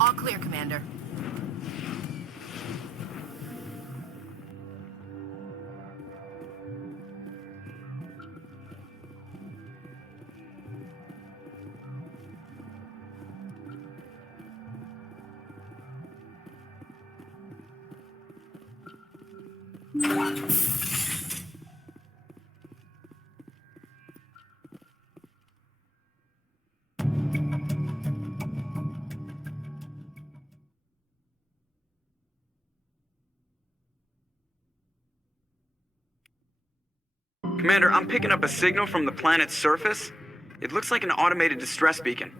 All clear, Commander. Commander, I'm picking up a signal from the planet's surface. It looks like an automated distress beacon.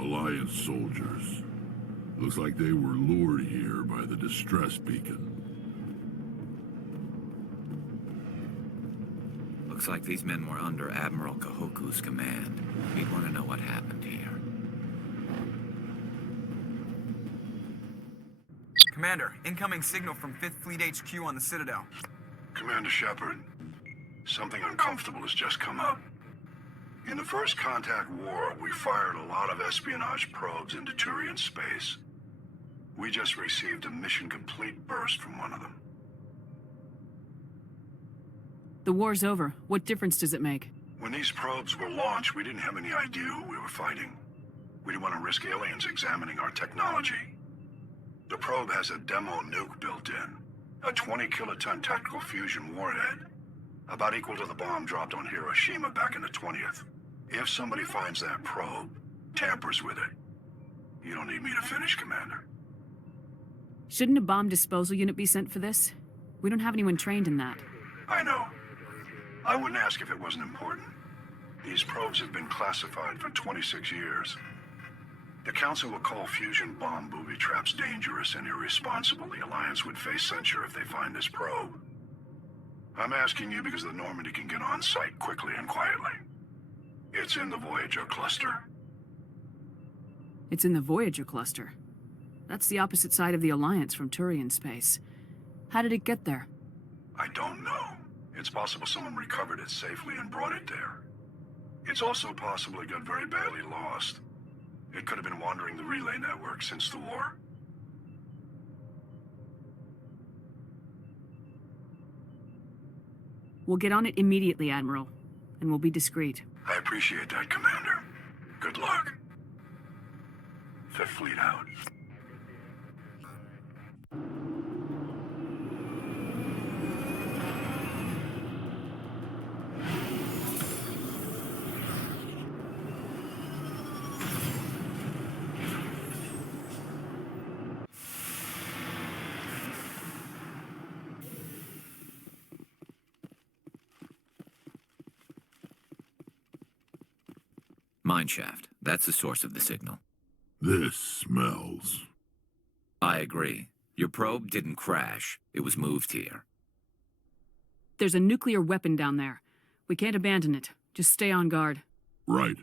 Alliance soldiers. Looks like they were lured here by the distress beacon. Looks like these men were under Admiral Kahoku's command. We'd want to know what happened here. Commander, incoming signal from 5th Fleet HQ on the Citadel. Commander Shepard, something uncomfortable has just come up. In the First Contact War, we fired a lot of espionage probes into Thorian space. We just received a mission complete burst from one of them. The war's over. What difference does it make? When these probes were launched, we didn't have any idea who we were fighting. We didn't want to risk aliens examining our technology. The probe has a demo nuke built in. A 20-kiloton tactical fusion warhead. About equal to the bomb dropped on Hiroshima back in the 20th. If somebody finds that probe, tampers with it, you don't need me to finish, Commander. Shouldn't a bomb disposal unit be sent for this? We don't have anyone trained in that. I know. I wouldn't ask if it wasn't important. These probes have been classified for 26 years. The Council will call fusion bomb booby traps dangerous and irresponsible. The Alliance would face censure if they find this probe. I'm asking you because the Normandy can get on site quickly and quietly. It's in the Voyager cluster. It's in the Voyager cluster. That's the opposite side of the Alliance from Thorian space. How did it get there? I don't know. It's possible someone recovered it safely and brought it there. It's also possible it got very badly lost. It could have been wandering the relay network since the war. We'll get on it immediately, Admiral. And we'll be discreet. I appreciate that, Commander. Good luck. Fifth Fleet out. Mineshaft. That's the source of the signal. This smells. I agree. Your probe didn't crash. It was moved here. There's a nuclear weapon down there. We can't abandon it. Just stay on guard. Right.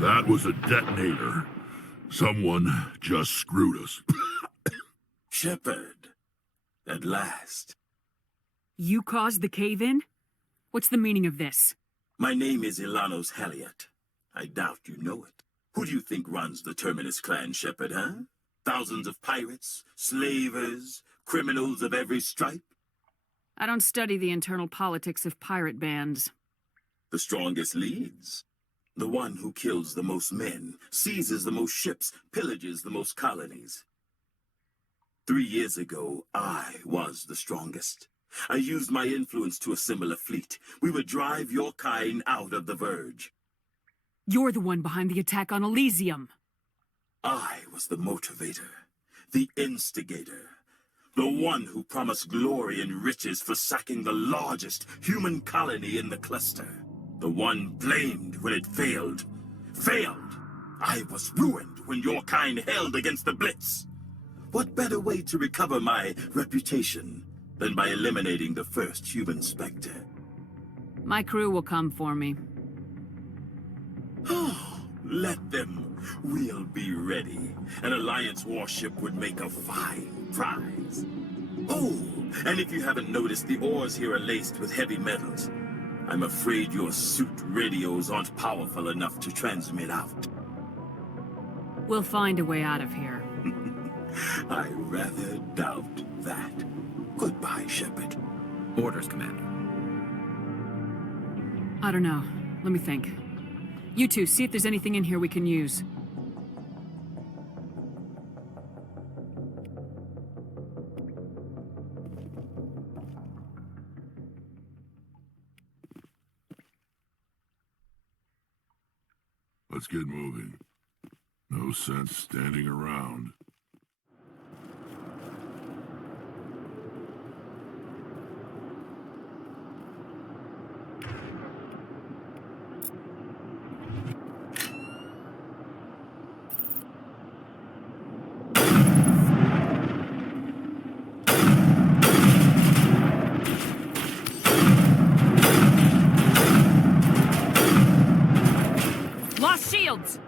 That was a detonator. Someone just screwed us. Shepard, at last. You caused the cave-in? What's the meaning of this? My name is Ilanos Halliot. I doubt you know it. Who do you think runs the Terminus clan, Shepard, huh? Thousands of pirates, slavers, criminals of every stripe? I don't study the internal politics of pirate bands. The strongest leads. The one who kills the most men, seizes the most ships, pillages the most colonies. 3 years ago, I was the strongest. I used my influence to assemble a fleet. We would drive your kind out of the Verge. You're the one behind the attack on Elysium. I was the motivator, the instigator, the one who promised glory and riches for sacking the largest human colony in the cluster. The one blamed when it failed. Failed! I was ruined when your kind held against the Blitz. What better way to recover my reputation than by eliminating the first human Spectre? My crew will come for me. Oh, let them. We'll be ready. An Alliance warship would make a fine prize. Oh, and if you haven't noticed, the ores here are laced with heavy metals. I'm afraid your suit radios aren't powerful enough to transmit out. We'll find a way out of here. I rather doubt that. Goodbye, Shepard. Orders, Commander. I don't know. Let me think. You two, see if there's anything in here we can use. Let's get moving. No sense standing around. Lost shields!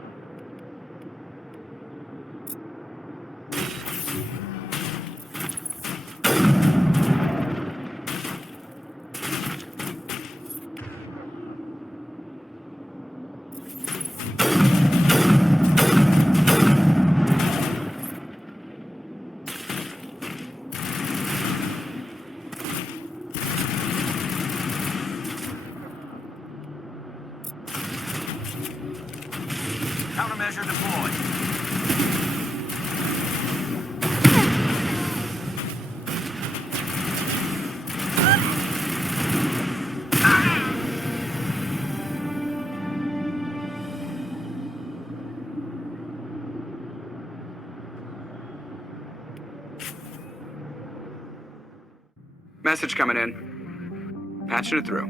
Message coming in. Patching it through.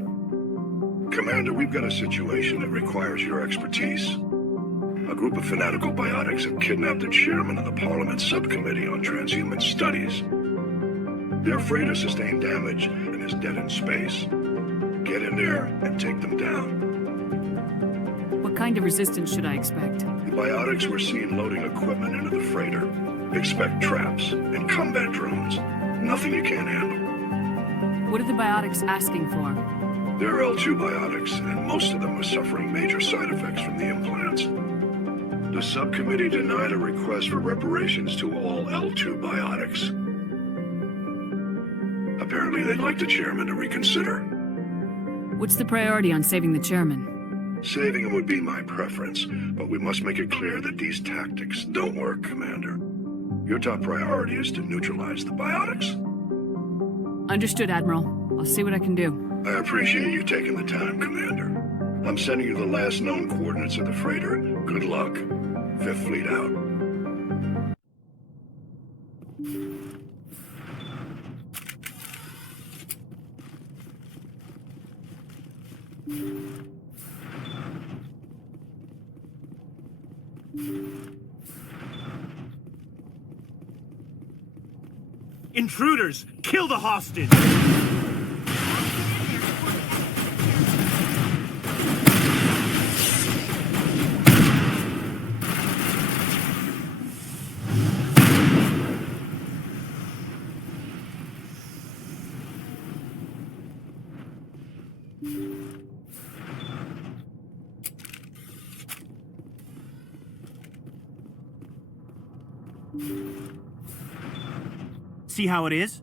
Commander, we've got a situation that requires your expertise. A group of fanatical biotics have kidnapped the chairman of the Parliament Subcommittee on Transhuman Studies. They're afraid of sustained damage and is dead in space. Get in there and take them down. What kind of resistance should I expect? The biotics were seen loading equipment into the freighter. Expect traps and combat drones. Nothing you can't handle. What are the biotics asking for? They're L2 biotics, and most of them are suffering major side effects from the implants. The subcommittee denied a request for reparations to all L2 biotics. Apparently they'd like the chairman to reconsider. What's the priority on saving the chairman? Saving him would be my preference, but we must make it clear that these tactics don't work, Commander. Your top priority is to neutralize the biotics. Understood, Admiral. I'll see what I can do. I appreciate you taking the time, Commander. I'm sending you the last known coordinates of the freighter. Good luck. Fifth Fleet out. Intruders! Kill the hostage! See how it is?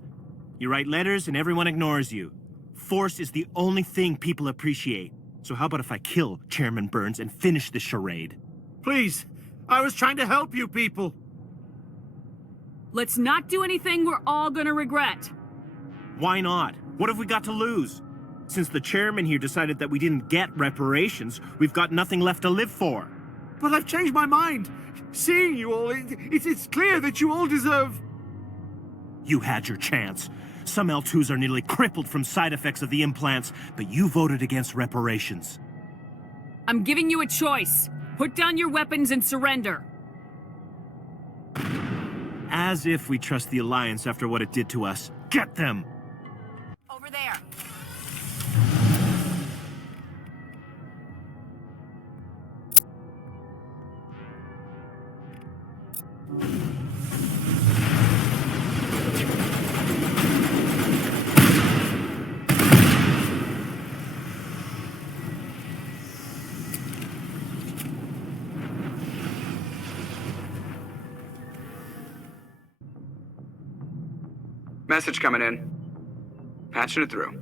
You write letters and everyone ignores you. Force is the only thing people appreciate. So how about if I kill Chairman Burns and finish this charade? Please, I was trying to help you people. Let's not do anything we're all gonna regret. Why not? What have we got to lose? Since the chairman here decided that we didn't get reparations, we've got nothing left to live for. But I've changed my mind. Seeing you all, it's clear that you all deserve... You had your chance. Some L2s are nearly crippled from side effects of the implants, but you voted against reparations. I'm giving you a choice. Put down your weapons and surrender. As if we trust the Alliance after what it did to us. Get them! Over there. Message coming in. Patching it through.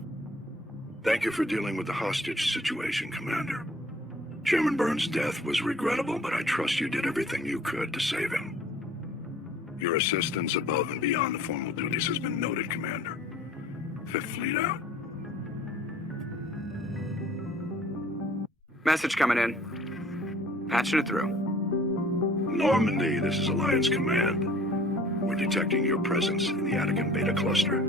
Thank you for dealing with the hostage situation, Commander. Chairman Burns' death was regrettable, but I trust you did everything you could to save him. Your assistance above and beyond the formal duties has been noted, Commander. Fifth Fleet out. Message coming in. Patching it through. Normandy, this is Alliance Command. We're detecting your presence in the Attican Beta Cluster.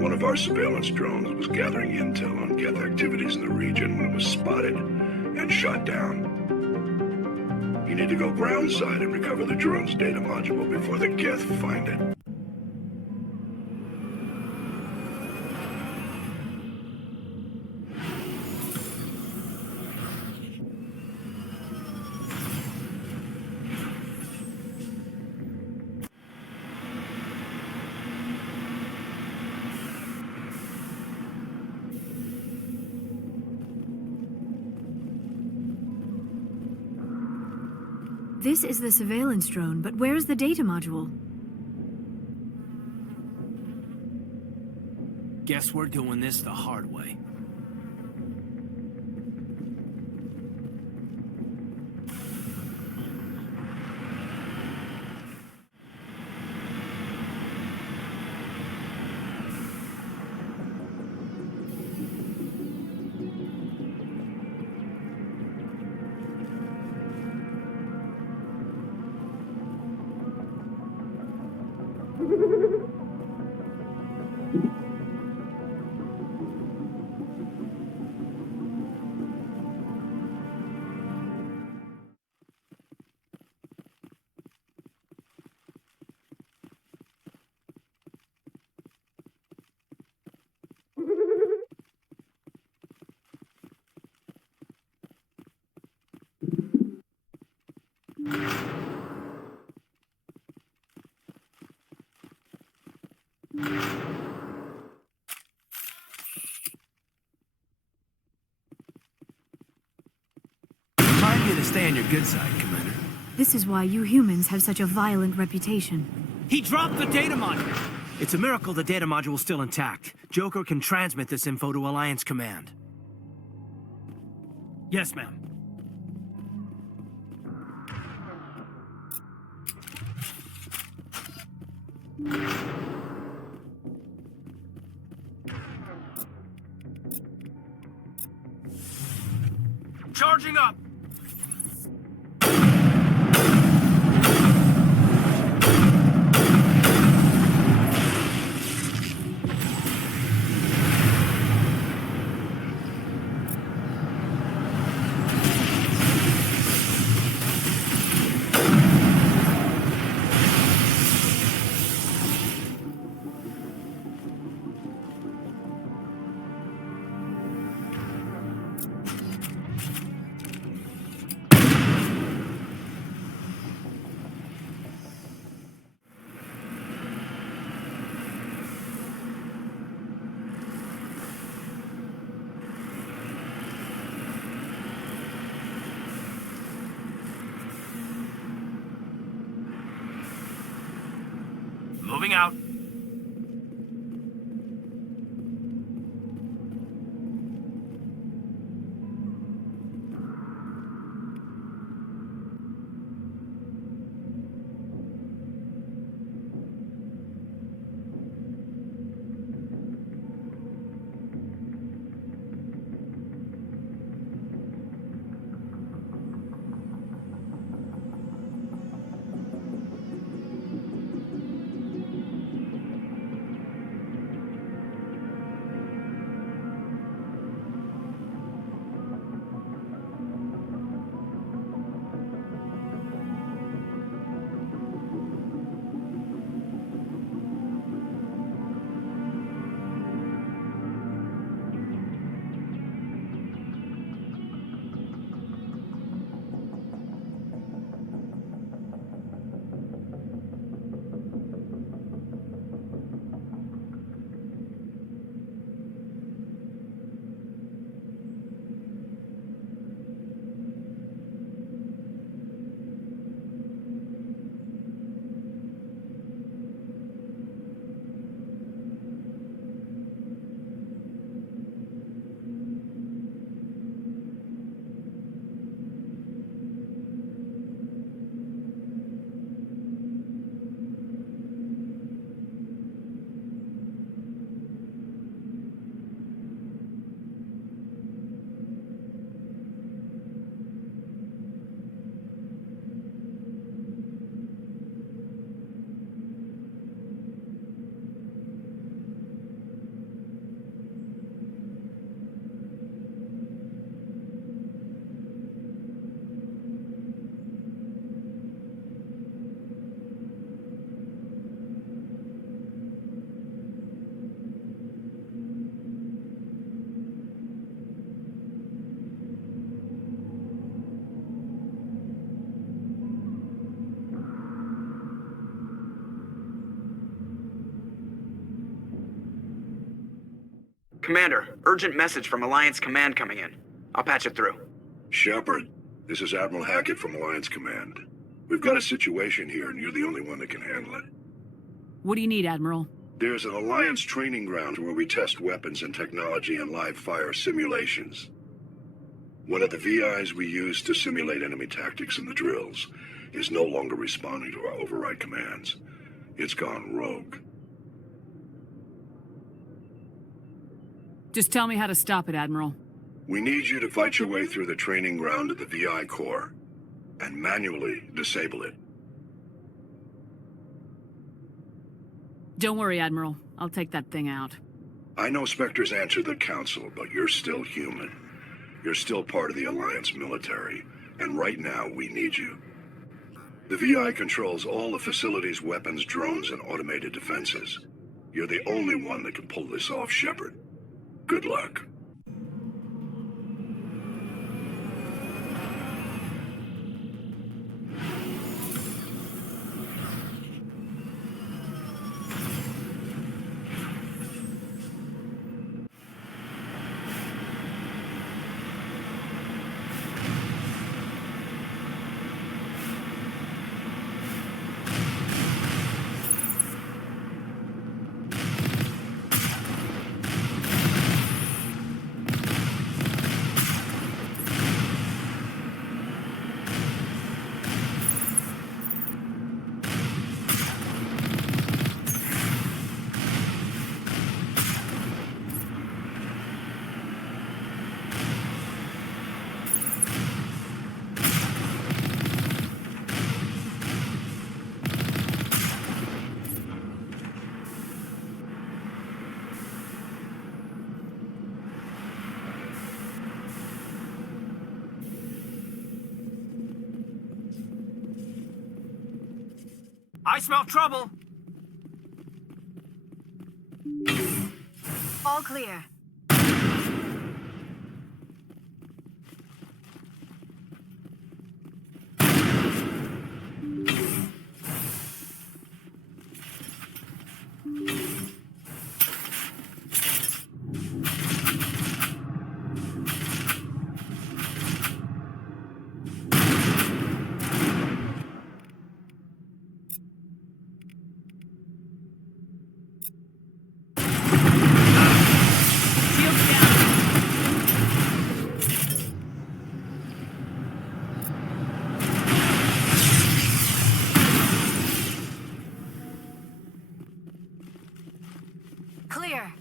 One of our surveillance drones was gathering intel on Geth activities in the region when it was spotted and shot down. You need to go groundside and recover the drone's data module before the Geth find it. This is the surveillance drone, but where's the data module? Guess we're doing this the hard way. Remind you to stay on your good side, Commander. This is why you humans have such a violent reputation. He dropped the data module! It's a miracle the data module's still intact. Joker can transmit this info to Alliance Command. Yes, ma'am. Charging up! Moving out. Commander, urgent message from Alliance Command coming in. I'll patch it through. Shepard, this is Admiral Hackett from Alliance Command. We've got a situation here, and you're the only one that can handle it. What do you need, Admiral? There's an Alliance training ground where we test weapons and technology in live fire simulations. One of the VIs we use to simulate enemy tactics in the drills is no longer responding to our override commands. It's gone rogue. Just tell me how to stop it, Admiral. We need you to fight your way through the training ground of the VI core and manually disable it. Don't worry, Admiral. I'll take that thing out. I know Spectres answer the Council, but you're still human. You're still part of the Alliance military, and right now we need you. The VI controls all the facility's weapons, drones, and automated defenses. You're the only one that can pull this off, Shepard. Good luck. I smell trouble. All clear. Clear.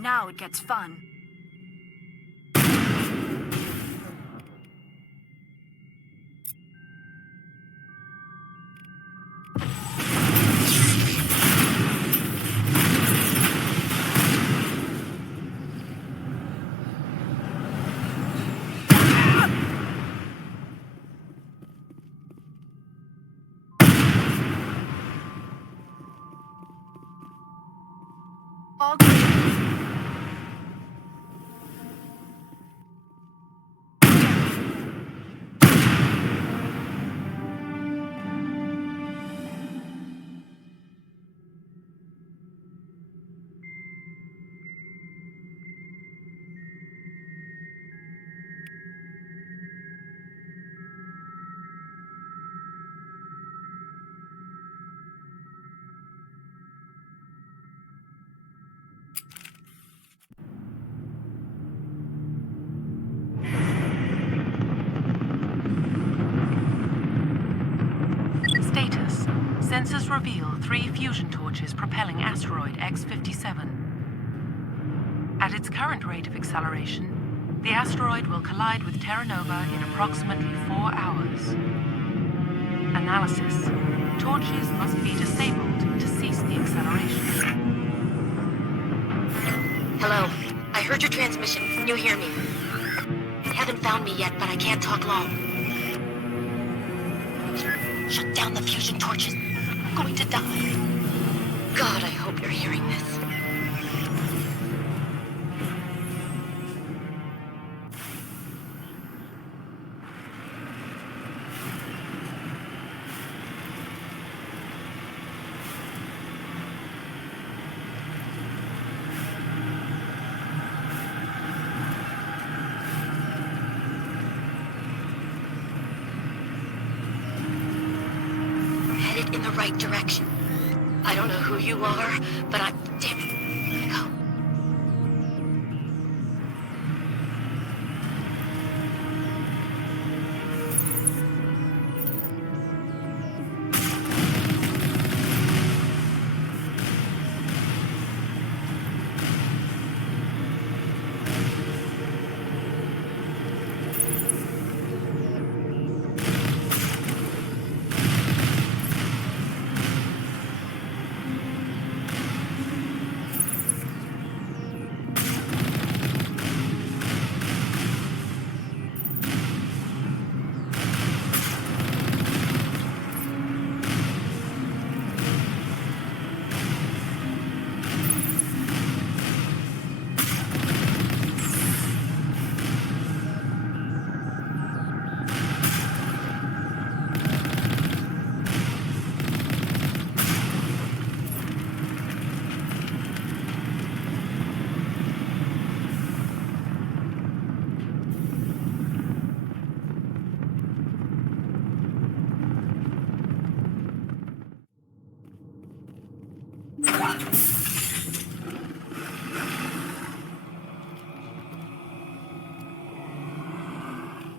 Now it gets fun. All clear. Status. Sensors reveal 3 fusion torches propelling asteroid X-57. At its current rate of acceleration, the asteroid will collide with Terra Nova in approximately 4 hours. Analysis. Torches must be disabled to cease the acceleration. Hello. I heard your transmission. Can you hear me? You haven't found me yet, but I can't talk long. Shut down the fusion torches. I'm going to die. God, I hope you're hearing this. In the right direction. I don't know who you are, but I'm... Damn it. I'm gonna go.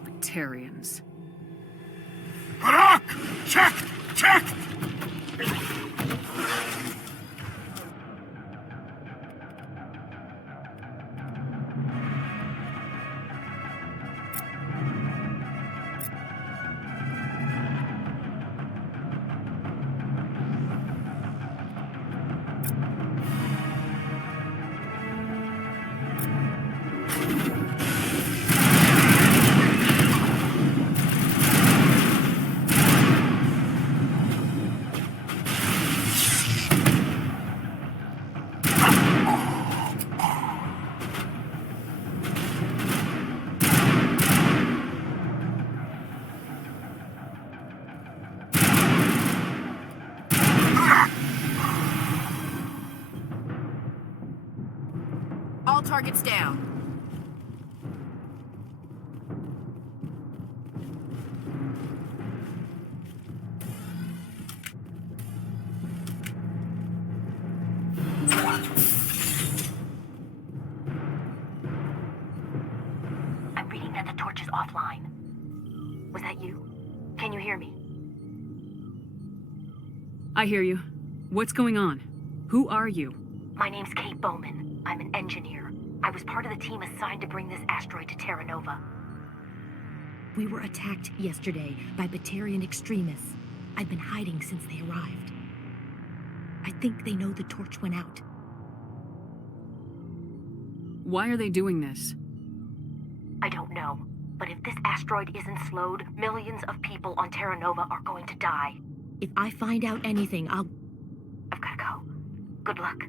Batarians. Harak! Check! Check! All targets down. I'm reading that the torch is offline. Was that you? Can you hear me? I hear you. What's going on? Who are you? My name's Kate Bowman. I'm an engineer. I was part of the team assigned to bring this asteroid to Terra Nova. We were attacked yesterday by Batarian extremists. I've been hiding since they arrived. I think they know the torch went out. Why are they doing this? I don't know, but if this asteroid isn't slowed, millions of people on Terra Nova are going to die. If I find out anything, I've gotta go. Good luck.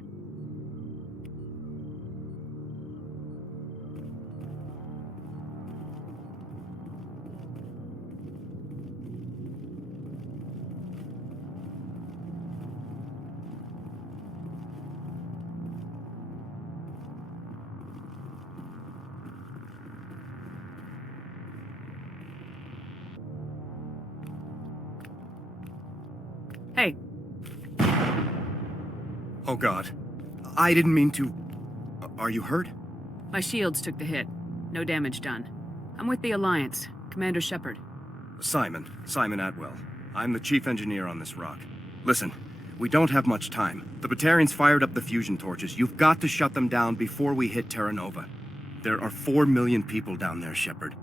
Hey. Oh God. I didn't mean to... Are you hurt? My shields took the hit. No damage done. I'm with the Alliance. Commander Shepard. Simon Atwell. I'm the chief engineer on this rock. Listen, we don't have much time. The Batarians fired up the fusion torches. You've got to shut them down before we hit Terra Nova. There are 4 million people down there, Shepard.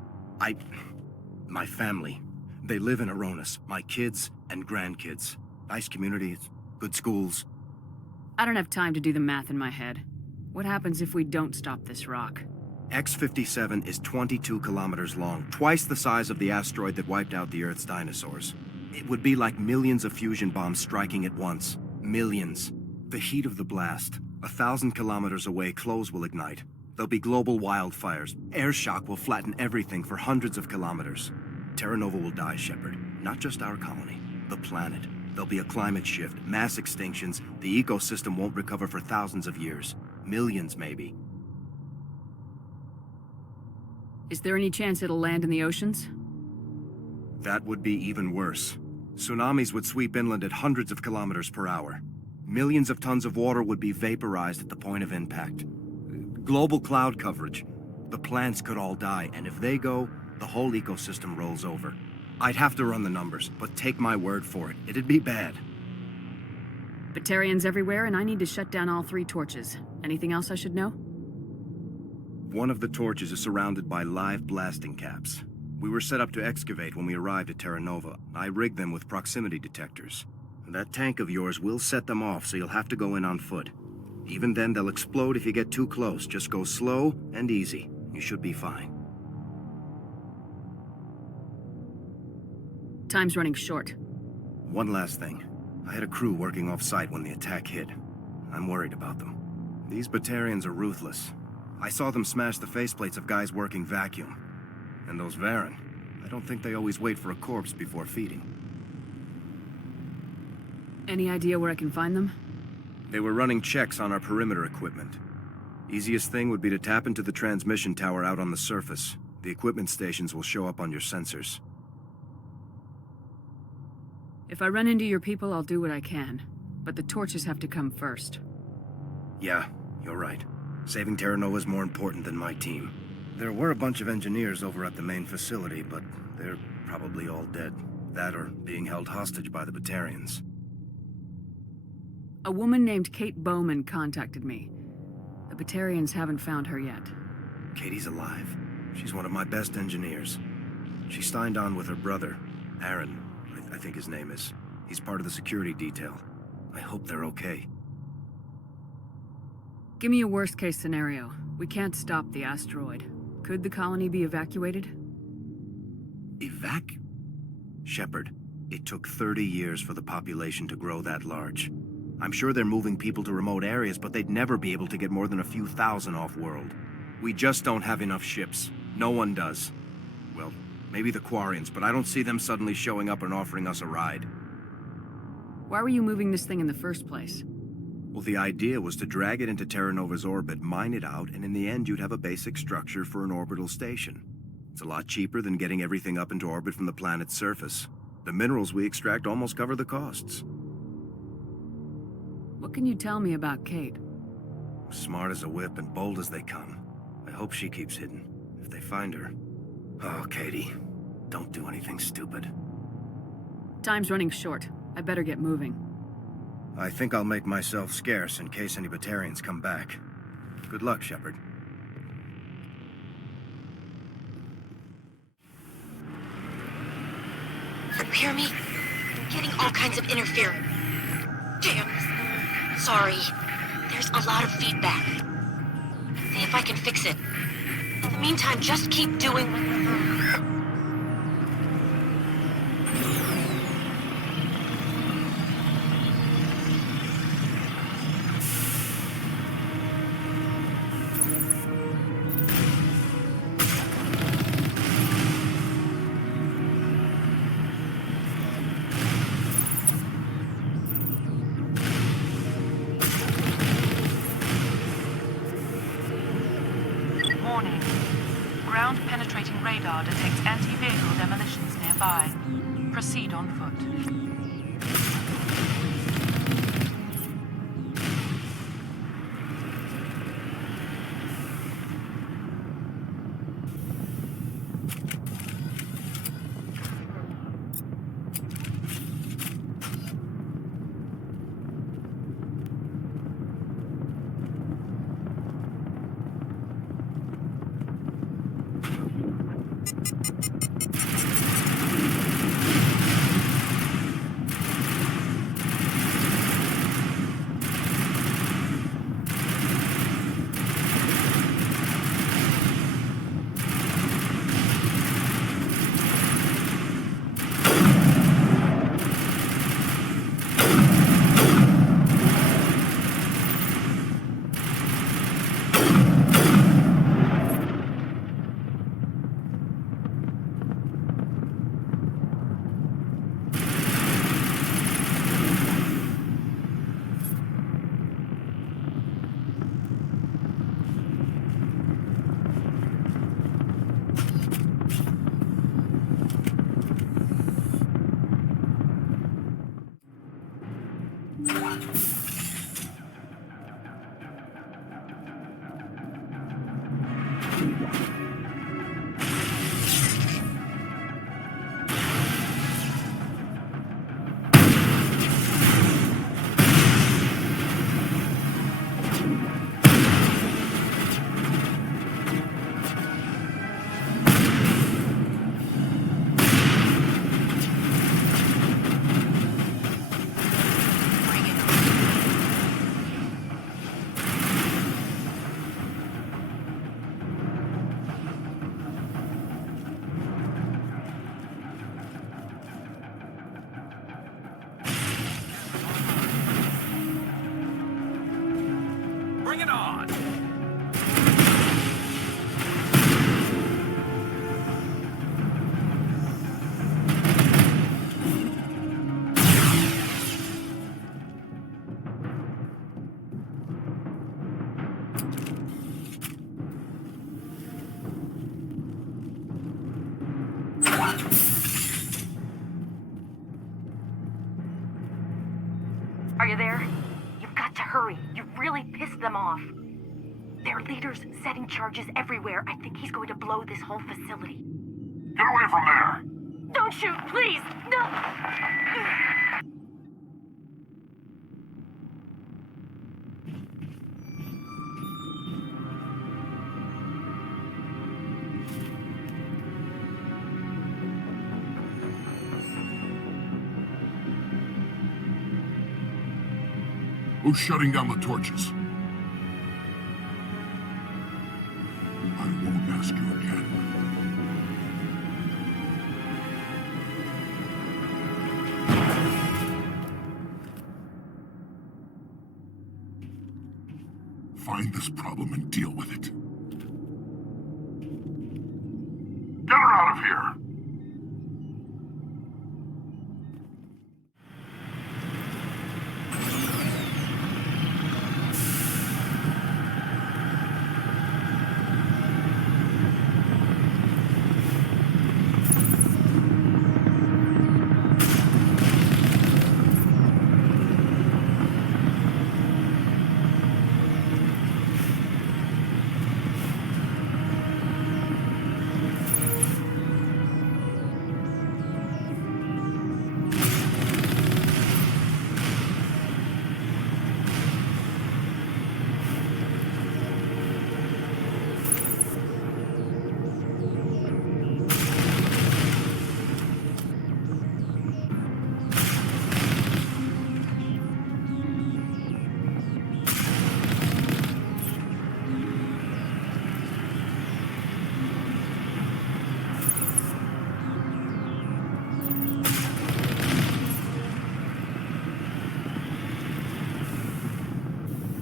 My family. They live in Aronis. My kids and grandkids. Nice communities, good schools. I don't have time to do the math in my head. What happens if we don't stop this rock? X-57 is 22 kilometers long, twice the size of the asteroid that wiped out the Earth's dinosaurs. It would be like millions of fusion bombs striking at once. Millions. The heat of the blast. 1,000 kilometers away, clothes will ignite. There'll be global wildfires. Air shock will flatten everything for hundreds of kilometers. Terra Nova will die, Shepard. Not just our colony, the planet. There'll be a climate shift, mass extinctions. The ecosystem won't recover for thousands of years. Millions, maybe. Is there any chance it'll land in the oceans? That would be even worse. Tsunamis would sweep inland at hundreds of kilometers per hour. Millions of tons of water would be vaporized at the point of impact. Global cloud coverage. The plants could all die, and if they go, the whole ecosystem rolls over. I'd have to run the numbers, but take my word for it. It'd be bad. Batarians everywhere, and I need to shut down all 3 torches. Anything else I should know? One of the torches is surrounded by live blasting caps. We were set up to excavate when we arrived at Terra Nova. I rigged them with proximity detectors. That tank of yours will set them off, so you'll have to go in on foot. Even then, they'll explode if you get too close. Just go slow and easy. You should be fine. Time's running short. One last thing. I had a crew working off-site when the attack hit. I'm worried about them. These Batarians are ruthless. I saw them smash the faceplates of guys working vacuum. And those Varen, I don't think they always wait for a corpse before feeding. Any idea where I can find them? They were running checks on our perimeter equipment. Easiest thing would be to tap into the transmission tower out on the surface. The equipment stations will show up on your sensors. If I run into your people, I'll do what I can. But the torches have to come first. Yeah, you're right. Saving Terra Nova is more important than my team. There were a bunch of engineers over at the main facility, but they're probably all dead. That or being held hostage by the Batarians. A woman named Kate Bowman contacted me. The Batarians haven't found her yet. Katie's alive. She's one of my best engineers. She signed on with her brother, Aaron, I think his name is. He's part of the security detail. I hope they're okay. Give me a worst-case scenario. We can't stop the asteroid. Could the colony be evacuated? Shepard, it took 30 years for the population to grow that large. I'm sure they're moving people to remote areas, but they'd never be able to get more than a few thousand off-world. We just don't have enough ships. No one does. Well, maybe the Quarians, but I don't see them suddenly showing up and offering us a ride. Why were you moving this thing in the first place? Well, the idea was to drag it into Terra Nova's orbit, mine it out, and in the end you'd have a basic structure for an orbital station. It's a lot cheaper than getting everything up into orbit from the planet's surface. The minerals we extract almost cover the costs. What can you tell me about Kate? Smart as a whip and bold as they come. I hope she keeps hidden, if they find her. Oh, Katie, don't do anything stupid. Time's running short. I better get moving. I think I'll make myself scarce in case any Batarians come back. Good luck, Shepard. You hear me? I'm getting all kinds of interference. Damn. Sorry. There's a lot of feedback. See if I can fix it. In the meantime, just keep doing what you're doing. Warning. Ground-penetrating radar detects anti-vehicle demolitions nearby. Proceed on foot. Bring it on! Are you there? You've got to hurry. You really pissed them off. Their leader's setting charges everywhere. I think he's going to blow this whole facility. Get away from there! Don't shoot, please! No! Who's shutting down the torches? I won't ask you again. Find this problem and deal with it. Get her out of here!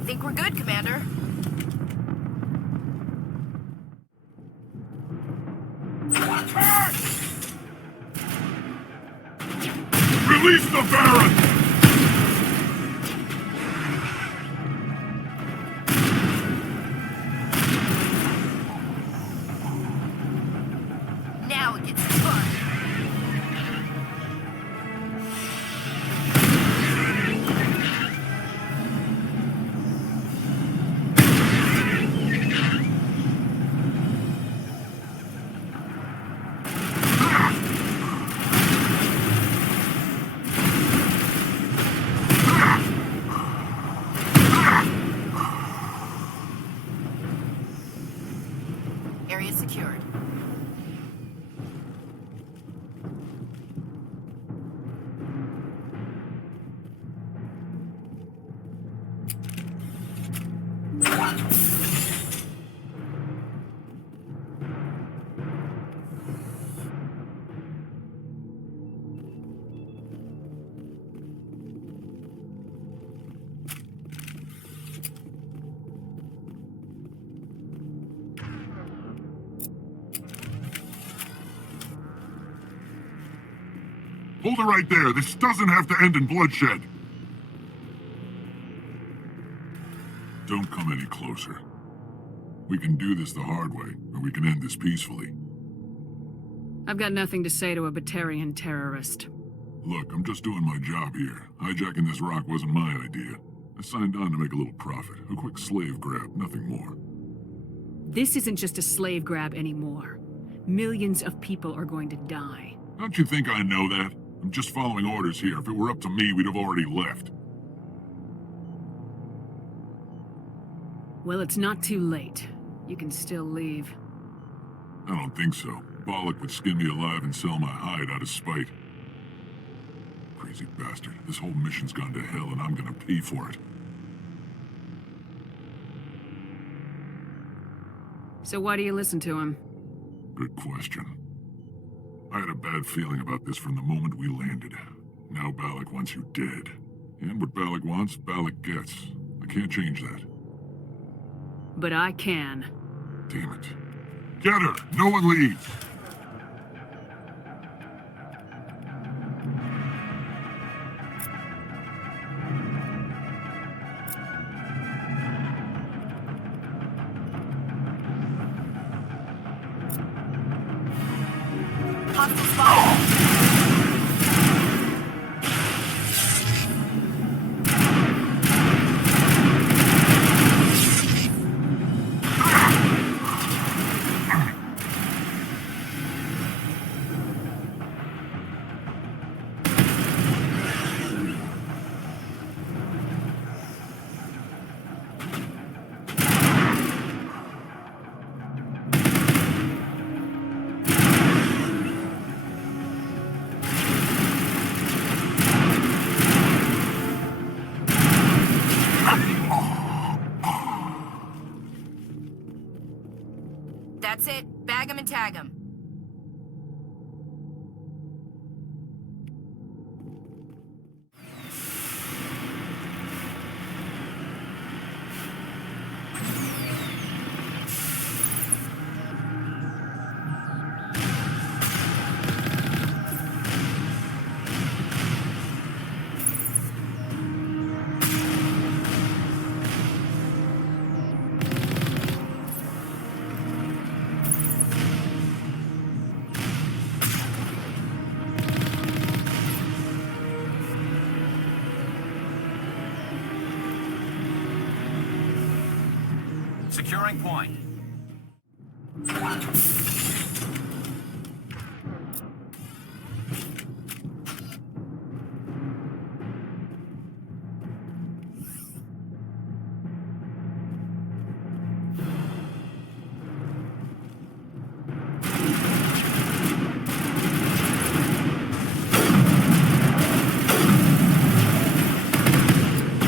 Think we're good, Commander. Release the Baron! Now it gets fun. Area secured. Hold it right there. This doesn't have to end in bloodshed. Don't come any closer. We can do this the hard way, or we can end this peacefully. I've got nothing to say to a Batarian terrorist. Look, I'm just doing my job here. Hijacking this rock wasn't my idea. I signed on to make a little profit. A quick slave grab, nothing more. This isn't just a slave grab anymore. Millions of people are going to die. Don't you think I know that? I'm just following orders here. If it were up to me, we'd have already left. Well, it's not too late. You can still leave. I don't think so. Bollock would skin me alive and sell my hide out of spite. Crazy bastard. This whole mission's gone to hell and I'm gonna pay for it. So why do you listen to him? Good question. I had a bad feeling about this from the moment we landed. Now Balak wants you dead. And what Balak wants, Balak gets. I can't change that. But I can. Damn it. Get her! No one leaves! Hostile spot. That's it. Bag 'em and tag 'em. Securing point.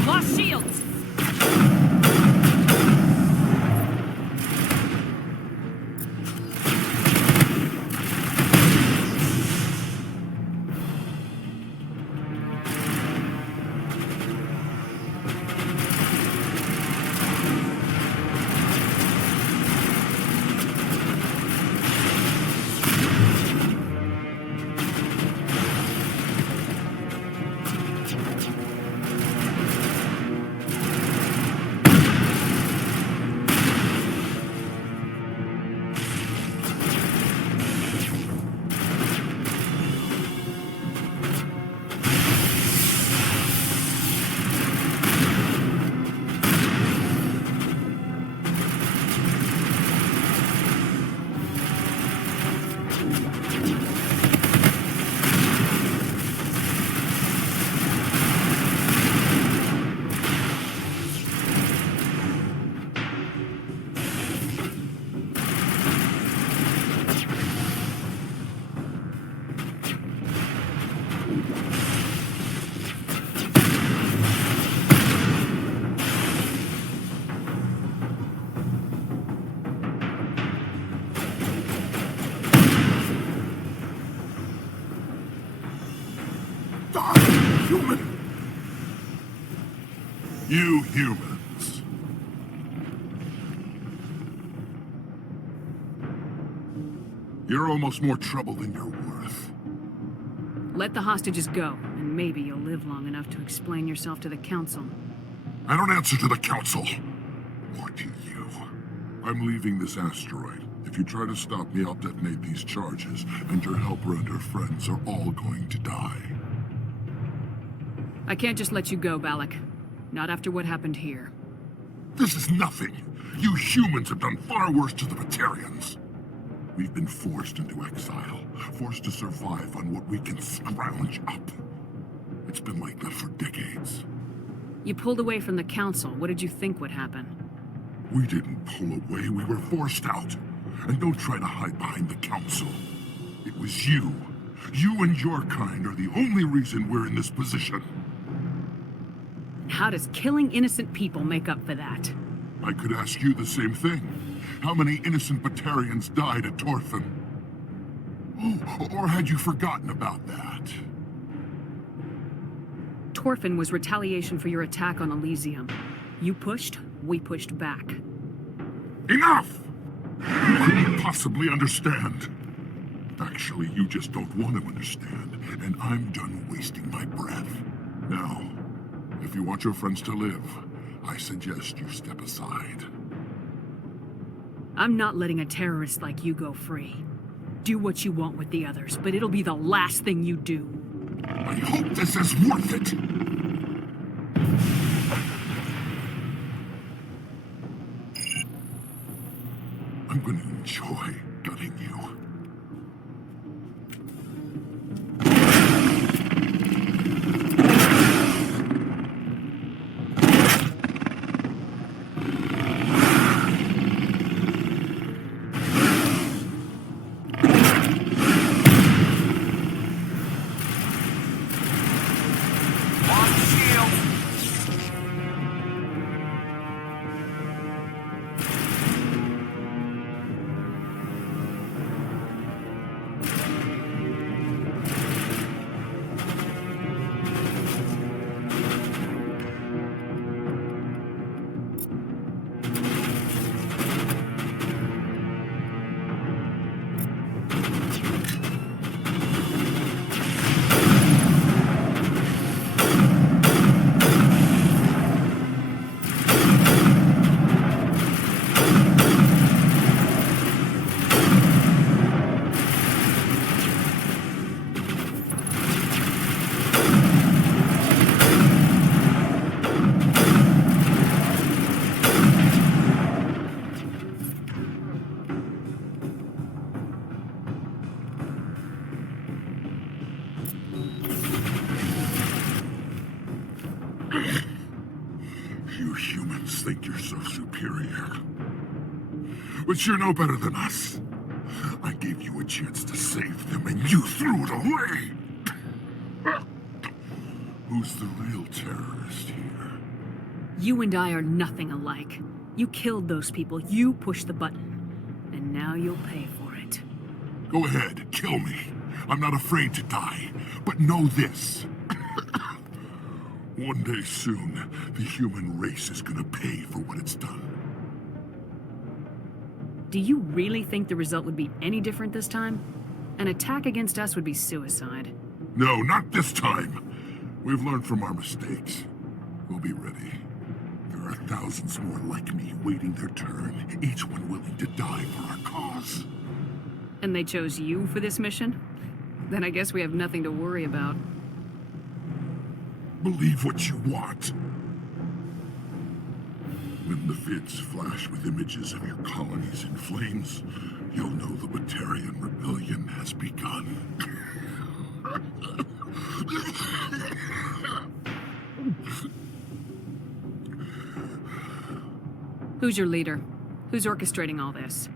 Lost shields! You humans. You're almost more trouble than you're worth. Let the hostages go, and maybe you'll live long enough to explain yourself to the Council. I don't answer to the Council. Or to you. I'm leaving this asteroid. If you try to stop me, I'll detonate these charges, and your helper and her friends are all going to die. I can't just let you go, Balak. Not after what happened here. This is nothing. You humans have done far worse to the Batarians. We've been forced into exile, forced to survive on what we can scrounge up. It's been like that for decades. You pulled away from the Council. What did you think would happen? We didn't pull away, we were forced out. And don't try to hide behind the Council. It was you. You and your kind are the only reason we're in this position. How does killing innocent people make up for that? I could ask you the same thing. How many innocent Batarians died at Thorfinn? Oh, or had you forgotten about that? Thorfinn was retaliation for your attack on Elysium. You pushed, we pushed back. Enough! You couldn't possibly understand. Actually, you just don't want to understand, and I'm done wasting my breath. Now, if you want your friends to live, I suggest you step aside. I'm not letting a terrorist like you go free. Do what you want with the others, but it'll be the last thing you do. I hope this is worth it! I'm going to enjoy gutting you. Thorians think you're so superior. But you're no better than us. I gave you a chance to save them, and you threw it away! Who's the real terrorist here? You and I are nothing alike. You killed those people, you pushed the button. And now you'll pay for it. Go ahead, kill me. I'm not afraid to die. But know this. One day soon, the human race is gonna pay for what it's done. Do you really think the result would be any different this time? An attack against us would be suicide. No, not this time. We've learned from our mistakes. We'll be ready. There are thousands more like me waiting their turn, each one willing to die for our cause. And they chose you for this mission? Then I guess we have nothing to worry about. Believe what you want. When the vids flash with images of your colonies in flames, you'll know the Batarian rebellion has begun. Who's your leader? Who's orchestrating all this?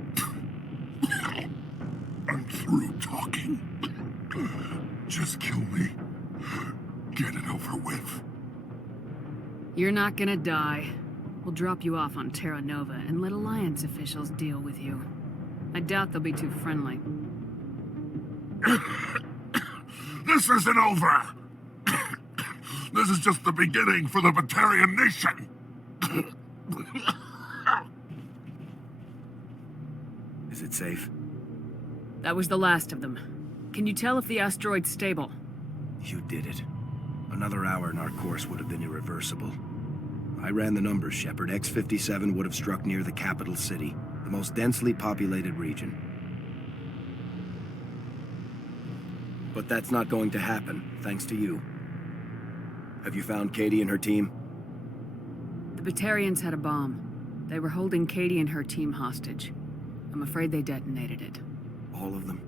I'm through talking. Just kill me. Get it over with. You're not gonna die. We'll drop you off on Terra Nova and let Alliance officials deal with you. I doubt they'll be too friendly. This isn't over! This is just the beginning for the Batarian nation! Is it safe? That was the last of them. Can you tell if the asteroid's stable? You did it. Another hour and our course would have been irreversible. I ran the numbers, Shepard. X-57 would have struck near the capital city, the most densely populated region. But that's not going to happen, thanks to you. Have you found Katie and her team? The Batarians had a bomb. They were holding Katie and her team hostage. I'm afraid they detonated it. All of them?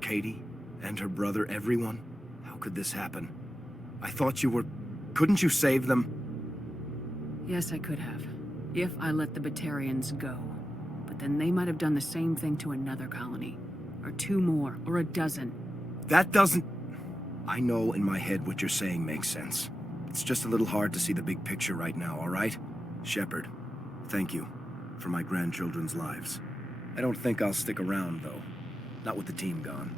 Katie? And her brother, everyone? How could this happen? I thought you were... Couldn't you save them? Yes, I could have. If I let the Batarians go. But then they might have done the same thing to another colony. Or two more, or a dozen. That doesn't... I know in my head what you're saying makes sense. It's just a little hard to see the big picture right now, all right? Shepard, thank you for my grandchildren's lives. I don't think I'll stick around, though. Not with the team gone.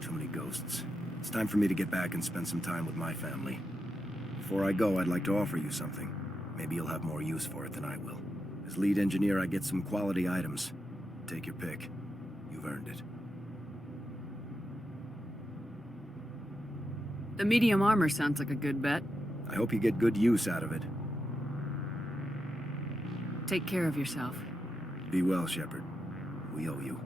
Too many ghosts. It's time for me to get back and spend some time with my family. Before I go, I'd like to offer you something. Maybe you'll have more use for it than I will. As lead engineer, I get some quality items. Take your pick. You've earned it. The medium armor sounds like a good bet. I hope you get good use out of it. Take care of yourself. Be well, Shepard. We owe you.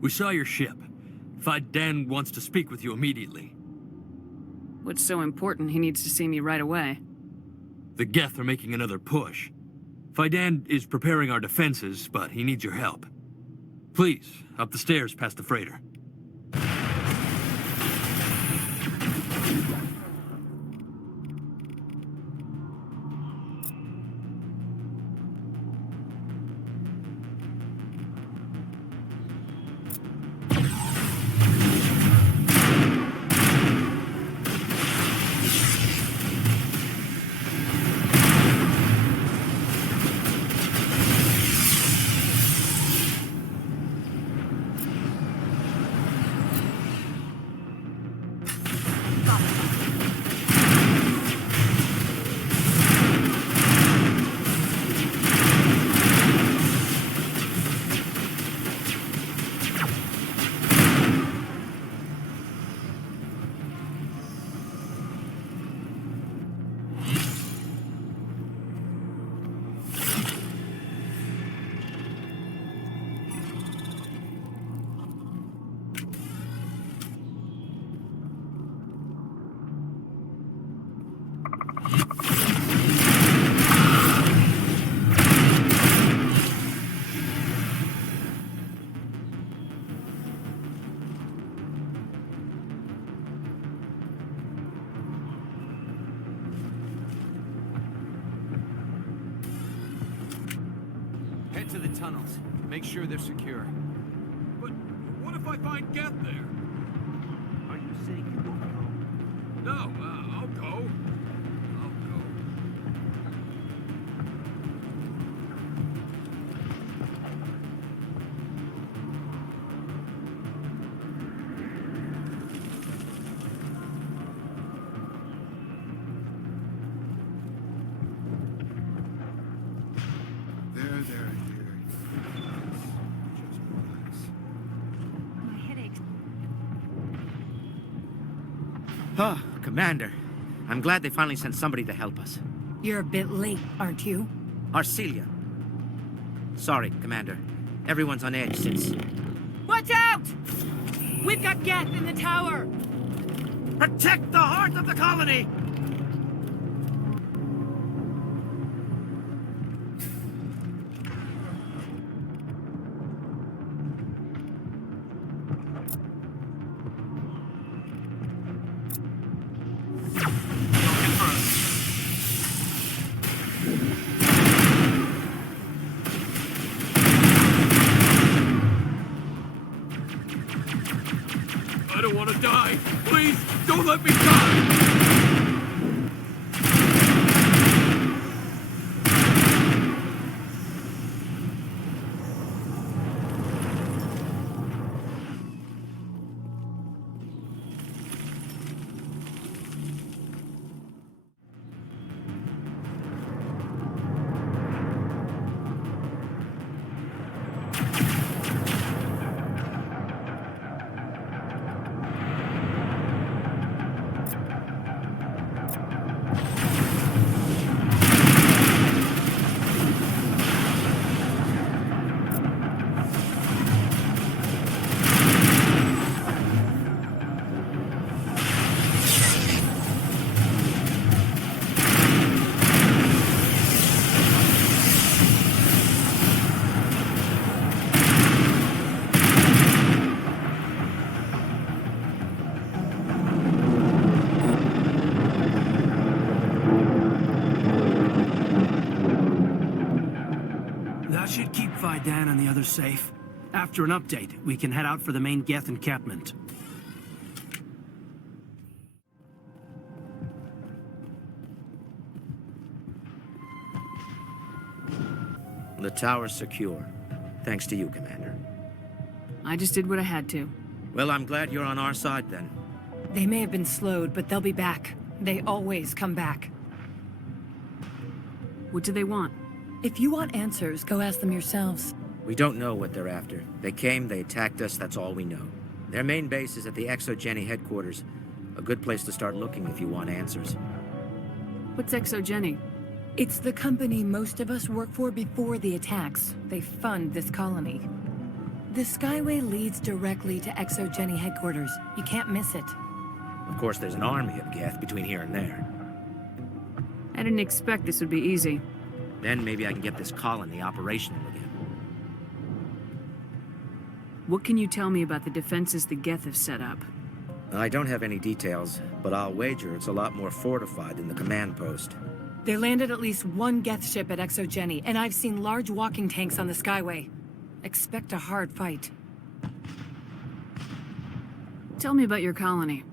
We saw your ship. Faidan wants to speak with you immediately. What's so important he needs to see me right away? The Geth are making another push. Faidan is preparing our defenses, but he needs your help. Please, up the stairs past the freighter. tunnels. Make sure they're secure. But what if I find Geth there? Are you saying you won't go? No, I'll go. I'll go. There. My headaches. Oh, Commander. I'm glad they finally sent somebody to help us. You're a bit late, aren't you? Arcelia. Sorry, Commander. Everyone's on edge since... Watch out! We've got Geth in the tower! Protect the heart of the colony! I don't want to die. Please, don't let me die. That should keep Vidan and the others safe. After an update, we can head out for the main Geth encampment. The tower's secure. Thanks to you, Commander. I just did what I had to. Well, I'm glad you're on our side, then. They may have been slowed, but they'll be back. They always come back. What do they want? If you want answers, go ask them yourselves. We don't know what they're after. They came, they attacked us, that's all we know. Their main base is at the Exogeny headquarters. A good place to start looking if you want answers. What's Exogeny? It's the company most of us work for before the attacks. They fund this colony. The Skyway leads directly to Exogeny headquarters. You can't miss it. Of course, there's an army of Geth between here and there. I didn't expect this would be easy. Then maybe I can get this colony operational again. What can you tell me about the defenses the Geth have set up? I don't have any details, but I'll wager it's a lot more fortified than the command post. They landed at least one Geth ship at Exogeny, and I've seen large walking tanks on the Skyway. Expect a hard fight. Tell me about your colony.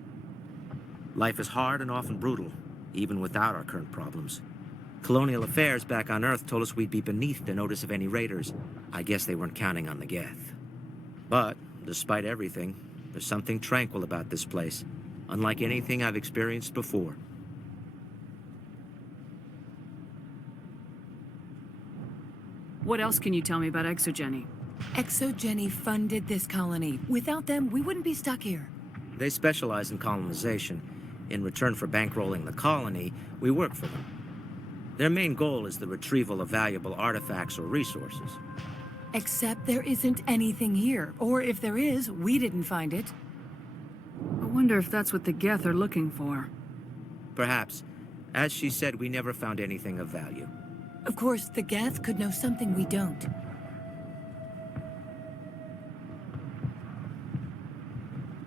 Life is hard and often brutal, even without our current problems. Colonial affairs back on Earth told us we'd be beneath the notice of any raiders. I guess they weren't counting on the Geth. But, despite everything, there's something tranquil about this place, unlike anything I've experienced before. What else can you tell me about Exogeny? Exogeny funded this colony. Without them, we wouldn't be stuck here. They specialize in colonization. In return for bankrolling the colony, we work for them. Their main goal is the retrieval of valuable artifacts or resources. Except there isn't anything here. Or if there is, we didn't find it. I wonder if that's what the Geth are looking for. Perhaps. As she said, we never found anything of value. Of course, the Geth could know something we don't.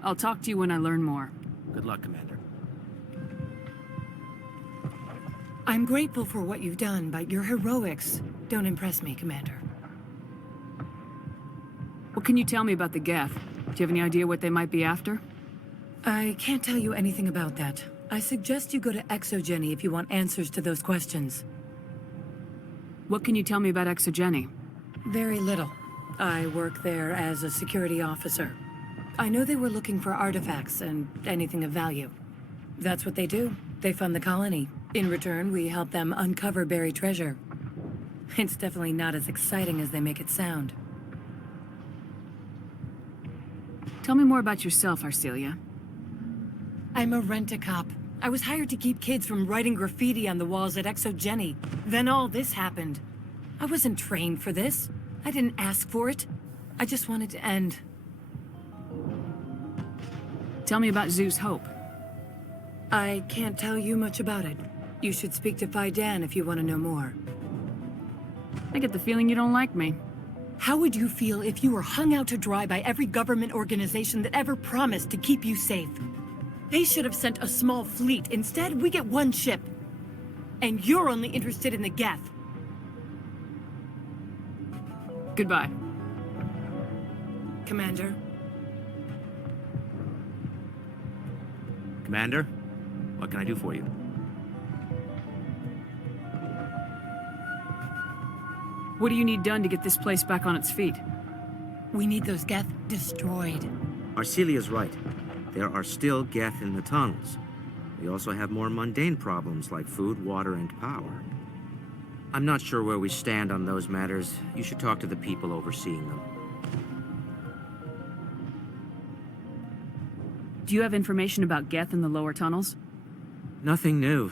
I'll talk to you when I learn more. Good luck, Commander. I'm grateful for what you've done, but your heroics don't impress me, Commander. What can you tell me about the Geth? Do you have any idea what they might be after? I can't tell you anything about that. I suggest you go to Exogeny if you want answers to those questions. What can you tell me about Exogeny? Very little. I work there as a security officer. I know they were looking for artifacts and anything of value. That's what they do. They fund the colony. In return, we help them uncover buried treasure. It's definitely not as exciting as they make it sound. Tell me more about yourself, Arcelia. I'm a rent-a-cop. I was hired to keep kids from writing graffiti on the walls at Exogeny. Then all this happened. I wasn't trained for this. I didn't ask for it. I just wanted to end. Tell me about Zeus Hope. I can't tell you much about it. You should speak to Fidan if you want to know more. I get the feeling you don't like me. How would you feel if you were hung out to dry by every government organization that ever promised to keep you safe? They should have sent a small fleet. Instead, we get one ship. And you're only interested in the Geth. Goodbye. Commander. Commander, what can I do for you? What do you need done to get this place back on its feet? We need those Geth destroyed. Arcelia's right. There are still Geth in the tunnels. We also have more mundane problems like food, water, and power. I'm not sure where we stand on those matters. You should talk to the people overseeing them. Do you have information about Geth in the lower tunnels? Nothing new.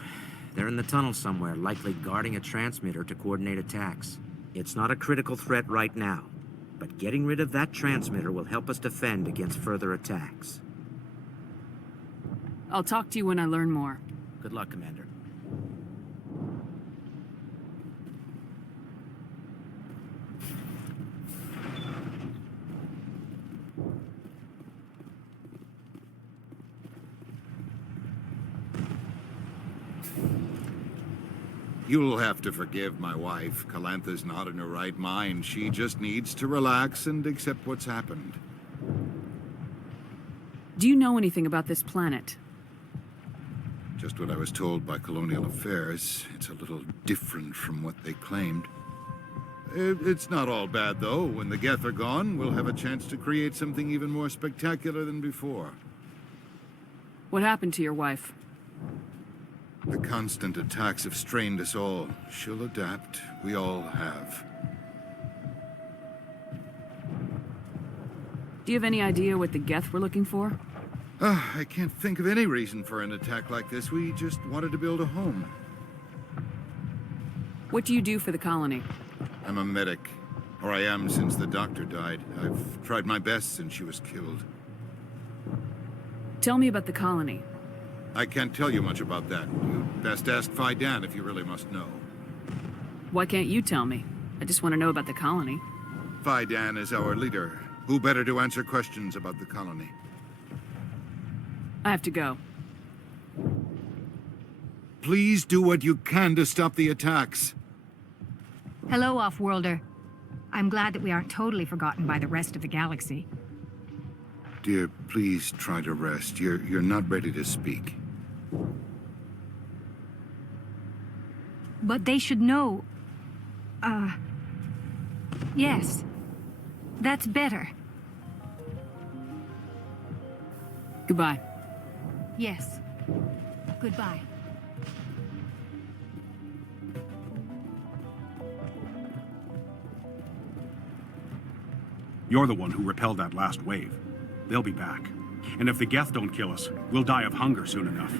They're in the tunnel somewhere, likely guarding a transmitter to coordinate attacks. It's not a critical threat right now, but getting rid of that transmitter will help us defend against further attacks. I'll talk to you when I learn more. Good luck, Commander. You'll have to forgive my wife. Calantha's not in her right mind. She just needs to relax and accept what's happened. Do you know anything about this planet? Just what I was told by Colonial Affairs. It's a little different from what they claimed. It's not all bad, though. When the Geth are gone, we'll have a chance to create something even more spectacular than before. What happened to your wife? The constant attacks have strained us all. She'll adapt. We all have. Do you have any idea what the Geth were looking for? I can't think of any reason for an attack like this. We just wanted to build a home. What do you do for the colony? I'm a medic. Or I am since the doctor died. I've tried my best since she was killed. Tell me about the colony. I can't tell you much about that. You'd best ask Fidan if you really must know. Why can't you tell me? I just want to know about the colony. Fidan is our leader. Who better to answer questions about the colony? I have to go. Please do what you can to stop the attacks. Hello, Off-Worlder. I'm glad that we aren't totally forgotten by the rest of the galaxy. Dear, please try to rest. You're not ready to speak. But they should know... Yes. That's better. Goodbye. Yes. Goodbye. You're the one who repelled that last wave. They'll be back. And if the Geth don't kill us, we'll die of hunger soon enough.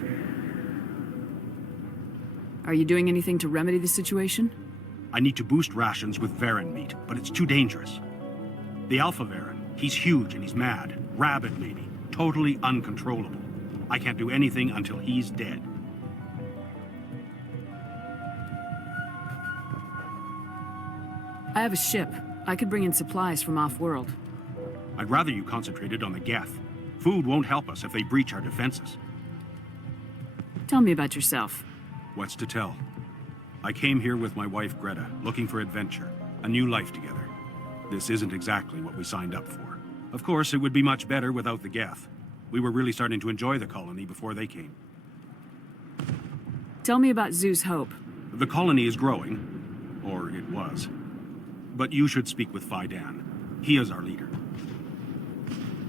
Are you doing anything to remedy the situation? I need to boost rations with Varen meat, but it's too dangerous. The Alpha Varen, he's huge and he's mad. Rabid, maybe. Totally uncontrollable. I can't do anything until he's dead. I have a ship. I could bring in supplies from off-world. I'd rather you concentrated on the Geth. Food won't help us if they breach our defenses. Tell me about yourself. What's to tell? I came here with my wife Greta, looking for adventure, a new life together. This isn't exactly what we signed up for. Of course, it would be much better without the Geth. We were really starting to enjoy the colony before they came. Tell me about Zeus Hope. The colony is growing, or it was. But you should speak with Fidan. He is our leader.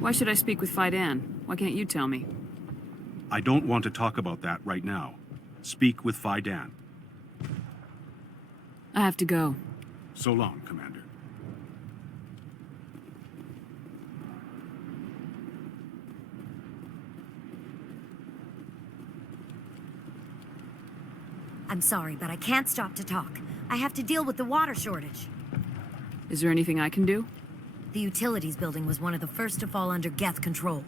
Why should I speak with Fidan? Why can't you tell me? I don't want to talk about that right now. Speak with Fidan. I have to go. So long, Commander. I'm sorry, but I can't stop to talk. I have to deal with the water shortage. Is there anything I can do? The utilities building was one of the first to fall under Geth control.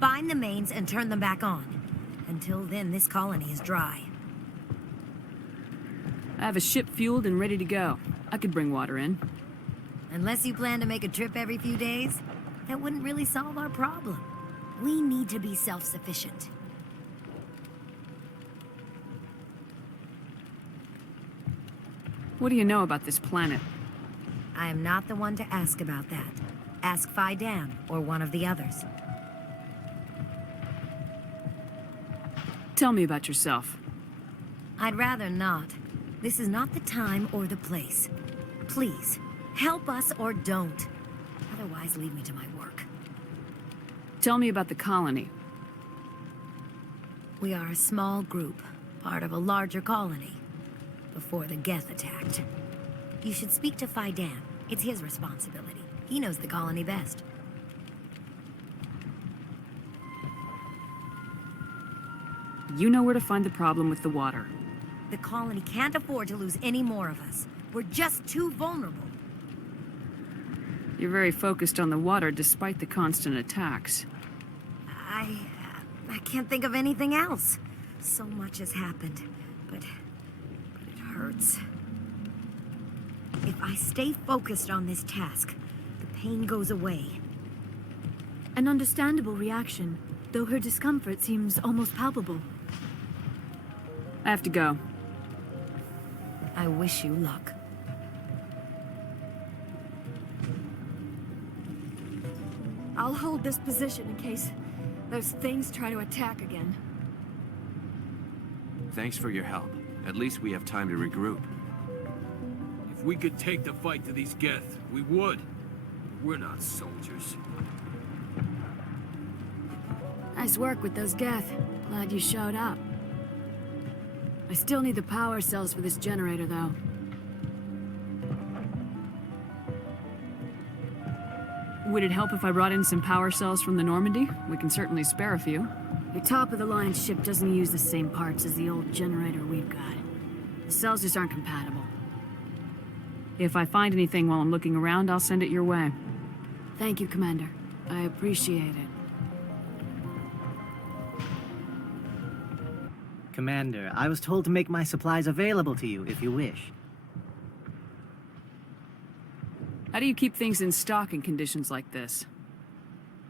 Find the mains and turn them back on. Until then, this colony is dry. I have a ship fueled and ready to go. I could bring water in. Unless you plan to make a trip every few days, that wouldn't really solve our problem. We need to be self-sufficient. What do you know about this planet? I am not the one to ask about that. Ask Fidan or one of the others. Tell me about yourself. I'd rather not. This is not the time or the place. Please, help us or don't. Otherwise, leave me to my work. Tell me about the colony. We are a small group, part of a larger colony. Before the Geth attacked. You should speak to Fidan. It's his responsibility. He knows the colony best. You know where to find the problem with the water. The colony can't afford to lose any more of us. We're just too vulnerable. You're very focused on the water despite the constant attacks. I can't think of anything else. So much has happened, but it hurts. If I stay focused on this task, the pain goes away. An understandable reaction, though her discomfort seems almost palpable. I have to go. I wish you luck. I'll hold this position in case those things try to attack again. Thanks for your help. At least we have time to regroup. If we could take the fight to these Geth, we would. We're not soldiers. Nice work with those Geth. Glad you showed up. I still need the power cells for this generator, though. Would it help if I brought in some power cells from the Normandy? We can certainly spare a few. The top-of-the-line ship doesn't use the same parts as the old generator we've got. The cells just aren't compatible. If I find anything while I'm looking around, I'll send it your way. Thank you, Commander. I appreciate it. Commander, I was told to make my supplies available to you if you wish. How do you keep things in stock in conditions like this?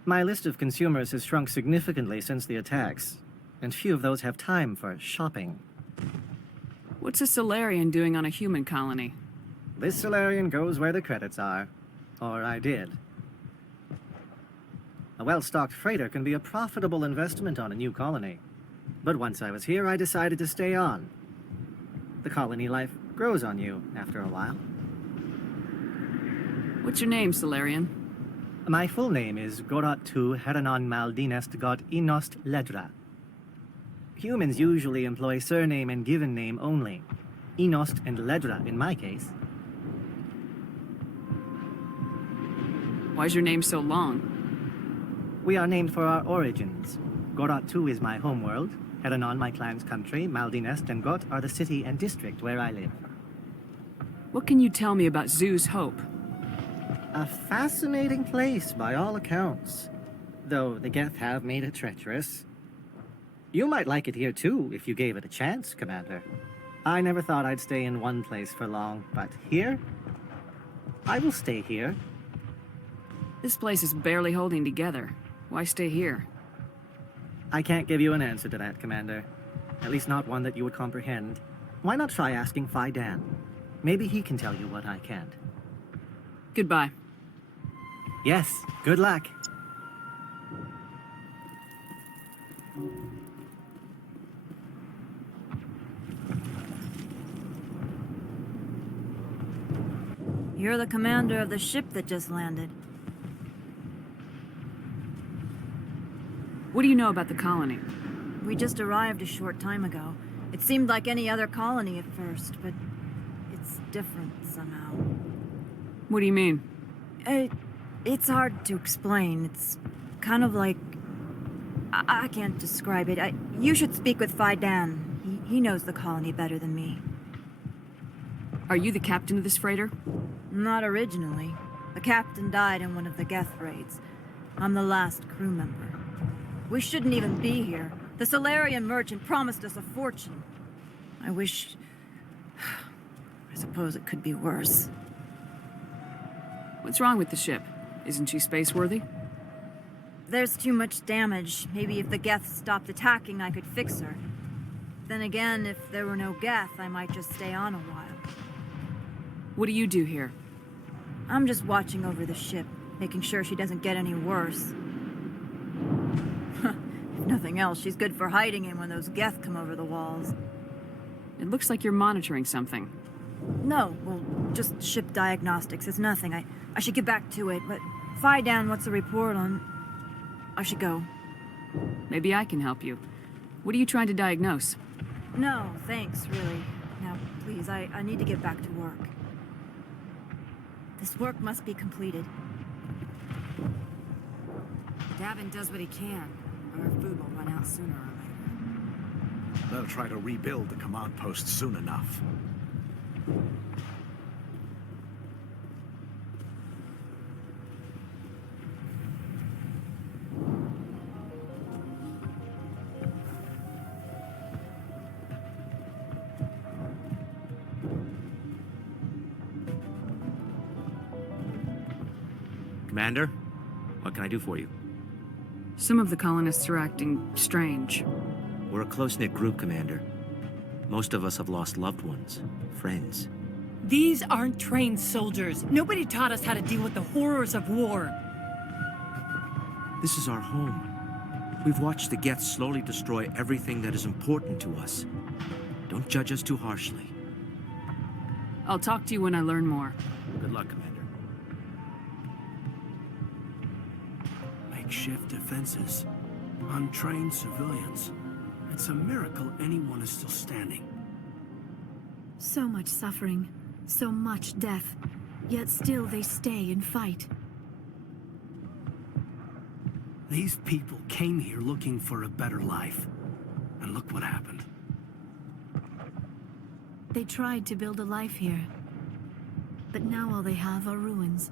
My list of consumers has shrunk significantly since the attacks, and few of those have time for shopping. What's a Solarian doing on a human colony? This Solarian goes where the credits are. Or I did. A well-stocked freighter can be a profitable investment on a new colony. But once I was here, I decided to stay on. The colony life grows on you after a while. What's your name, Solarian? My full name is Goratu Heranon Maldinest God Inost Ledra. Humans usually employ surname and given name only. Inost and Ledra in my case. Why's your name so long? We are named for our origins. Goratu is my homeworld, Heranon my clan's country, Maldinest and Got are the city and district where I live. What can you tell me about Zeus Hope? A fascinating place by all accounts, though the Geth have made it treacherous. You might like it here too, if you gave it a chance, Commander. I never thought I'd stay in one place for long, but here? I will stay here. This place is barely holding together. Why stay here? I can't give you an answer to that, Commander. At least not one that you would comprehend. Why not try asking Fidan? Maybe he can tell you what I can't. Goodbye. Yes, good luck. You're the commander of the ship that just landed. What do you know about the colony? We just arrived a short time ago. It seemed like any other colony at first, but it's different somehow. What do you mean? It's hard to explain. It's kind of like... I can't describe it. You should speak with Fidan. He knows the colony better than me. Are you the captain of this freighter? Not originally. The captain died in one of the Geth raids. I'm the last crew member. We shouldn't even be here. The Solarian merchant promised us a fortune. I wish... I suppose it could be worse. What's wrong with the ship? Isn't she space-worthy? There's too much damage. Maybe if the Geth stopped attacking, I could fix her. Then again, if there were no Geth, I might just stay on a while. What do you do here? I'm just watching over the ship, making sure she doesn't get any worse. If nothing else, she's good for hiding in when those Geth come over the walls. It looks like you're monitoring something. No, well, just ship diagnostics. It's nothing. I should get back to it, but Fidan, what's the report on... I should go. Maybe I can help you. What are you trying to diagnose? No, thanks, really. Now, please, I need to get back to work. This work must be completed. Davin does what he can, or our food will run out sooner or later. They'll try to rebuild the command post soon enough. Commander, what can I do for you? Some of the colonists are acting strange. We're a close-knit group, Commander. Most of us have lost loved ones, friends. These aren't trained soldiers. Nobody taught us how to deal with the horrors of war. This is our home. We've watched the Geth slowly destroy everything that is important to us. Don't judge us too harshly. I'll talk to you when I learn more. Good luck, Commander. Makeshift defenses. Untrained civilians. It's a miracle anyone is still standing. So much suffering, so much death, yet still they stay and fight. These people came here looking for a better life. And look what happened. They tried to build a life here, but now all they have are ruins.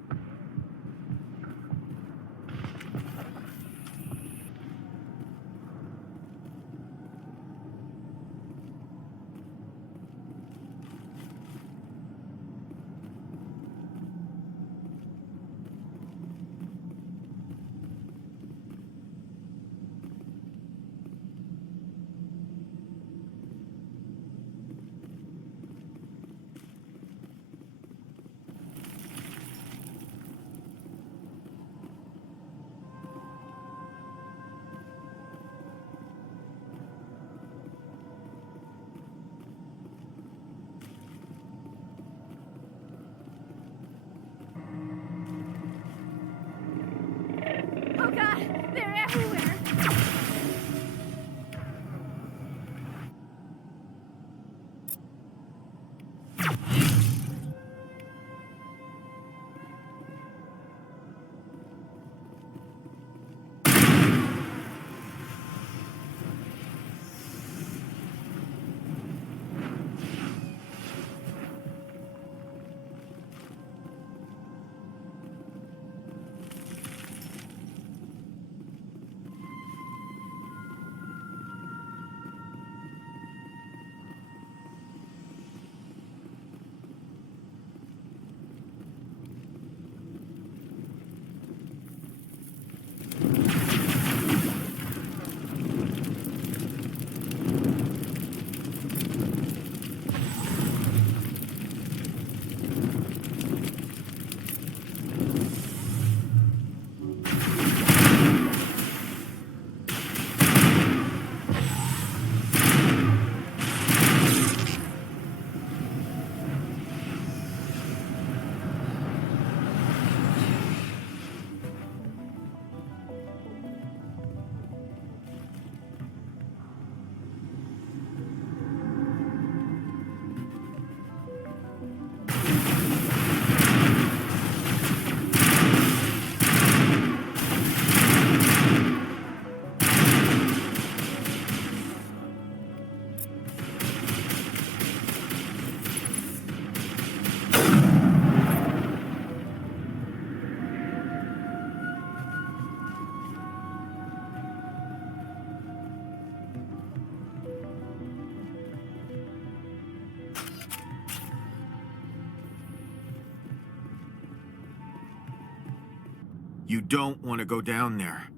You don't want to go down there.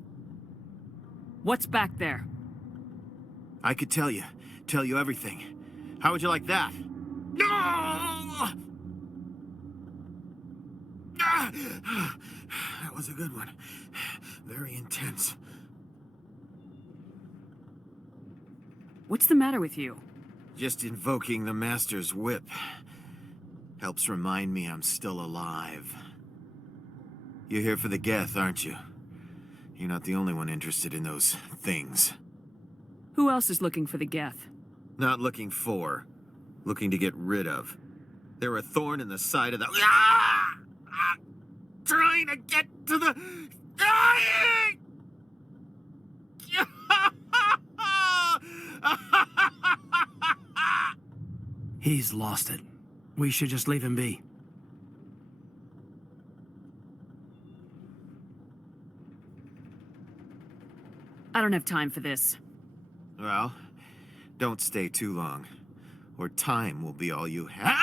What's back there? I could tell you everything. How would you like that? No! That was a good one. Very intense. What's the matter with you? Just invoking the Master's whip helps remind me I'm still alive. You're here for the Geth, aren't you? You're not the only one interested in those things. Who else is looking for the Geth? Not looking for. Looking to get rid of. They're a thorn in the side of the... Ah! Ah! Trying to get to the... Dying! He's lost it. We should just leave him be. I don't have time for this. Well, don't stay too long, or time will be all you have.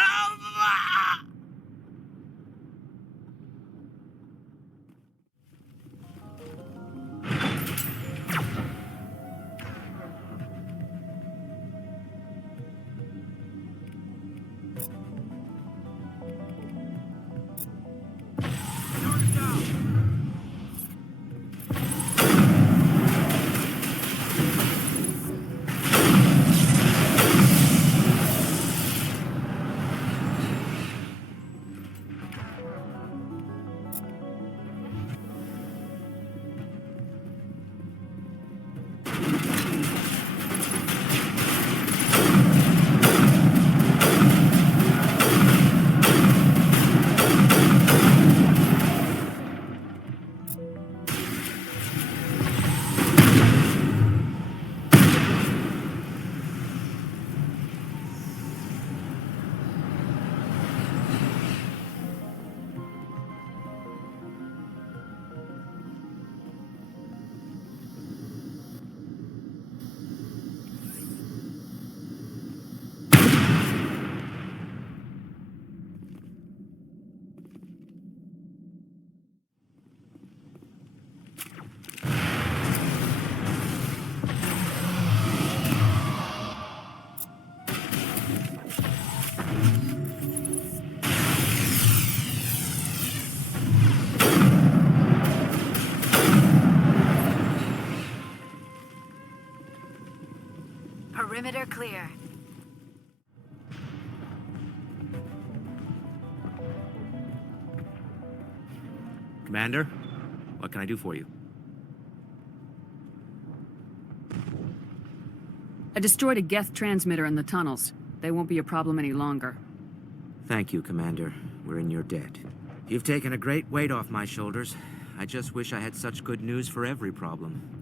Perimeter clear. Commander, what can I do for you? I destroyed a Geth transmitter in the tunnels. They won't be a problem any longer. Thank you, Commander. We're in your debt. You've taken a great weight off my shoulders. I just wish I had such good news for every problem.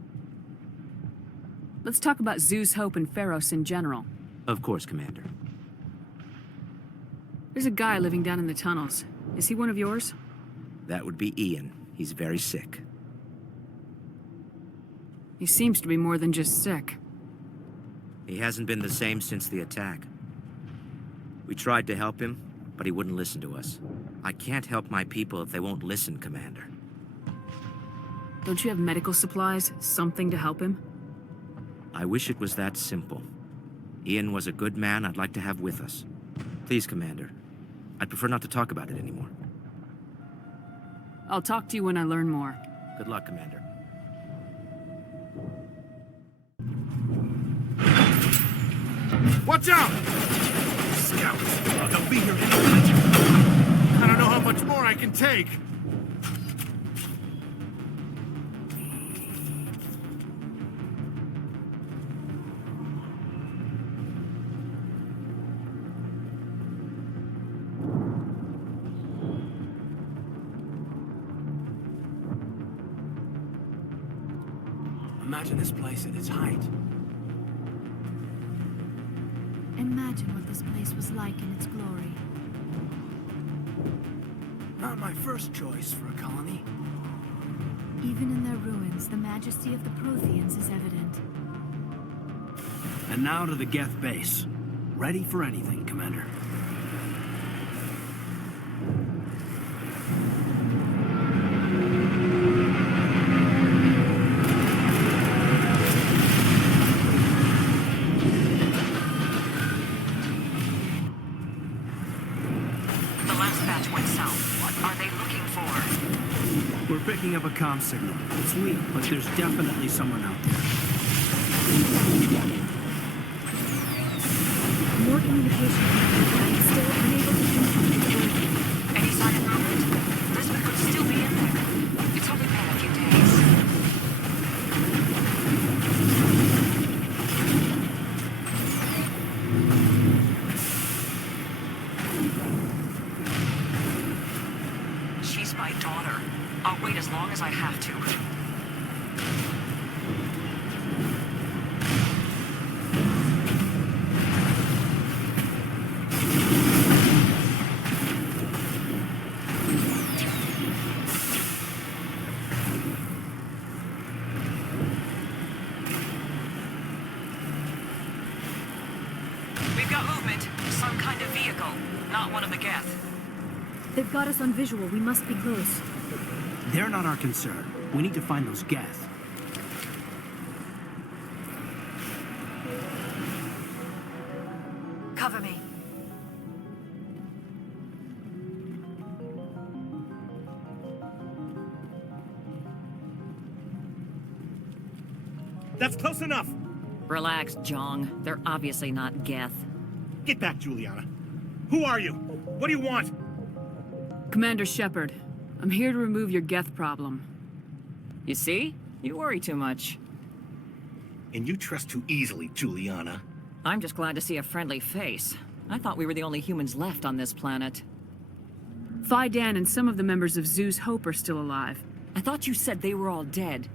Let's talk about Zoo's Hope and Feros in general. Of course, Commander. There's a guy living down in the tunnels. Is he one of yours? That would be Ian. He's very sick. He seems to be more than just sick. He hasn't been the same since the attack. We tried to help him, but he wouldn't listen to us. I can't help my people if they won't listen, Commander. Don't you have medical supplies? Something to help him? I wish it was that simple. Ian was a good man I'd like to have with us. Please, Commander. I'd prefer not to talk about it anymore. I'll talk to you when I learn more. Good luck, Commander. Watch out! Scouts! Oh, they'll be here in a minute. I don't know how much more I can take. Imagine this place at its height. Imagine what this place was like in its glory. Not my first choice for a colony. Even in their ruins, the majesty of the Protheans is evident. And now to the Geth base. Ready for anything, Commander. a comm signal. It's weak, but there's definitely someone out there. More communication. I'm still unable to communicate the word. Any sign of movement? Lisbeth could still be in there. It's only been a few days. She's my daughter. I'll wait as long as I have to. We've got movement. Some kind of vehicle. Not one of the Geth. They've got us on visual. We must be close. They're not our concern. We need to find those Geth. Cover me. That's close enough! Relax, Jong. They're obviously not Geth. Get back, Juliana. Who are you? What do you want? Commander Shepard, I'm here to remove your Geth problem. You see? You worry too much. And you trust too easily, Juliana. I'm just glad to see a friendly face. I thought we were the only humans left on this planet. Fedan and some of the members of Zeus Hope are still alive. I thought you said they were all dead.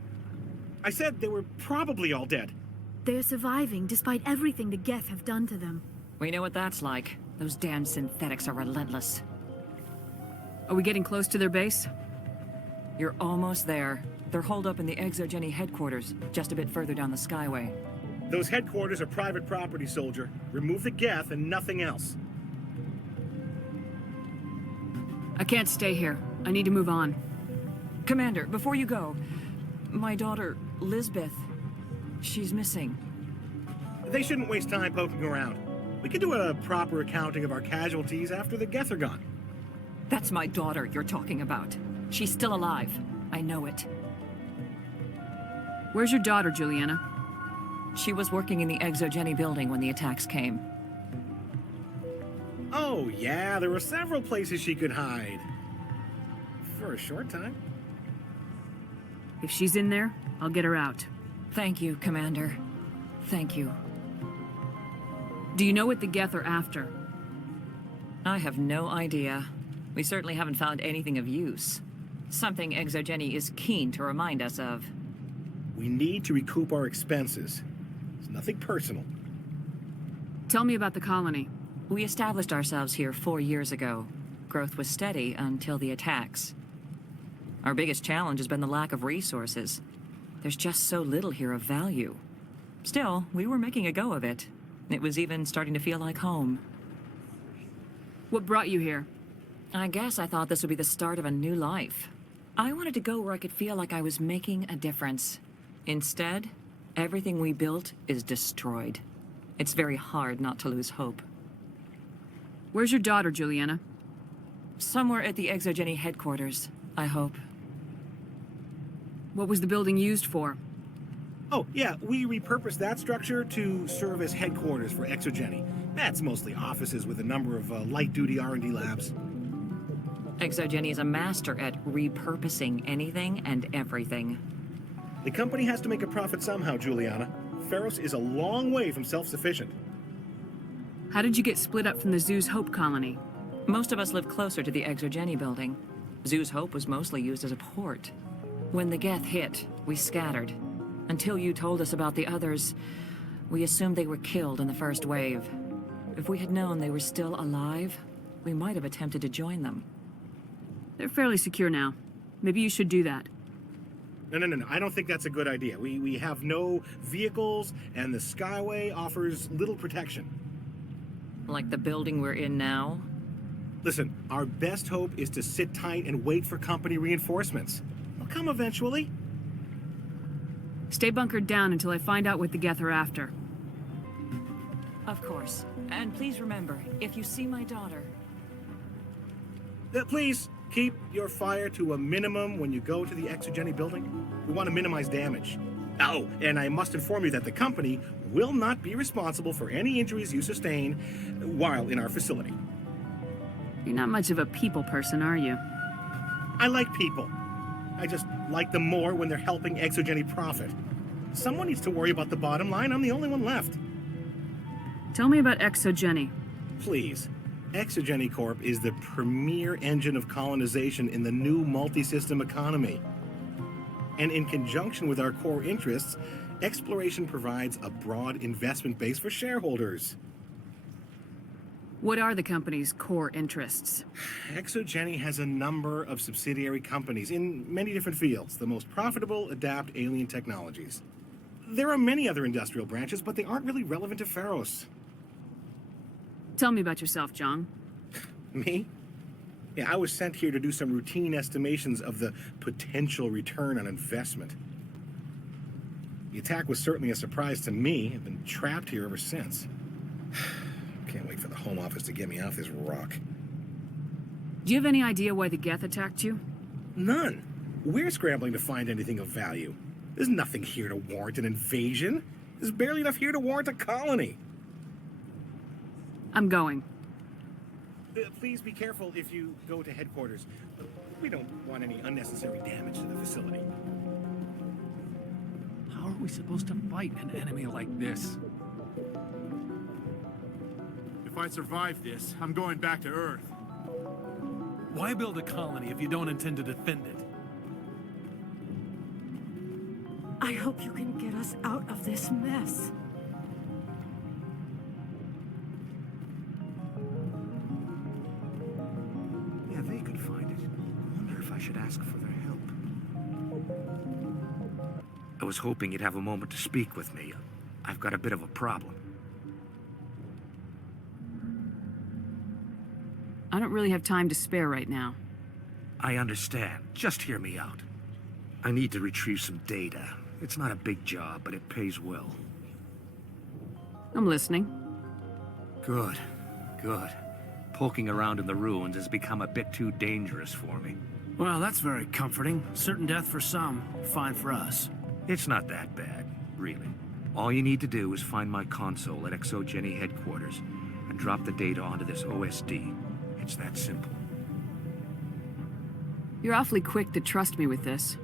I said they were probably all dead. They're surviving despite everything the Geth have done to them. We know what that's like. Those damn synthetics are relentless. Are we getting close to their base? You're almost there. They're holed up in the Exogeny headquarters, just a bit further down the Skyway. Those headquarters are private property, soldier. Remove the Geth and nothing else. I can't stay here. I need to move on. Commander, before you go, my daughter, Lisbeth, she's missing. They shouldn't waste time poking around. We can do a proper accounting of our casualties after the Geth are gone. That's my daughter you're talking about. She's still alive. I know it. Where's your daughter, Juliana? She was working in the Exogeny building when the attacks came. Oh, yeah, there were several places she could hide. For a short time. If she's in there, I'll get her out. Thank you, Commander. Thank you. Do you know what the Geth are after? I have no idea. We certainly haven't found anything of use. Something Exogeny is keen to remind us of. We need to recoup our expenses. It's nothing personal. Tell me about the colony. We established ourselves here 4 years ago. Growth was steady until the attacks. Our biggest challenge has been the lack of resources. There's just so little here of value. Still, we were making a go of it. It was even starting to feel like home. What brought you here? I guess I thought this would be the start of a new life. I wanted to go where I could feel like I was making a difference. Instead, everything we built is destroyed. It's very hard not to lose hope. Where's your daughter, Juliana? Somewhere at the Exogeny headquarters, I hope. What was the building used for? Oh, yeah, we repurposed that structure to serve as headquarters for Exogeny. That's mostly offices with a number of light-duty R&D labs. Exogeny is a master at repurposing anything and everything. The company has to make a profit somehow, Juliana. Feros is a long way from self-sufficient. How did you get split up from the Zeus Hope colony? Most of us live closer to the Exogeny building. Zeus Hope was mostly used as a port. When the Geth hit, we scattered. Until you told us about the others, we assumed they were killed in the first wave. If we had known they were still alive, we might have attempted to join them. They're fairly secure now. Maybe you should do that. No. I don't think that's a good idea. We have no vehicles, and the Skyway offers little protection. Like the building we're in now? Listen, our best hope is to sit tight and wait for company reinforcements. They'll come eventually. Stay bunkered down until I find out what the Geth are after. Of course. And please remember, if you see my daughter... Please, Keep your fire to a minimum when you go to the Exogeny building. We want to minimize damage. Oh, and I must inform you that the company will not be responsible for any injuries you sustain while in our facility. You're not much of a people person, are you? I like people. I just like them more when they're helping Exogeny profit. Someone needs to worry about the bottom line. I'm the only one left. Tell me about Exogeny. Please. Exogeny Corp is the premier engine of colonization in the new multi-system economy. And in conjunction with our core interests, exploration provides a broad investment base for shareholders. What are the company's core interests? Exogeny has a number of subsidiary companies in many different fields. The most profitable adapt alien technologies. There are many other industrial branches, but they aren't really relevant to Feros. Tell me about yourself, John. Me? Yeah, I was sent here to do some routine estimations of the potential return on investment. The attack was certainly a surprise to me. I've been trapped here ever since. Can't wait for the Home Office to get me off this rock. Do you have any idea why the Geth attacked you? None. We're scrambling to find anything of value. There's nothing here to warrant an invasion. There's barely enough here to warrant a colony. I'm going. Please be careful if you go to headquarters. We don't want any unnecessary damage to the facility. How are we supposed to fight an enemy like this? If I survive this, I'm going back to Earth. Why build a colony if you don't intend to defend it? I hope you can get us out of this mess. Yeah, they could find it. I wonder if I should ask for their help. I was hoping you'd have a moment to speak with me. I've got a bit of a problem. I don't really have time to spare right now. I understand. Just hear me out. I need to retrieve some data. It's not a big job, but it pays well. I'm listening. Good. Good. Poking around in the ruins has become a bit too dangerous for me. Well, that's very comforting. Certain death for some, fine for us. It's not that bad, really. All you need to do is find my console at Exogeny headquarters and drop the data onto this OSD. It's that simple. You're awfully quick to trust me with this.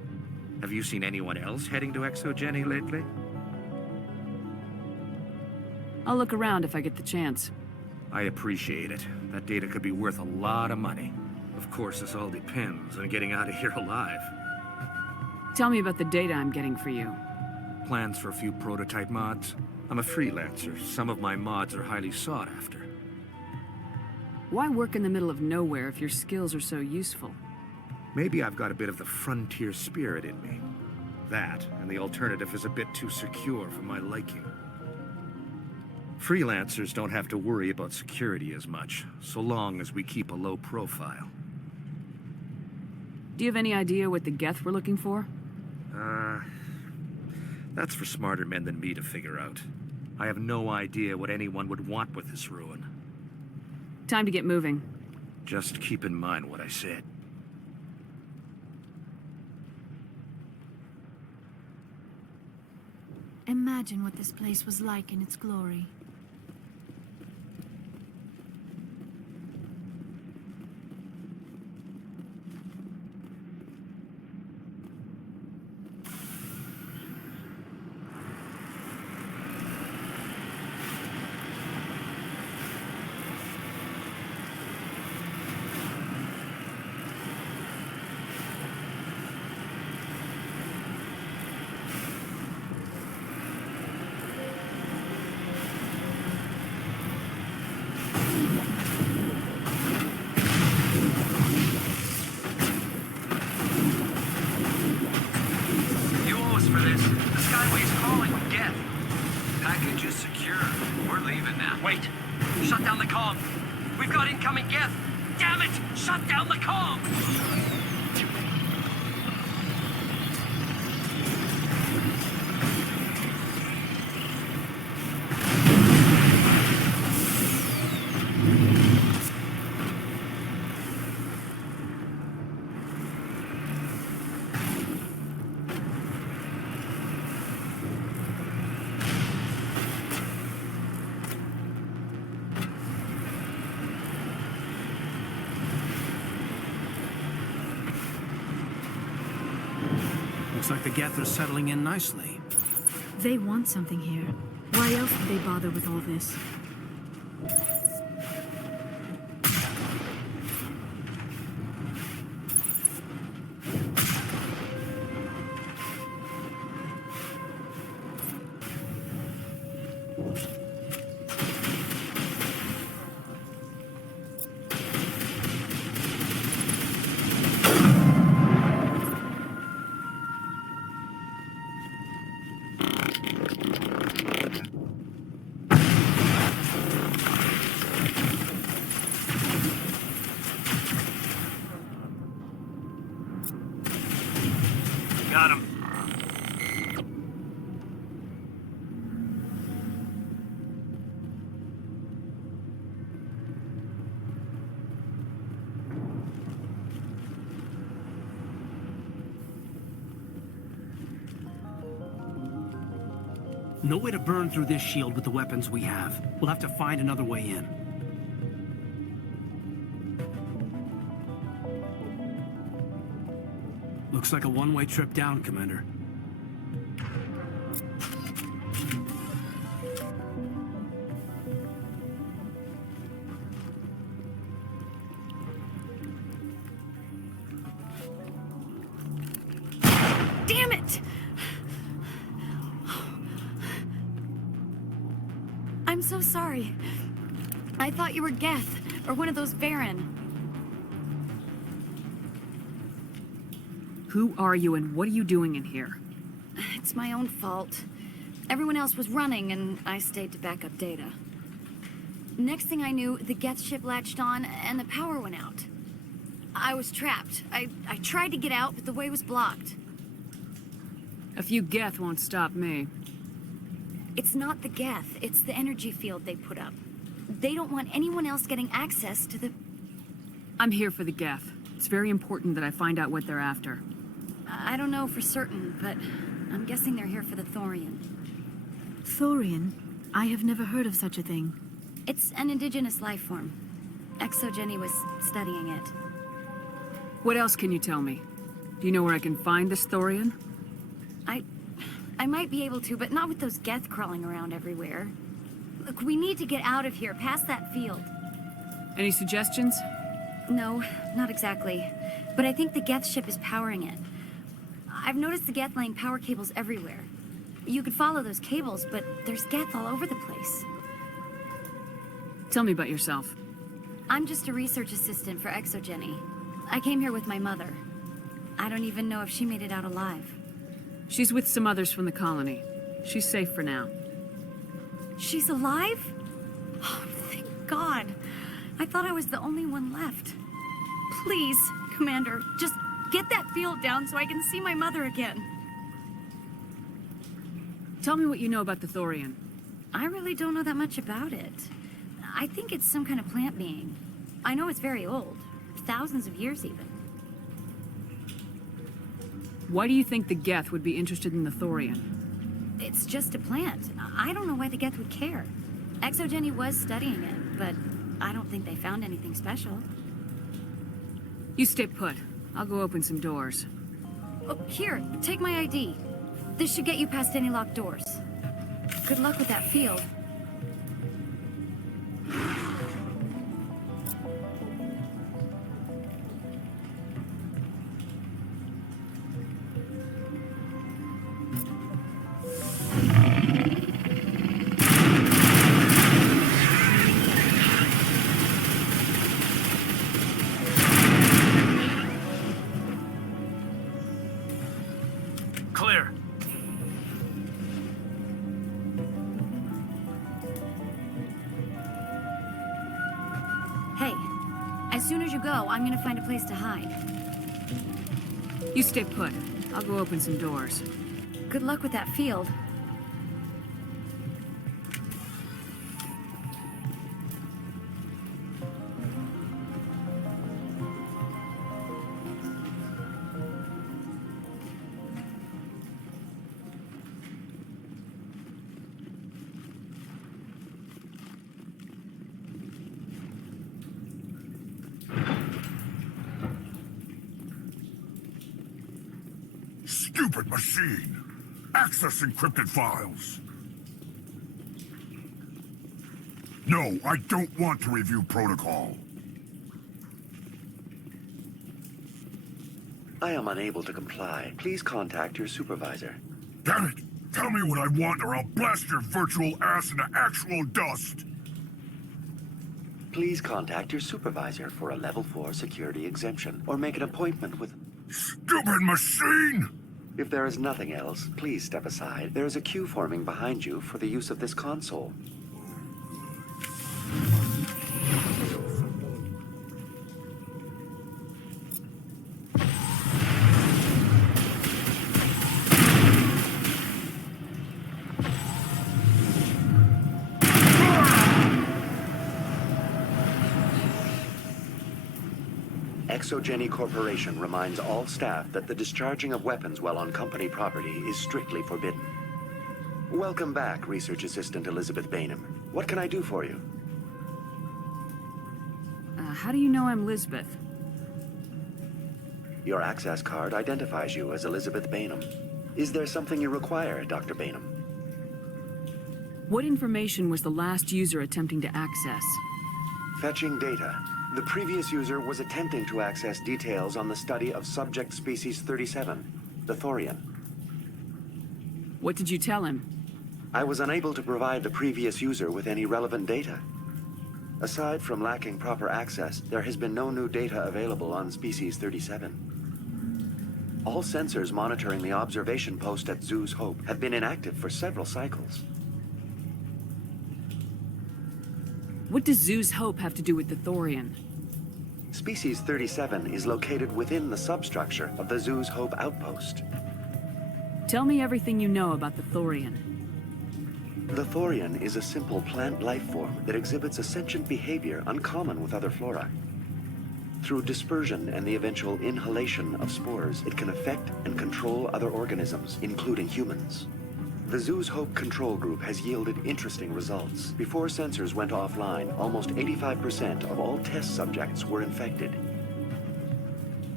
Have you seen anyone else heading to Exogeny lately? I'll look around if I get the chance. I appreciate it. That data could be worth a lot of money. Of course, this all depends on getting out of here alive. Tell me about the data I'm getting for you. Plans for a few prototype mods? I'm a freelancer. Some of my mods are highly sought after. Why work in the middle of nowhere if your skills are so useful? Maybe I've got a bit of the frontier spirit in me. That, and the alternative is a bit too secure for my liking. Freelancers don't have to worry about security as much, so long as we keep a low profile. Do you have any idea what the Geth were looking for? That's for smarter men than me to figure out. I have no idea what anyone would want with this ruin. Time to get moving. Just keep in mind what I said. Imagine what this place was like in its glory. Looks like the Geth are settling in nicely. They want something here. Why else would they bother with all this? Got him. No way to burn through this shield with the weapons we have. We'll have to find another way in. Looks like a one-way trip down, Commander. Damn it! I'm so sorry. I thought you were Geth, or one of those Varen. Who are you and what are you doing in here? It's my own fault. Everyone else was running, and I stayed to back up data. Next thing I knew, the Geth ship latched on, and the power went out. I was trapped. I tried to get out, but the way was blocked. A few Geth won't stop me. It's not the Geth, it's the energy field they put up. They don't want anyone else getting access to the... I'm here for the Geth. It's very important that I find out what they're after. I don't know for certain, but I'm guessing they're here for the Thorian. Thorian? I have never heard of such a thing. It's an indigenous life form. Exogeny was studying it. What else can you tell me? Do you know where I can find this Thorian? I might be able to, but not with those Geth crawling around everywhere. Look, we need to get out of here, past that field. Any suggestions? No, not exactly. But I think the Geth ship is powering it. I've noticed the Geth laying power cables everywhere. You could follow those cables, but there's Geth all over the place. Tell me about yourself. I'm just a research assistant for Exogeny. I came here with my mother. I don't even know if she made it out alive. She's with some others from the colony. She's safe for now. She's alive? Oh, thank God. I thought I was the only one left. Please, Commander, just get that field down so I can see my mother again. Tell me what you know about the Thorian. I really don't know that much about it. I think it's some kind of plant being. I know it's very old. Thousands of years, even. Why do you think the Geth would be interested in the Thorian? It's just a plant. I don't know why the Geth would care. Exogeny was studying it, but I don't think they found anything special. You stay put. I'll go open some doors. Oh, here, take my ID. This should get you past any locked doors. Good luck with that field. Clear. Hey, as soon as you go, I'm gonna find a place to hide. You stay put. I'll go open some doors. Good luck with that field. Stupid stupid machine! Access encrypted files! No, I don't want to review protocol. I am unable to comply. Please contact your supervisor. Damn it! Tell me what I want or I'll blast your virtual ass into actual dust! Please contact your supervisor for a Level 4 security exemption, or make an appointment with... Stupid machine! If there is nothing else, please step aside. There is a queue forming behind you for the use of this console. Exogeny Corporation reminds all staff that the discharging of weapons while on company property is strictly forbidden. Welcome back, Research Assistant Elizabeth Bainham. What can I do for you? How do you know I'm Lisbeth? Your access card identifies you as Elizabeth Bainham. Is there something you require, Dr. Bainham? What information was the last user attempting to access? Fetching data. The previous user was attempting to access details on the study of subject species 37, the Thorian. What did you tell him? I was unable to provide the previous user with any relevant data. Aside from lacking proper access, there has been no new data available on species 37. All sensors monitoring the observation post at Zeus Hope have been inactive for several cycles. What does Zeus Hope have to do with the Thorian? Species 37 is located within the substructure of the Zeus Hope outpost. Tell me everything you know about the Thorian. The Thorian is a simple plant life form that exhibits a sentient behavior uncommon with other flora. Through dispersion and the eventual inhalation of spores, it can affect and control other organisms, including humans. The Zeus Hope control group has yielded interesting results. Before sensors went offline, almost 85% of all test subjects were infected.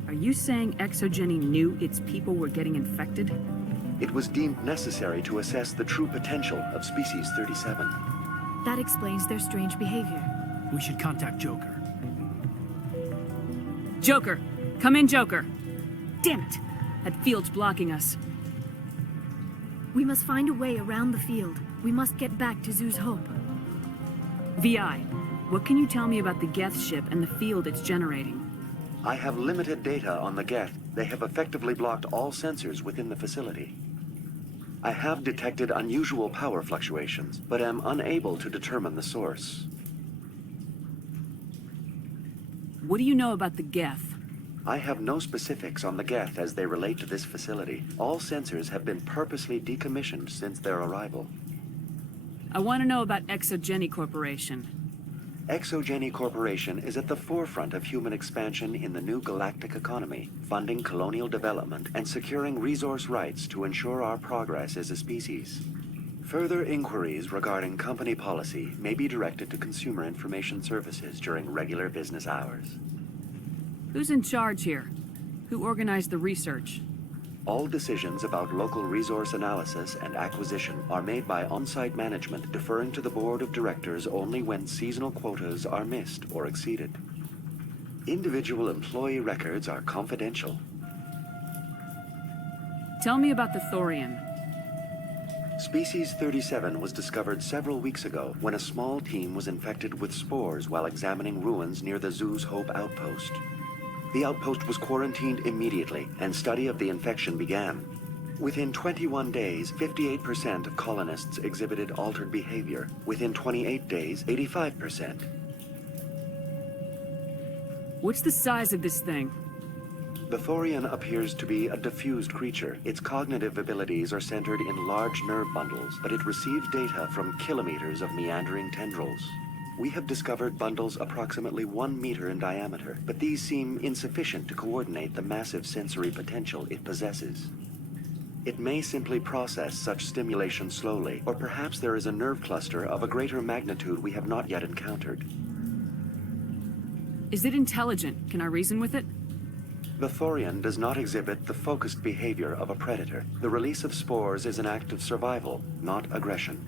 Are you saying Exogeny knew its people were getting infected? It was deemed necessary to assess the true potential of species 37. That explains their strange behavior. We should contact Joker. Joker! Come in, Joker! Damn it! That field's blocking us. We must find a way around the field. We must get back to Zeus Hope. VI, what can you tell me about the Geth ship and the field it's generating? I have limited data on the Geth. They have effectively blocked all sensors within the facility. I have detected unusual power fluctuations, but am unable to determine the source. What do you know about the Geth? I have no specifics on the Geth as they relate to this facility. All sensors have been purposely decommissioned since their arrival. I want to know about Exogeny Corporation. Exogeny Corporation is at the forefront of human expansion in the new galactic economy, funding colonial development and securing resource rights to ensure our progress as a species. Further inquiries regarding company policy may be directed to Consumer Information Services during regular business hours. Who's in charge here? Who organized the research? All decisions about local resource analysis and acquisition are made by on-site management, deferring to the board of directors only when seasonal quotas are missed or exceeded. Individual employee records are confidential. Tell me about the Thorian. Species 37 was discovered several weeks ago when a small team was infected with spores while examining ruins near the Zeus Hope outpost. The outpost was quarantined immediately, and study of the infection began. Within 21 days, 58% of colonists exhibited altered behavior. Within 28 days, 85%. What's the size of this thing? The Thorian appears to be a diffused creature. Its cognitive abilities are centered in large nerve bundles, but it receives data from kilometers of meandering tendrils. We have discovered bundles approximately 1 meter in diameter, but these seem insufficient to coordinate the massive sensory potential it possesses. It may simply process such stimulation slowly, or perhaps there is a nerve cluster of a greater magnitude we have not yet encountered. Is it intelligent? Can I reason with it? The Thorian does not exhibit the focused behavior of a predator. The release of spores is an act of survival, not aggression.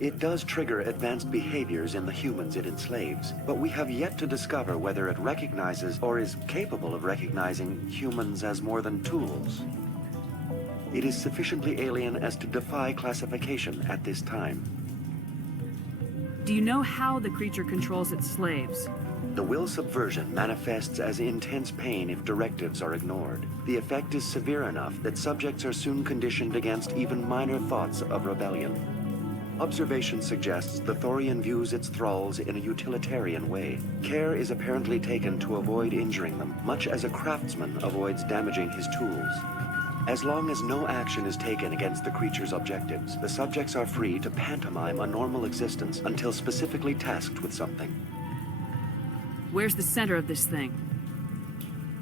It does trigger advanced behaviors in the humans it enslaves, but we have yet to discover whether it recognizes or is capable of recognizing humans as more than tools. It is sufficiently alien as to defy classification at this time. Do you know how the creature controls its slaves? The will subversion manifests as intense pain if directives are ignored. The effect is severe enough that subjects are soon conditioned against even minor thoughts of rebellion. Observation suggests the Thorian views its thralls in a utilitarian way. Care is apparently taken to avoid injuring them, much as a craftsman avoids damaging his tools. As long as no action is taken against the creature's objectives, the subjects are free to pantomime a normal existence until specifically tasked with something. Where's the center of this thing?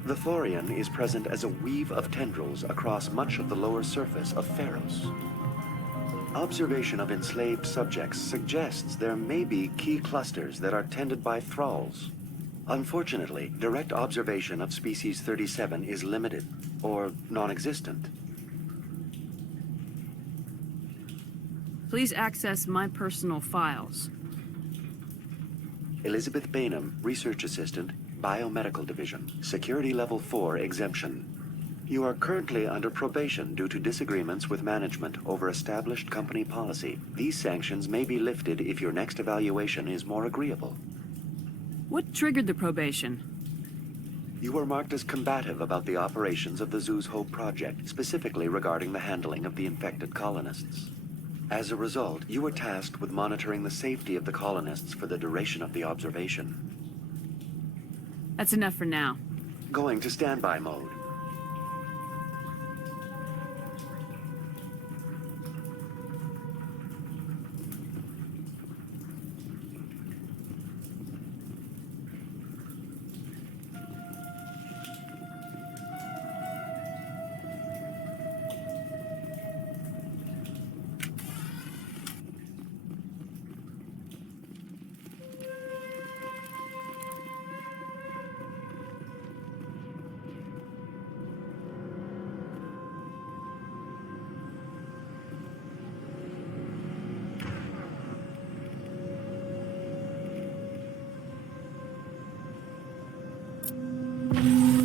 The Thorian is present as a weave of tendrils across much of the lower surface of Feros. Observation of enslaved subjects suggests there may be key clusters that are tended by thralls. Unfortunately, direct observation of species 37 is limited, or non-existent. Please access my personal files. Elizabeth Bainham, Research Assistant, Biomedical Division, Security Level 4 exemption. You are currently under probation due to disagreements with management over established company policy. These sanctions may be lifted if your next evaluation is more agreeable. What triggered the probation? You were marked as combative about the operations of the Zeus Hope project, specifically regarding the handling of the infected colonists. As a result, you were tasked with monitoring the safety of the colonists for the duration of the observation. That's enough for now. Going to standby mode.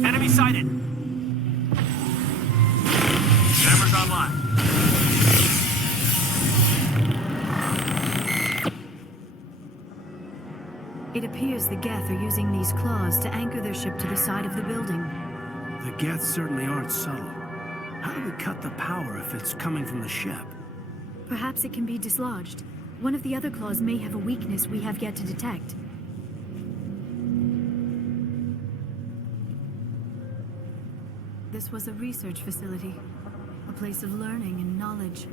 Enemy sighted! Cameras online. It appears the Geth are using these claws to anchor their ship to the side of the building. The Geth certainly aren't subtle. How do we cut the power if it's coming from the ship? Perhaps it can be dislodged. One of the other claws may have a weakness we have yet to detect. This was a research facility, a place of learning and knowledge.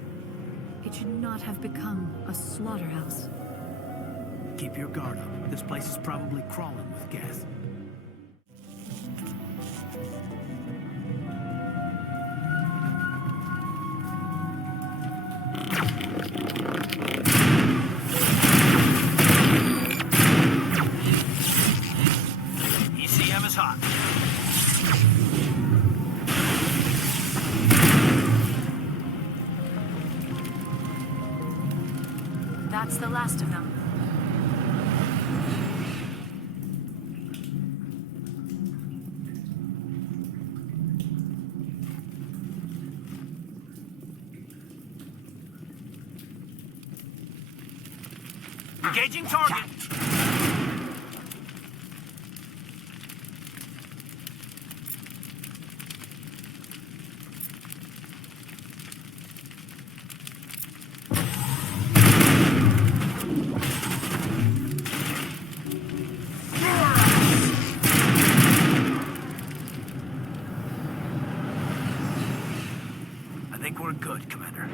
It should not have become a slaughterhouse. Keep your guard up. This place is probably crawling with Geth. ECM is hot. That's the last of them. Engaging target. I think we're good, Commander.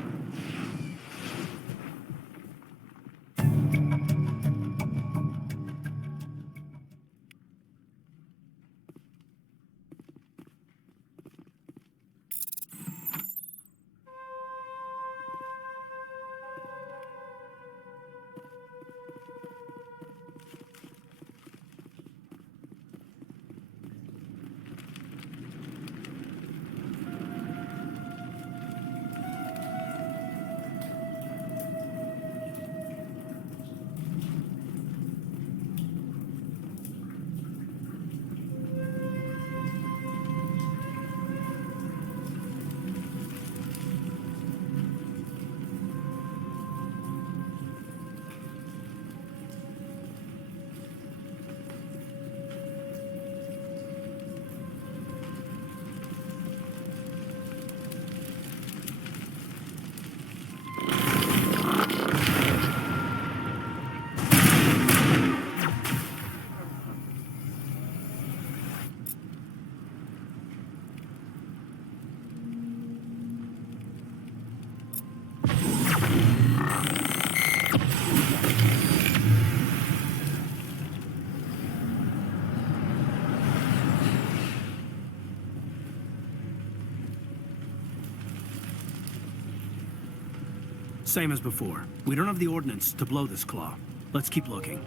Same as before. We don't have the ordnance to blow this claw. Let's keep looking.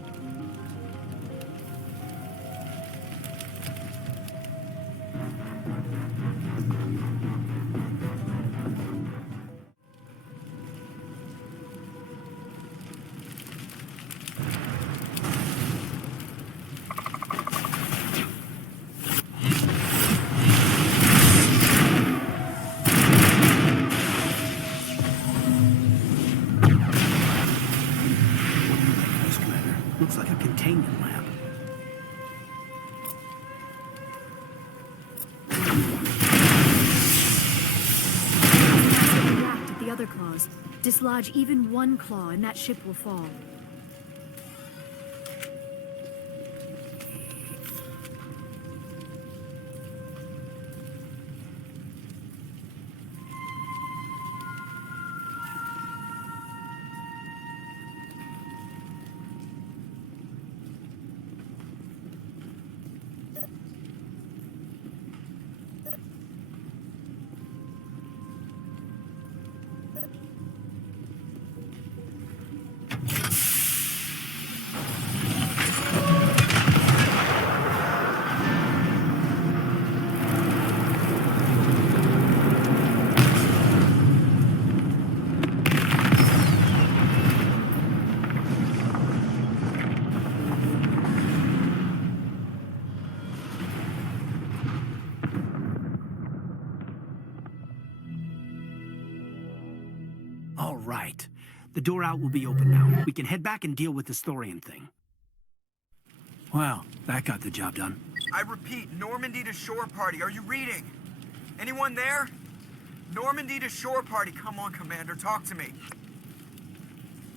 Looks like a containment lab. React at the other claws. Dislodge even one claw and that ship will fall. All right. The door out will be open now. We can head back and deal with this Thorian thing. Well, that got the job done. I repeat, Normandy to shore party. Are you reading? Anyone there? Normandy to shore party. Come on, Commander, talk to me.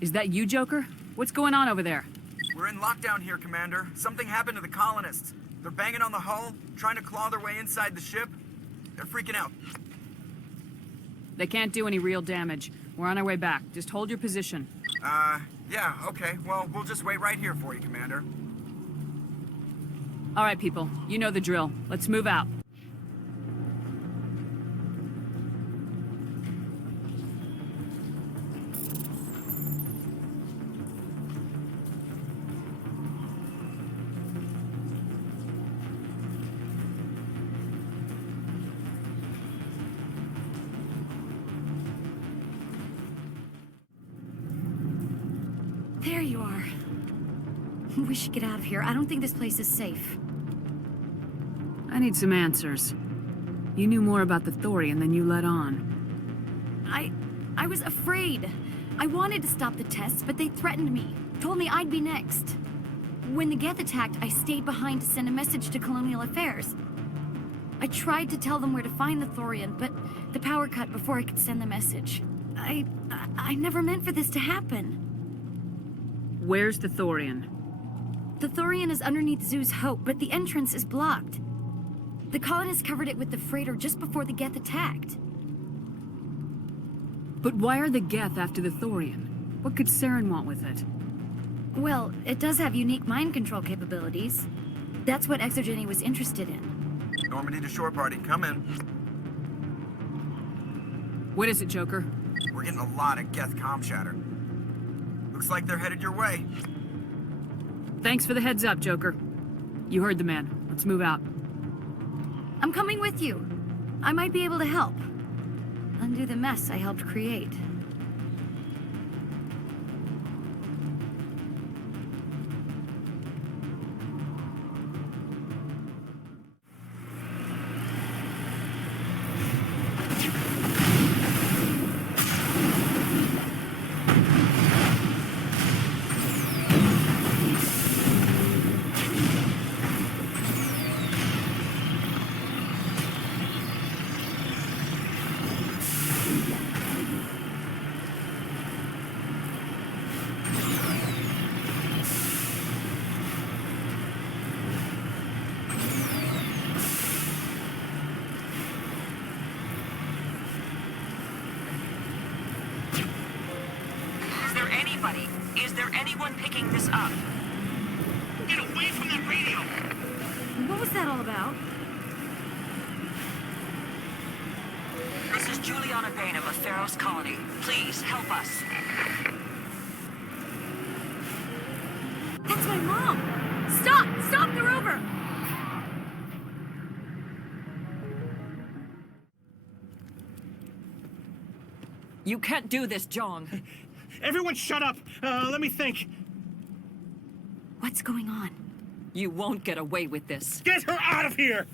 Is that you, Joker? What's going on over there? We're in lockdown here, Commander. Something happened to the colonists. They're banging on the hull, trying to claw their way inside the ship. They're freaking out. They can't do any real damage. We're on our way back. Just hold your position. Yeah, okay. Well, we'll just wait right here for you, Commander. All right, people. You know the drill. Let's move out. There you are. We should get out of here. I don't think this place is safe. I need some answers. You knew more about the Thorian than you let on. I was afraid. I wanted to stop the tests, but they threatened me. Told me I'd be next. When the Geth attacked, I stayed behind to send a message to Colonial Affairs. I tried to tell them where to find the Thorian, but the power cut before I could send the message. I never meant for this to happen. Where's the Thorian? The Thorian is underneath Zoo's Hope, but the entrance is blocked. The colonists covered it with the freighter just before the Geth attacked. But why are the Geth after the Thorian? What could Saren want with it? Well, it does have unique mind control capabilities. That's what Exogeny was interested in. Normandy to shore party, come in. What is it, Joker? We're getting a lot of Geth comm chatter. Looks like they're headed your way. Thanks for the heads up, Joker. You heard the man. Let's move out. I'm coming with you. I might be able to help. Undo the mess I helped create. Is there anyone picking this up? Get away from that radio! What was that all about? This is Juliana Bain of a Feros colony. Please, help us. That's my mom! Stop! Stop the rover! You can't do this, Jong. Everyone shut up! Let me think. What's going on? You won't get away with this. Get her out of here!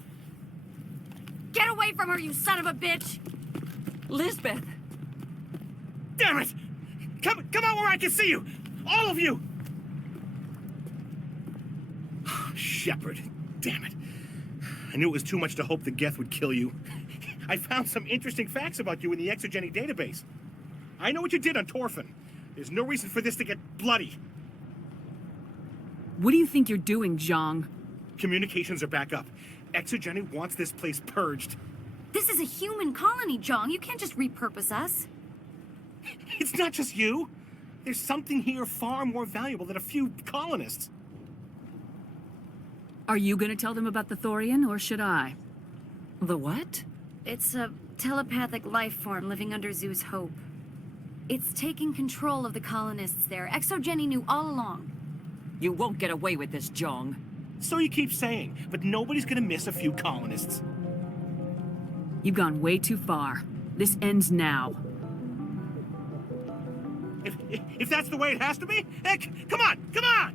Get away from her, you son of a bitch! Lisbeth! Damn it! Come out where I can see you! All of you! Shepard, damn it. I knew it was too much to hope the Geth would kill you. I found some interesting facts about you in the exogenic database. I know what you did on Torfin. There's no reason for this to get bloody. What do you think you're doing, Zhang? Communications are back up. Exogenic wants this place purged. This is a human colony, Jong. You can't just repurpose us. It's not just you. There's something here far more valuable than a few colonists. Are you gonna tell them about the Thorian, or should I? The what? It's a telepathic life form living under Zeus Hope. It's taking control of the colonists there. Exogeny knew all along. You won't get away with this, Jong. So you keep saying, but nobody's gonna miss a few colonists. You've gone way too far. This ends now. If that's the way it has to be, heck, come on, come on!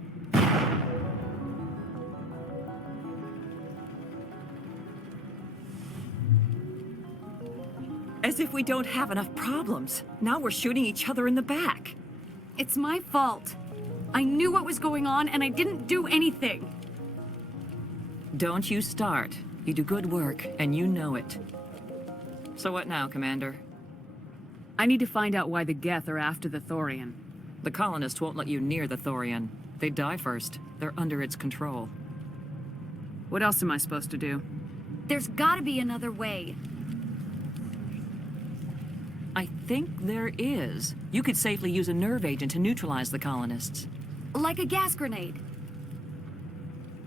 As if we don't have enough problems. Now we're shooting each other in the back. It's my fault. I knew what was going on, and I didn't do anything. Don't you start. You do good work, and you know it. So what now, Commander? I need to find out why the Geth are after the Thorian. The colonists won't let you near the Thorian. They die first. They're under its control. What else am I supposed to do? There's gotta be another way. I think there is. You could safely use a nerve agent to neutralize the colonists. Like a gas grenade.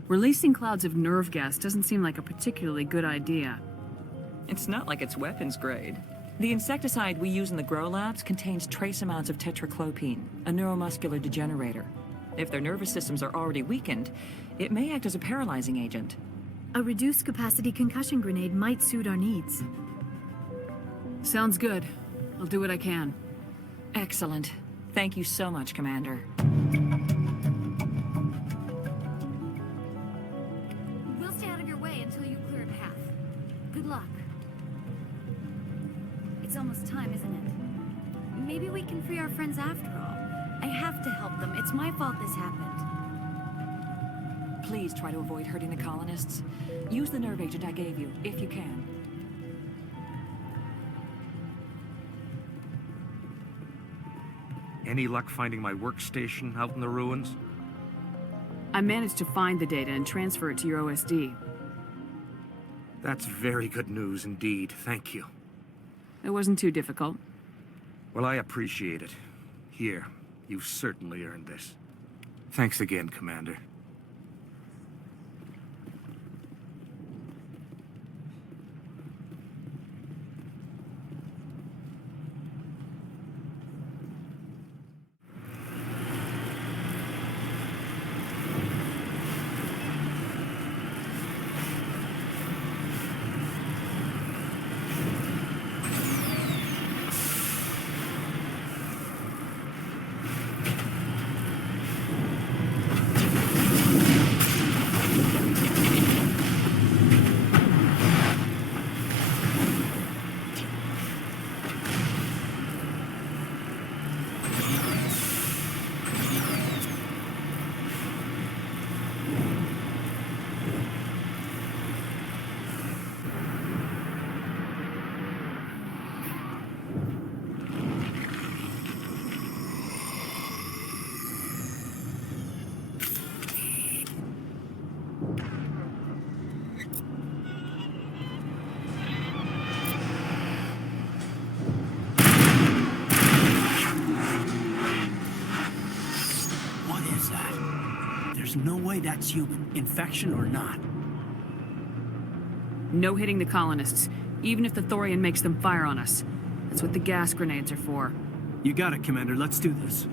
Releasing clouds of nerve gas doesn't seem like a particularly good idea. It's not like it's weapons grade. The insecticide we use in the grow labs contains trace amounts of tetraclopine, a neuromuscular degenerator. If their nervous systems are already weakened, it may act as a paralyzing agent. A reduced capacity concussion grenade might suit our needs. Sounds good. I'll do what I can. Excellent. Thank you so much, Commander. We'll stay out of your way until you clear a path. Good luck. It's almost time, isn't it? Maybe we can free our friends after all. I have to help them. It's my fault this happened. Please try to avoid hurting the colonists. Use the nerve agent I gave you, if you can. Any luck finding my workstation out in the ruins? I managed to find the data and transfer it to your OSD. That's very good news indeed. Thank you. It wasn't too difficult. Well, I appreciate it. Here, you've certainly earned this. Thanks again, Commander. There's no way that's human, infection or not. No hitting the colonists, even if the Thorian makes them fire on us. That's what the gas grenades are for. You got it, Commander. Let's do this.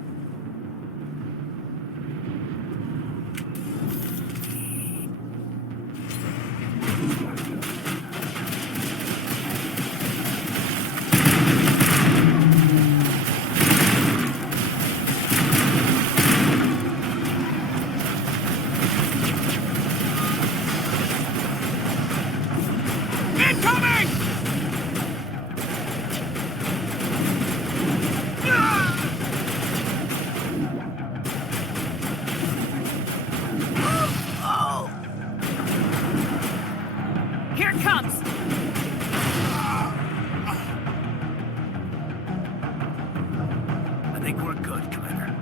Here it comes! I think we're good, Commander.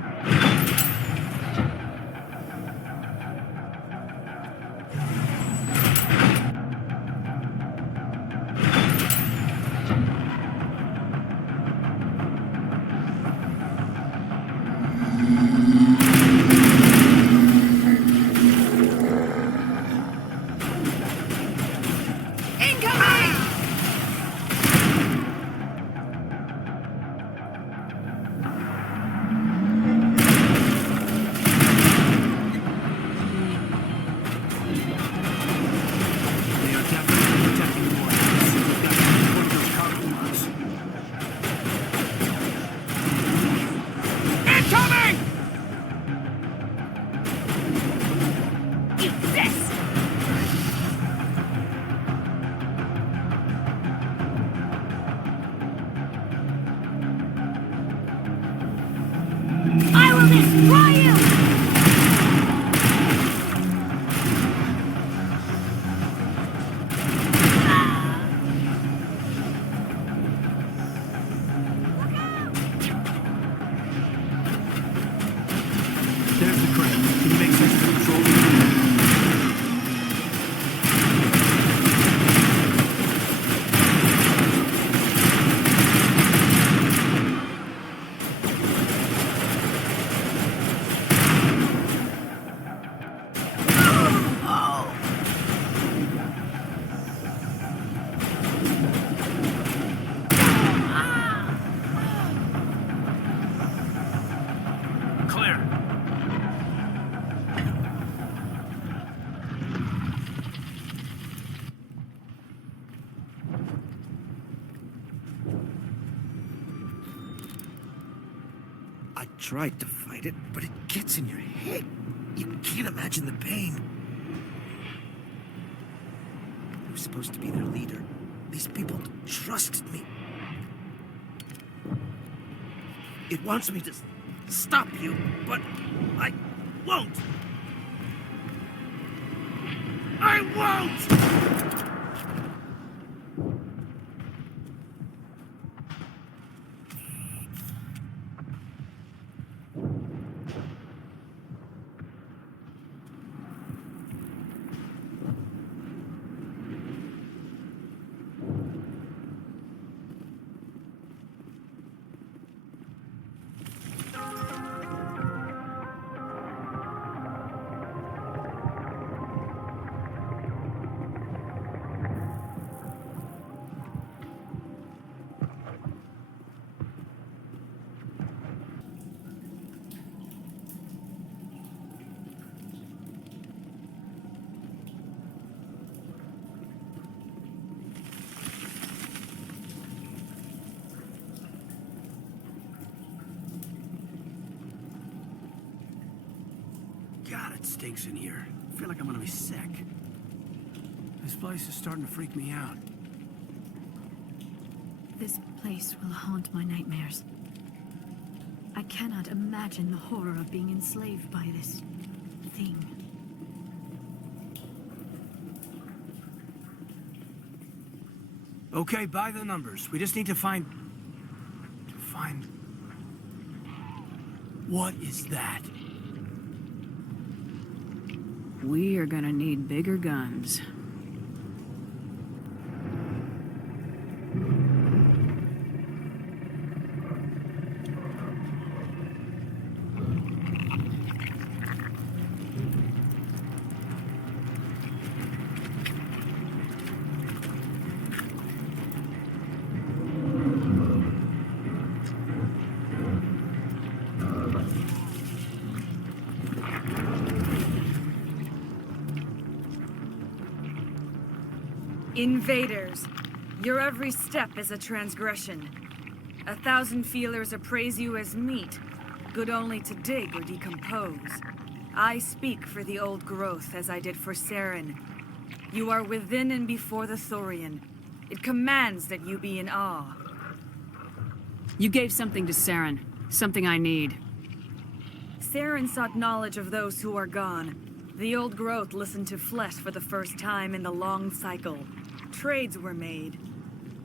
I will destroy you! There's the crate. Can you make sense of the control room? Clear. I tried to fight it, but it gets in your head. You can't imagine the pain. I was supposed to be their leader. These people trusted me. It wants me to stop you, but I won't. I won't! God, it stinks in here. I feel like I'm gonna be sick. This place is starting to freak me out. This place will haunt my nightmares. I cannot imagine the horror of being enslaved by this thing. Okay, by the numbers. We just need to find... What is that? We are gonna need bigger guns. Invaders, your every step is a transgression. 1,000 feelers appraise you as meat, good only to dig or decompose. I speak for the old growth as I did for Saren. You are within and before the Thorian. It commands that you be in awe. You gave something to Saren. Something I need. Saren sought knowledge of those who are gone. The old growth listened to flesh for the first time in the long cycle. Trades were made.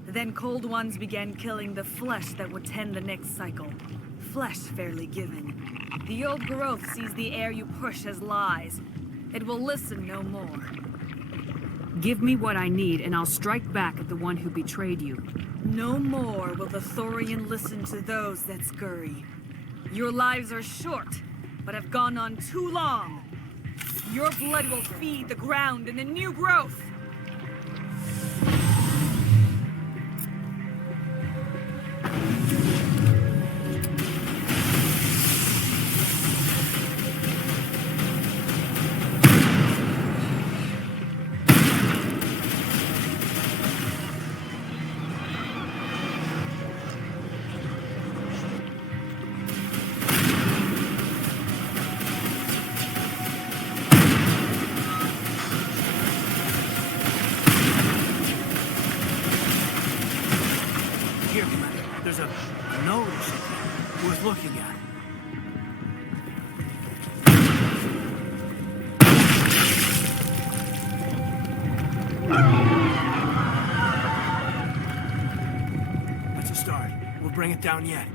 Then cold ones began killing the flesh that would tend the next cycle. Flesh fairly given. The old growth sees the air you push as lies. It will listen no more. Give me what I need, and I'll strike back at the one who betrayed you. No more will the Thorian listen to those that scurry. Your lives are short, but have gone on too long. Your blood will feed the ground and the new growth. Here, Commander. There's a notice worth looking at. That's a start. We'll bring it down yet.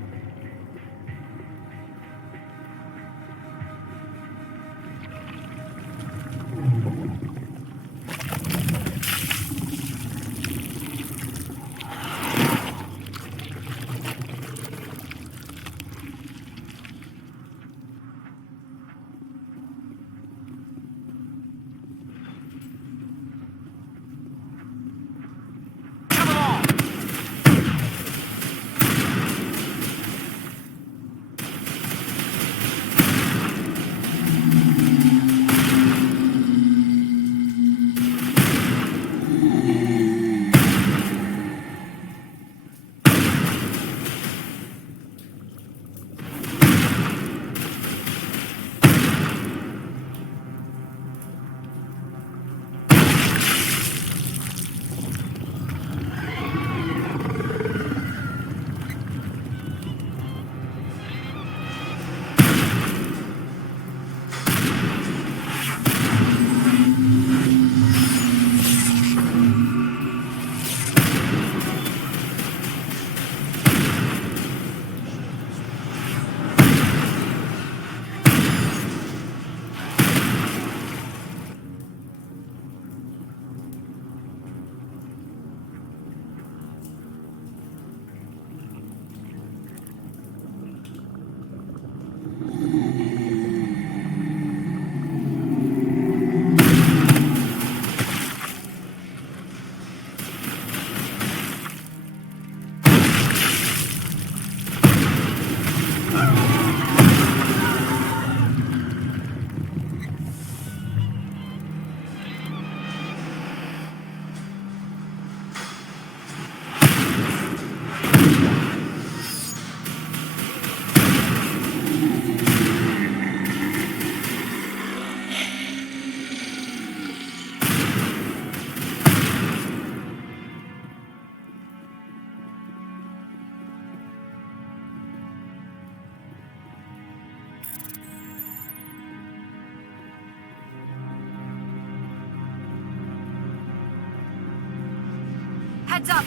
Heads up!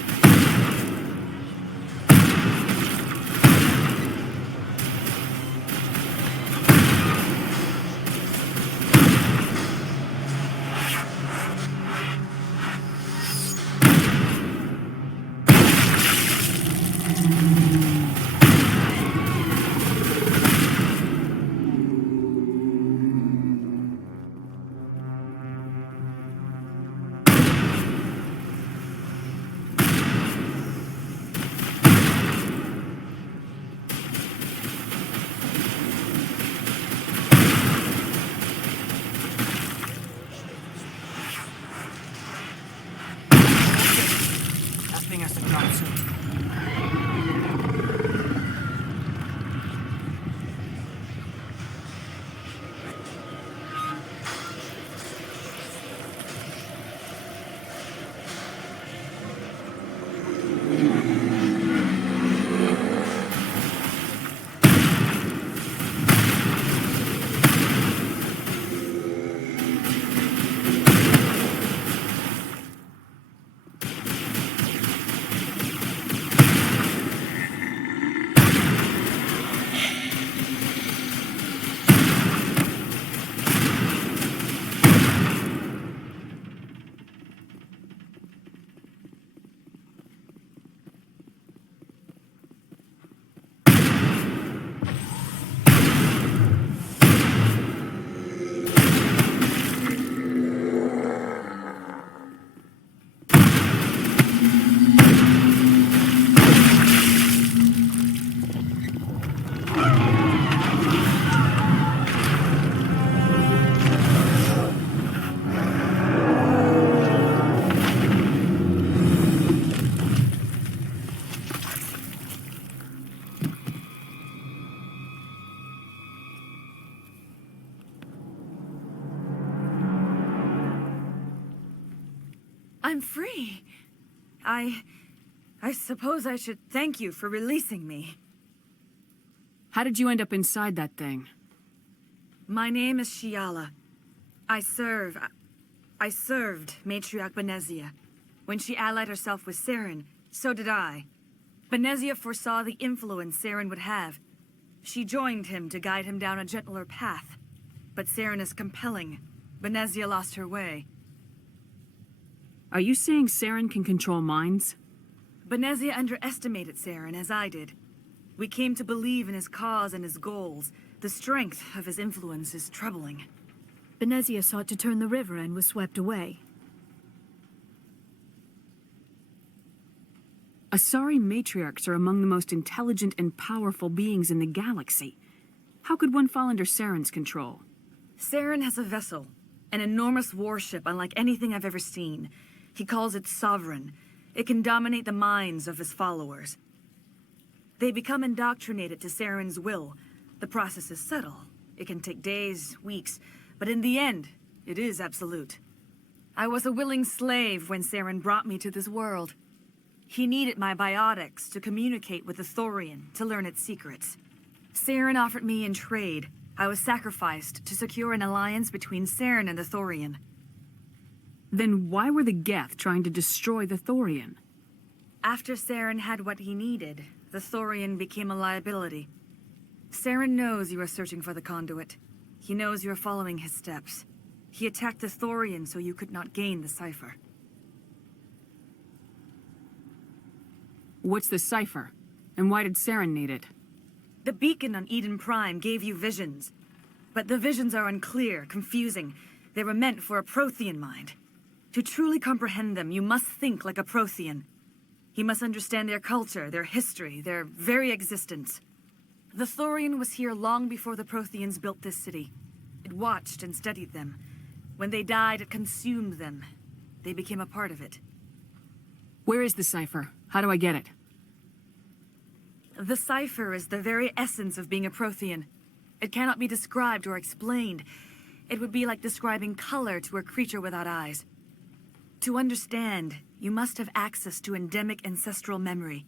I'm free. I suppose I should thank you for releasing me. How did you end up inside that thing? My name is Shiala. I served Matriarch Benezia. When she allied herself with Saren, so did I. Benezia foresaw the influence Saren would have. She joined him to guide him down a gentler path. But Saren is compelling. Benezia lost her way. Are you saying Saren can control minds? Benezia underestimated Saren, as I did. We came to believe in his cause and his goals. The strength of his influence is troubling. Benezia sought to turn the river and was swept away. Asari matriarchs are among the most intelligent and powerful beings in the galaxy. How could one fall under Saren's control? Saren has a vessel, an enormous warship unlike anything I've ever seen. He calls it Sovereign. It can dominate the minds of his followers. They become indoctrinated to Saren's will. The process is subtle. It can take days, weeks, but in the end, it is absolute. I was a willing slave when Saren brought me to this world. He needed my biotics to communicate with the Thorian, to learn its secrets. Saren offered me in trade. I was sacrificed to secure an alliance between Saren and the Thorian. Then why were the Geth trying to destroy the Thorian? After Saren had what he needed, the Thorian became a liability. Saren knows you are searching for the conduit. He knows you are following his steps. He attacked the Thorian so you could not gain the cipher. What's the cipher? And why did Saren need it? The beacon on Eden Prime gave you visions. But the visions are unclear, confusing. They were meant for a Prothean mind. To truly comprehend them, you must think like a Prothean. You must understand their culture, their history, their very existence. The Thorian was here long before the Protheans built this city. It watched and studied them. When they died, it consumed them. They became a part of it. Where is the cipher? How do I get it? The cipher is the very essence of being a Prothean. It cannot be described or explained. It would be like describing color to a creature without eyes. To understand, you must have access to endemic ancestral memory,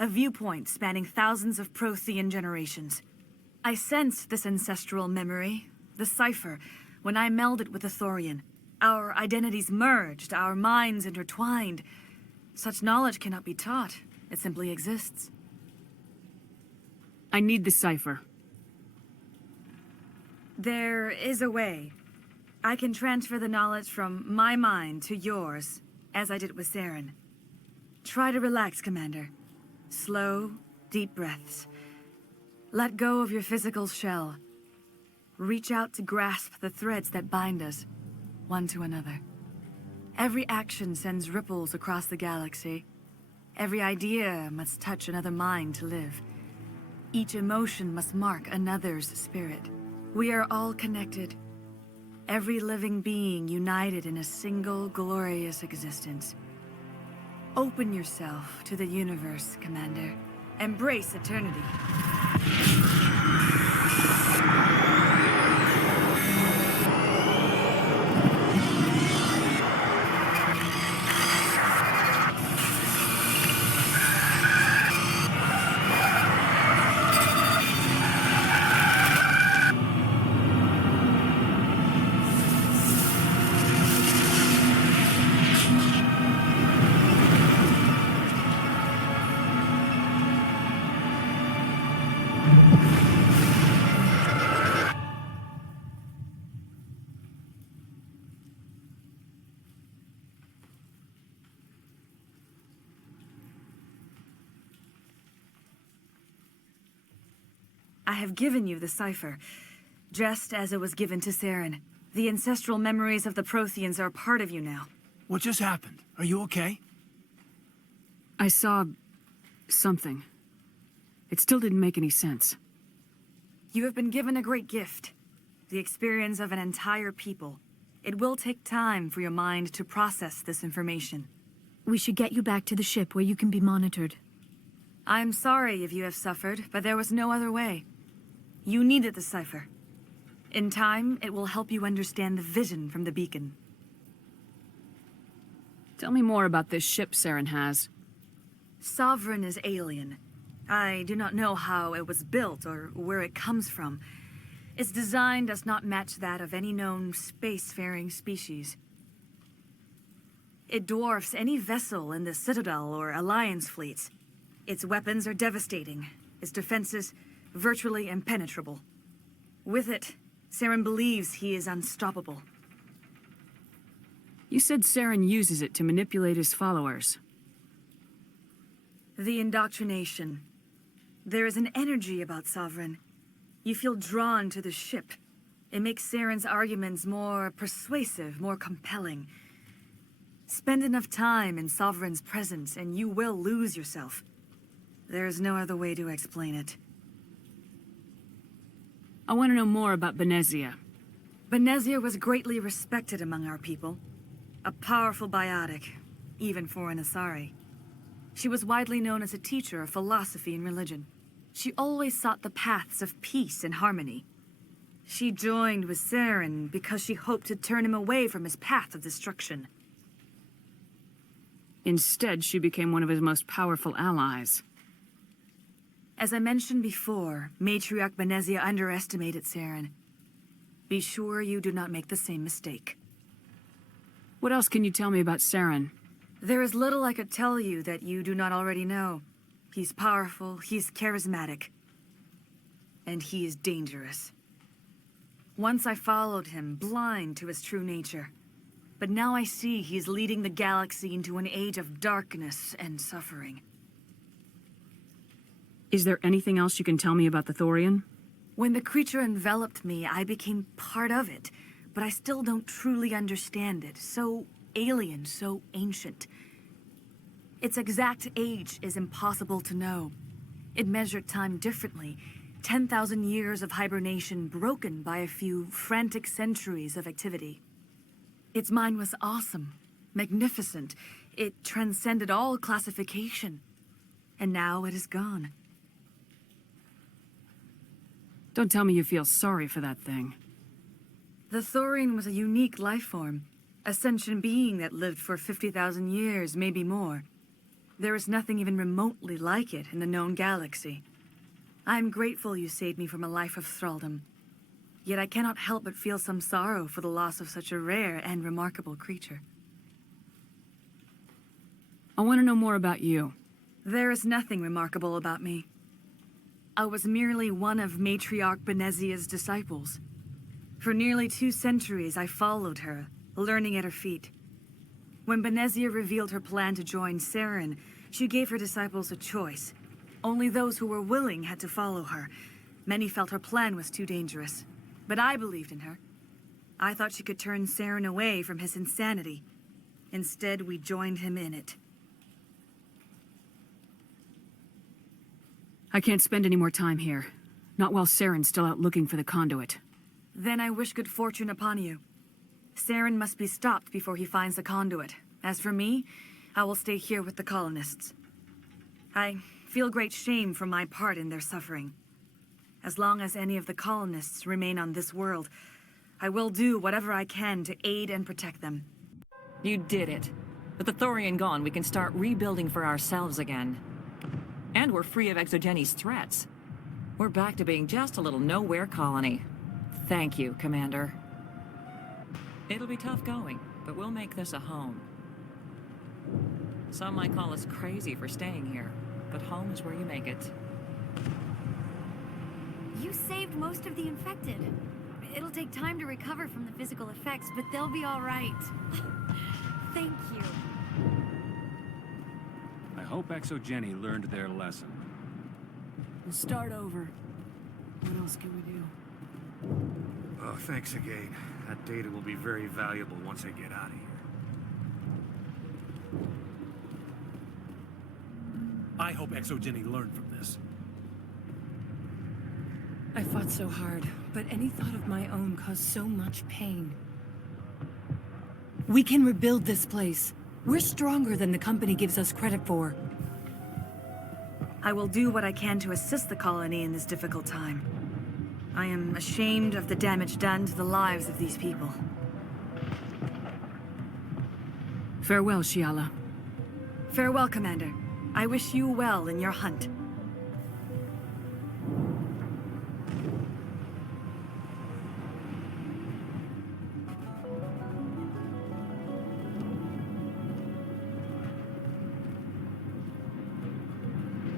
a viewpoint spanning thousands of Prothean generations. I sensed this ancestral memory, the cipher, when I melded with the Thorian. Our identities merged, our minds intertwined. Such knowledge cannot be taught. It simply exists. I need the cipher. There is a way. I can transfer the knowledge from my mind to yours, as I did with Saren. Try to relax, Commander. Slow, deep breaths. Let go of your physical shell. Reach out to grasp the threads that bind us, one to another. Every action sends ripples across the galaxy. Every idea must touch another mind to live. Each emotion must mark another's spirit. We are all connected. Every living being united in a single glorious existence. Open yourself to the universe, Commander. Embrace eternity. I have given you the cipher, just as it was given to Saren. The ancestral memories of the Protheans are a part of you now. What just happened? Are you okay? I saw something. It still didn't make any sense. You have been given a great gift. The experience of an entire people. It will take time for your mind to process this information. We should get you back to the ship where you can be monitored. I'm sorry if you have suffered, but there was no other way. You needed the cipher. In time, it will help you understand the vision from the beacon. Tell me more about this ship Saren has. Sovereign is alien. I do not know how it was built or where it comes from. Its design does not match that of any known spacefaring species. It dwarfs any vessel in the Citadel or Alliance fleets. Its weapons are devastating, its defenses virtually impenetrable. With it, Saren believes he is unstoppable. You said Saren uses it to manipulate his followers. The indoctrination. There is an energy about Sovereign. You feel drawn to the ship. It makes Saren's arguments more persuasive, more compelling. Spend enough time in Sovereign's presence and you will lose yourself. There is no other way to explain it. I want to know more about Benezia. Benezia was greatly respected among our people. A powerful biotic, even for an Asari. She was widely known as a teacher of philosophy and religion. She always sought the paths of peace and harmony. She joined with Saren because she hoped to turn him away from his path of destruction. Instead, she became one of his most powerful allies. As I mentioned before, Matriarch Benezia underestimated Saren. Be sure you do not make the same mistake. What else can you tell me about Saren? There is little I could tell you that you do not already know. He's powerful, he's charismatic, and he is dangerous. Once I followed him, blind to his true nature. But now I see he's leading the galaxy into an age of darkness and suffering. Is there anything else you can tell me about the Thorian? When the creature enveloped me, I became part of it, but I still don't truly understand it. So alien, so ancient. Its exact age is impossible to know. It measured time differently. 10,000 years of hibernation broken by a few frantic centuries of activity. Its mind was awesome, magnificent. It transcended all classification. And now it is gone. Don't tell me you feel sorry for that thing. The Thorian was a unique life form. A sentient being that lived for 50,000 years, maybe more. There is nothing even remotely like it in the known galaxy. I am grateful you saved me from a life of thraldom. Yet I cannot help but feel some sorrow for the loss of such a rare and remarkable creature. I want to know more about you. There is nothing remarkable about me. I was merely one of Matriarch Benezia's disciples. For nearly 2 centuries, I followed her, learning at her feet. When Benezia revealed her plan to join Saren, she gave her disciples a choice. Only those who were willing had to follow her. Many felt her plan was too dangerous. But I believed in her. I thought she could turn Saren away from his insanity. Instead, we joined him in it. I can't spend any more time here. Not while Saren's still out looking for the conduit. Then I wish good fortune upon you. Saren must be stopped before he finds the conduit. As for me, I will stay here with the colonists. I feel great shame for my part in their suffering. As long as any of the colonists remain on this world, I will do whatever I can to aid and protect them. You did it. With the Thorian gone, we can start rebuilding for ourselves again. And we're free of Exogeni's threats. We're back to being just a little nowhere colony. Thank you, Commander. It'll be tough going, but we'll make this a home. Some might call us crazy for staying here, but home is where you make it. You saved most of the infected. It'll take time to recover from the physical effects, but they'll be all right. Thank you. I hope Exogeni learned their lesson. We'll start over. What else can we do? Oh, thanks again. That data will be very valuable once I get out of here. I hope Exogeni learned from this. I fought so hard, but any thought of my own caused so much pain. We can rebuild this place. We're stronger than the company gives us credit for. I will do what I can to assist the colony in this difficult time. I am ashamed of the damage done to the lives of these people. Farewell, Shiala. Farewell, Commander. I wish you well in your hunt.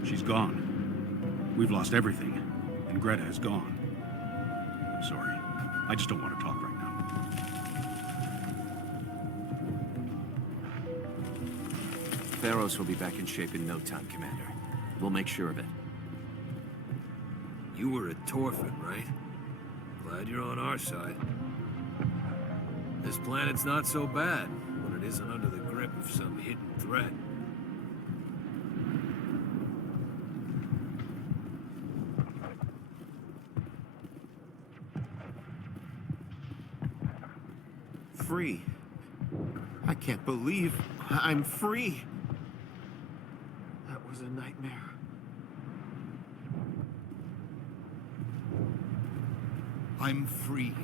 She's gone. We've lost everything, and Greta is gone. I'm sorry. I just don't want to talk right now. Feros will be back in shape in no time, Commander. We'll make sure of it. You were at Torfin, right? Glad you're on our side. This planet's not so bad when it isn't under the grip of some hidden threat. Free. I can't believe I'm free. That was a nightmare. I'm free.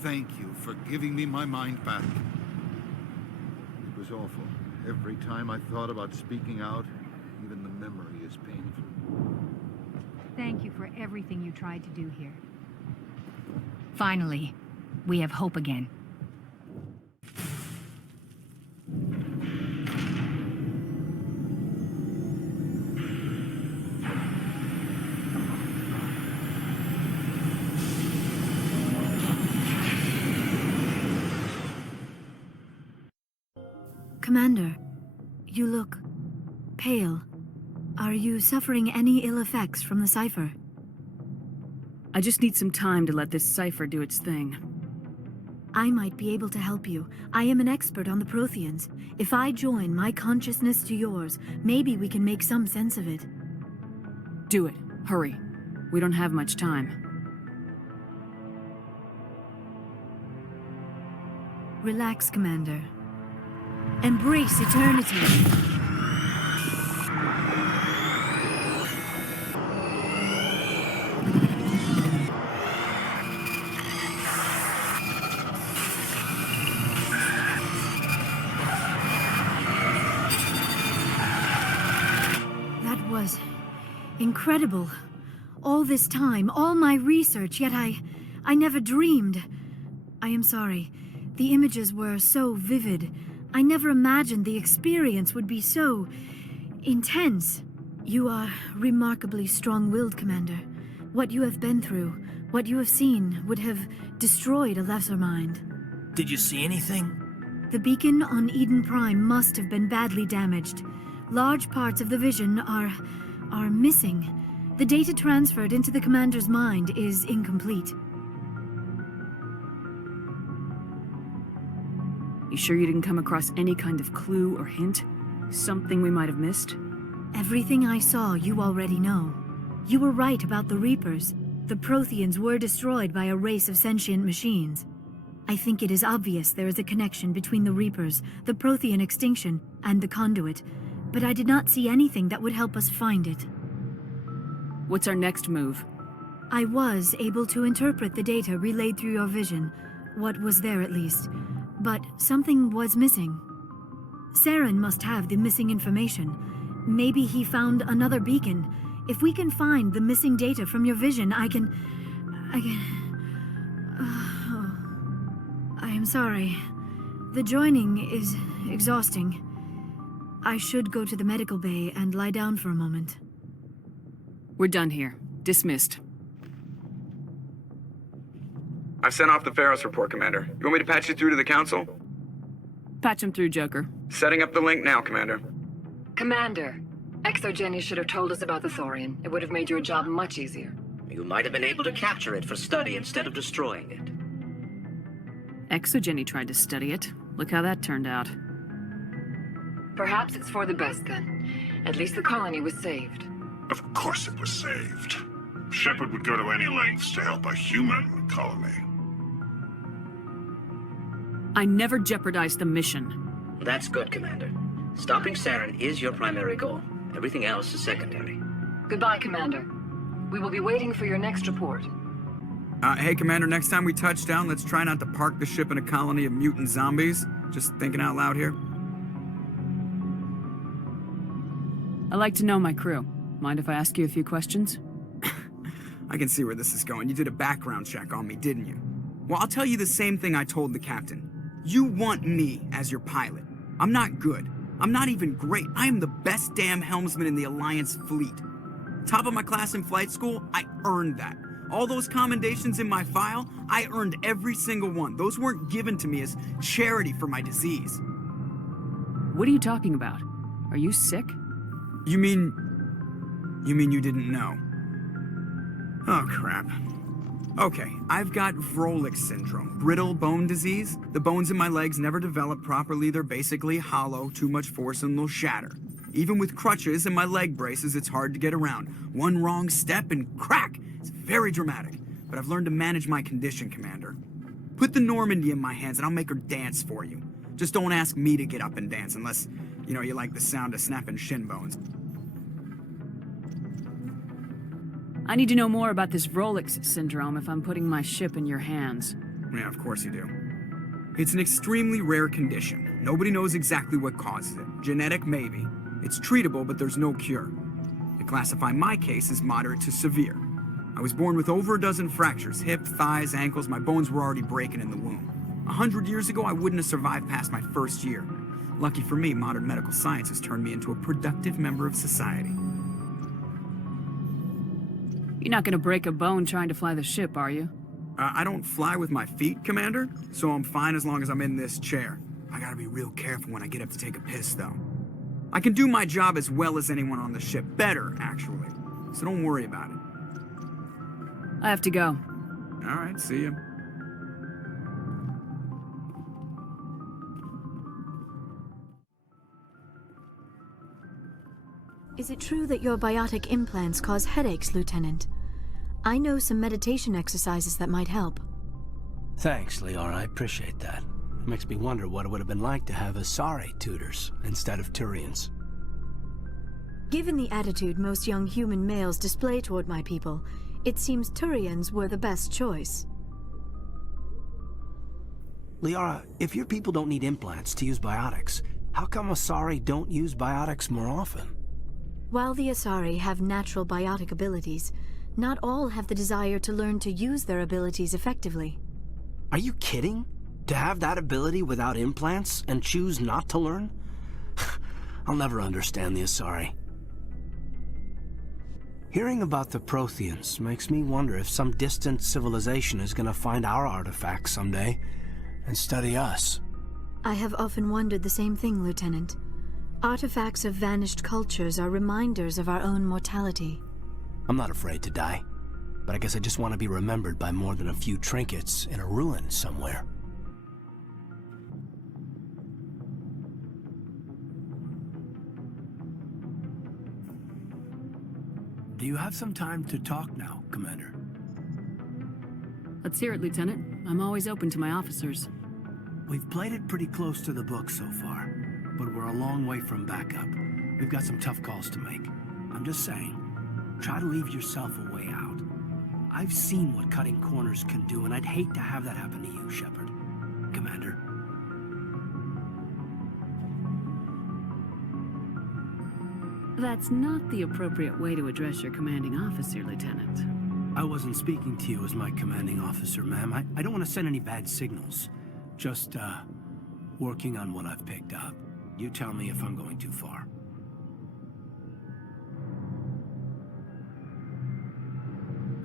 Thank you for giving me my mind back. It was awful. Every time I thought about speaking out, even the memory is painful. Thank you for everything you tried to do here. Finally, we have hope again. Commander, you look pale. Are you suffering any ill effects from the cipher? I just need some time to let this cipher do its thing. I might be able to help you. I am an expert on the Protheans. If I join my consciousness to yours, maybe we can make some sense of it. Do it. Hurry. We don't have much time. Relax, Commander. Embrace eternity. That was incredible. All this time, all my research, yet I never dreamed. I am sorry. The images were so vivid. I never imagined the experience would be so intense. You are remarkably strong-willed, Commander. What you have been through, what you have seen, would have destroyed a lesser mind. Did you see anything? The beacon on Eden Prime must have been badly damaged. Large parts of the vision are missing. The data transferred into the Commander's mind is incomplete. You sure you didn't come across any kind of clue or hint? Something we might have missed? Everything I saw, you already know. You were right about the Reapers. The Protheans were destroyed by a race of sentient machines. I think it is obvious there is a connection between the Reapers, the Prothean extinction, and the Conduit, but I did not see anything that would help us find it. What's our next move? I was able to interpret the data relayed through your vision, what was there at least. But something was missing. Saren must have the missing information. Maybe he found another beacon. If we can find the missing data from your vision, I can... I am sorry. The joining is exhausting. I should go to the medical bay and lie down for a moment. We're done here. Dismissed. I've sent off the Feros report, Commander. You want me to patch you through to the Council? Patch him through, Joker. Setting up the link now, Commander. Commander, Exogeny should have told us about the Thorian. It would have made your job much easier. You might have been able to capture it for study instead of destroying it. Exogeny tried to study it. Look how that turned out. Perhaps it's for the best then. At least the colony was saved. Of course it was saved. Shepard would go to any lengths to help a human colony. I never jeopardized the mission. That's good, Commander. Stopping Saren is your primary goal. Everything else is secondary. Goodbye, Commander. We will be waiting for your next report. Hey, Commander, next time we touch down, let's try not to park the ship in a colony of mutant zombies. Just thinking out loud here. I like to know my crew. Mind if I ask you a few questions? I can see where this is going. You did a background check on me, didn't you? Well, I'll tell you the same thing I told the captain. You want me as your pilot. I'm not good. I'm not even great. I am the best damn helmsman in the Alliance fleet. Top of my class in flight school, I earned that. All those commendations in my file, I earned every single one. Those weren't given to me as charity for my disease. What are you talking about? Are you sick? You mean you didn't know? Oh, crap. Okay, I've got Vrolik syndrome, brittle bone disease. The bones in my legs never develop properly. They're basically hollow, too much force and they'll shatter. Even with crutches and my leg braces, it's hard to get around. One wrong step and crack! It's very dramatic, but I've learned to manage my condition, Commander. Put the Normandy in my hands and I'll make her dance for you. Just don't ask me to get up and dance unless, you like the sound of snapping shin bones. I need to know more about this Vrolik syndrome if I'm putting my ship in your hands. Yeah, of course you do. It's an extremely rare condition. Nobody knows exactly what causes it. Genetic, maybe. It's treatable, but there's no cure. They classify my case as moderate to severe. I was born with over a dozen fractures, hip, thighs, ankles. My bones were already breaking in the womb. 100 years ago, I wouldn't have survived past my first year. Lucky for me, modern medical science has turned me into a productive member of society. You're not gonna break a bone trying to fly the ship, are you? I don't fly with my feet, Commander, so I'm fine as long as I'm in this chair. I gotta be real careful when I get up to take a piss, though. I can do my job as well as anyone on the ship. Better, actually. So don't worry about it. I have to go. All right, see ya. Is it true that your biotic implants cause headaches, Lieutenant? I know some meditation exercises that might help. Thanks, Liara. I appreciate that. It makes me wonder what it would have been like to have Asari tutors instead of Thorians. Given the attitude most young human males display toward my people, it seems Thorians were the best choice. Liara, if your people don't need implants to use biotics, how come Asari don't use biotics more often? While the Asari have natural biotic abilities, not all have the desire to learn to use their abilities effectively. Are you kidding? To have that ability without implants and choose not to learn? I'll never understand the Asari. Hearing about the Protheans makes me wonder if some distant civilization is gonna find our artifacts someday and study us. I have often wondered the same thing, Lieutenant. Artifacts of vanished cultures are reminders of our own mortality. I'm not afraid to die, but I guess I just want to be remembered by more than a few trinkets in a ruin somewhere. Do you have some time to talk now, Commander? Let's hear it, Lieutenant. I'm always open to my officers. We've played it pretty close to the book so far, but we're a long way from backup. We've got some tough calls to make. I'm just saying, try to leave yourself a way out. I've seen what cutting corners can do, and I'd hate to have that happen to you, Shepard. Commander. That's not the appropriate way to address your commanding officer, Lieutenant. I wasn't speaking to you as my commanding officer, ma'am. I don't want to send any bad signals. Just, working on what I've picked up. You tell me if I'm going too far.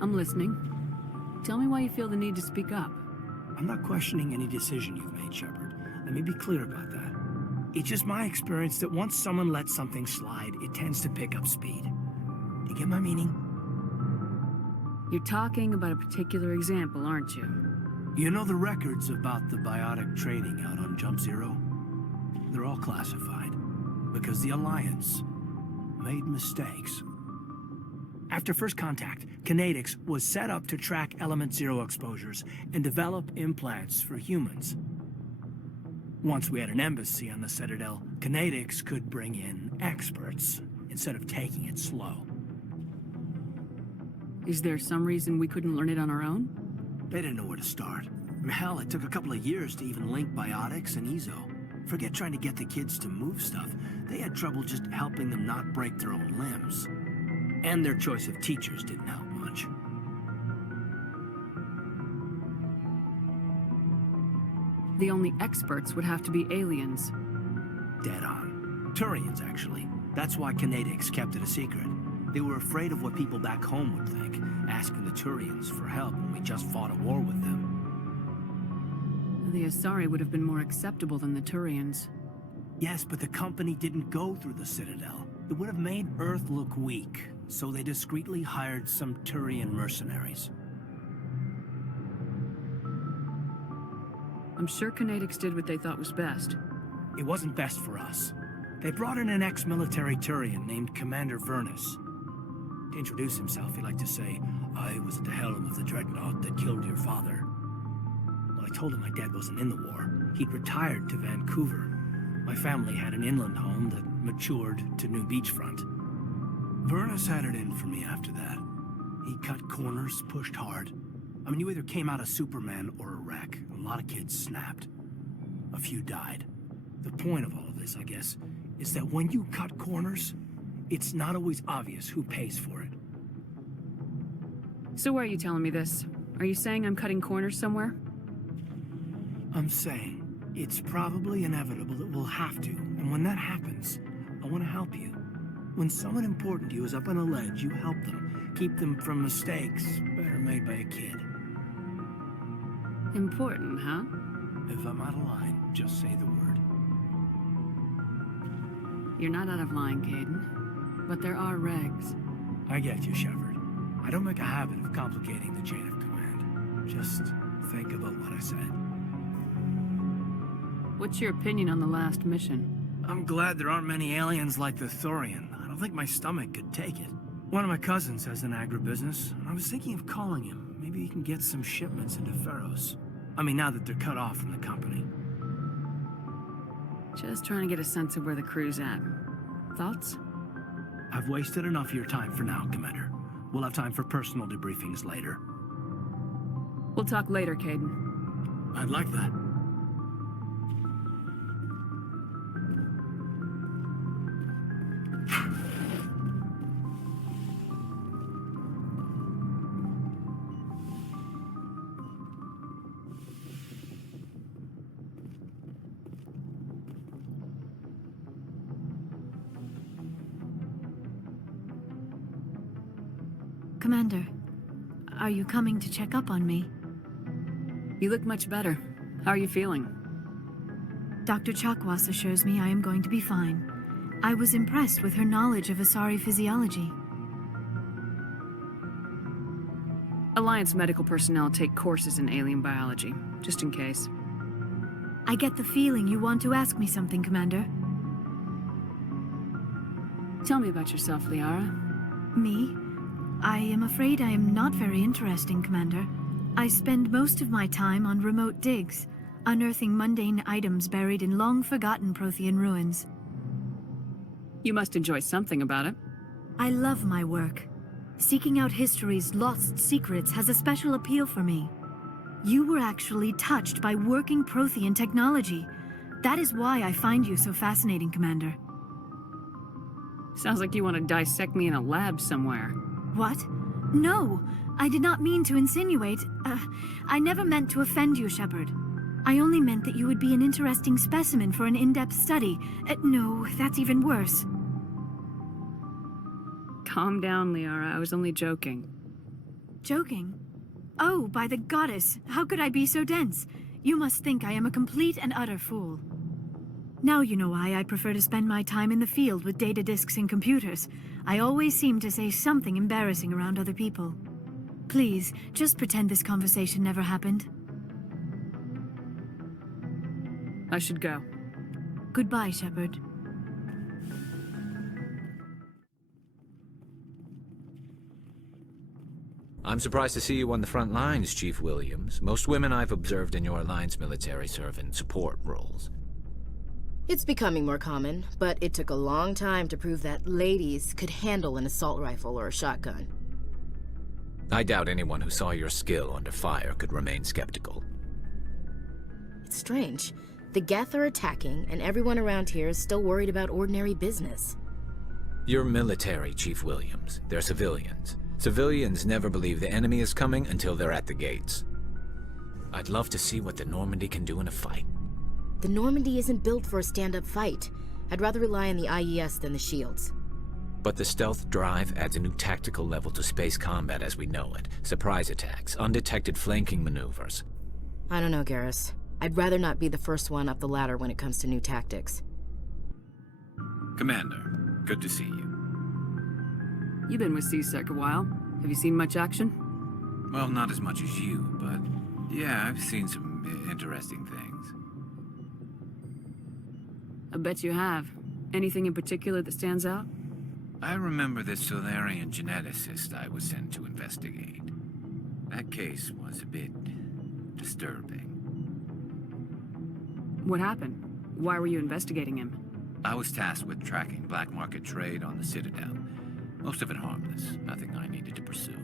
I'm listening. Tell me why you feel the need to speak up. I'm not questioning any decision you've made, Shepard. Let me be clear about that. It's just my experience that once someone lets something slide, it tends to pick up speed. Do you get my meaning? You're talking about a particular example, aren't you? You know the records about the biotic trading out on Jump Zero? They're all classified, because the Alliance made mistakes. After first contact, Kinetics was set up to track Element Zero exposures and develop implants for humans. Once we had an embassy on the Citadel, Kinetics could bring in experts instead of taking it slow. Is there some reason we couldn't learn it on our own? They didn't know where to start. Hell, it took a couple of years to even link biotics and EZO. Forget trying to get the kids to move stuff. They had trouble just helping them not break their own limbs. And their choice of teachers didn't help much. The only experts would have to be aliens. Dead on. Thorians, actually. That's why Kinetics kept it a secret. They were afraid of what people back home would think, asking the Thorians for help when we just fought a war with them. The Asari would have been more acceptable than the Thorians. Yes, but the company didn't go through the Citadel. It would have made Earth look weak, so they discreetly hired some Thorian mercenaries. I'm sure Kinetics did what they thought was best. It wasn't best for us. They brought in an ex-military Thorian named Commander Vernus. To introduce himself, he liked to say, "I was at the helm of the dreadnought that killed your father." Well, I told him my dad wasn't in the war. He'd retired to Vancouver. My family had an inland home that matured to New Beachfront. Vernus had it in for me after that. He cut corners, pushed hard. I mean, you either came out a Superman or a wreck. A lot of kids snapped. A few died. The point of all of this, I guess, is that when you cut corners, it's not always obvious who pays for it. So why are you telling me this? Are you saying I'm cutting corners somewhere? I'm saying it's probably inevitable that we'll have to, and when that happens, I want to help you. When someone important to you is up on a ledge, you help them. Keep them from mistakes better made by a kid. Important, huh? If I'm out of line, just say the word. You're not out of line, Caden. But there are regs. I get you, Shepard. I don't make a habit of complicating the chain of command. Just think about what I said. What's your opinion on the last mission? I'm glad there aren't many aliens like the Thorian. I don't think my stomach could take it. One of my cousins has an agribusiness. I was thinking of calling him. Maybe he can get some shipments into Feros. I mean, now that they're cut off from the company. Just trying to get a sense of where the crew's at. Thoughts? I've wasted enough of your time for now, Commander. We'll have time for personal debriefings later. We'll talk later, Caden. I'd like that. Commander, are you coming to check up on me? You look much better. How are you feeling? Dr. Chakwas assures me I am going to be fine. I was impressed with her knowledge of Asari physiology. Alliance medical personnel take courses in alien biology, just in case. I get the feeling you want to ask me something, Commander. Tell me about yourself, Liara. Me? I am afraid I am not very interesting, Commander. I spend most of my time on remote digs, unearthing mundane items buried in long-forgotten Prothean ruins. You must enjoy something about it. I love my work. Seeking out history's lost secrets has a special appeal for me. You were actually touched by working Prothean technology. That is why I find you so fascinating, Commander. Sounds like you want to dissect me in a lab somewhere. What? No! I did not mean to insinuate. I never meant to offend you, Shepard. I only meant that you would be an interesting specimen for an in-depth study. No, that's even worse. Calm down, Liara. I was only joking. Joking? Oh, by the goddess, how could I be so dense? You must think I am a complete and utter fool. Now you know why I prefer to spend my time in the field with data disks and computers. I always seem to say something embarrassing around other people. Please, just pretend this conversation never happened. I should go. Goodbye, Shepard. I'm surprised to see you on the front lines, Chief Williams. Most women I've observed in your Alliance military serve in support roles. It's becoming more common, but it took a long time to prove that ladies could handle an assault rifle or a shotgun. I doubt anyone who saw your skill under fire could remain skeptical. It's strange. The Geth are attacking, and everyone around here is still worried about ordinary business. You're military, Chief Williams. They're civilians. Civilians never believe the enemy is coming until they're at the gates. I'd love to see what the Normandy can do in a fight. The Normandy isn't built for a stand-up fight. I'd rather rely on the IES than the shields. But the stealth drive adds a new tactical level to space combat as we know it. Surprise attacks, undetected flanking maneuvers. I don't know, Garrus. I'd rather not be the first one up the ladder when it comes to new tactics. Commander, good to see you. You've been with C-Sec a while. Have you seen much action? Well, not as much as you, but yeah, I've seen some interesting things. I bet you have. Anything in particular that stands out? I remember this Thorian geneticist I was sent to investigate. That case was a bit disturbing. What happened? Why were you investigating him? I was tasked with tracking black market trade on the Citadel. Most of it harmless, nothing I needed to pursue.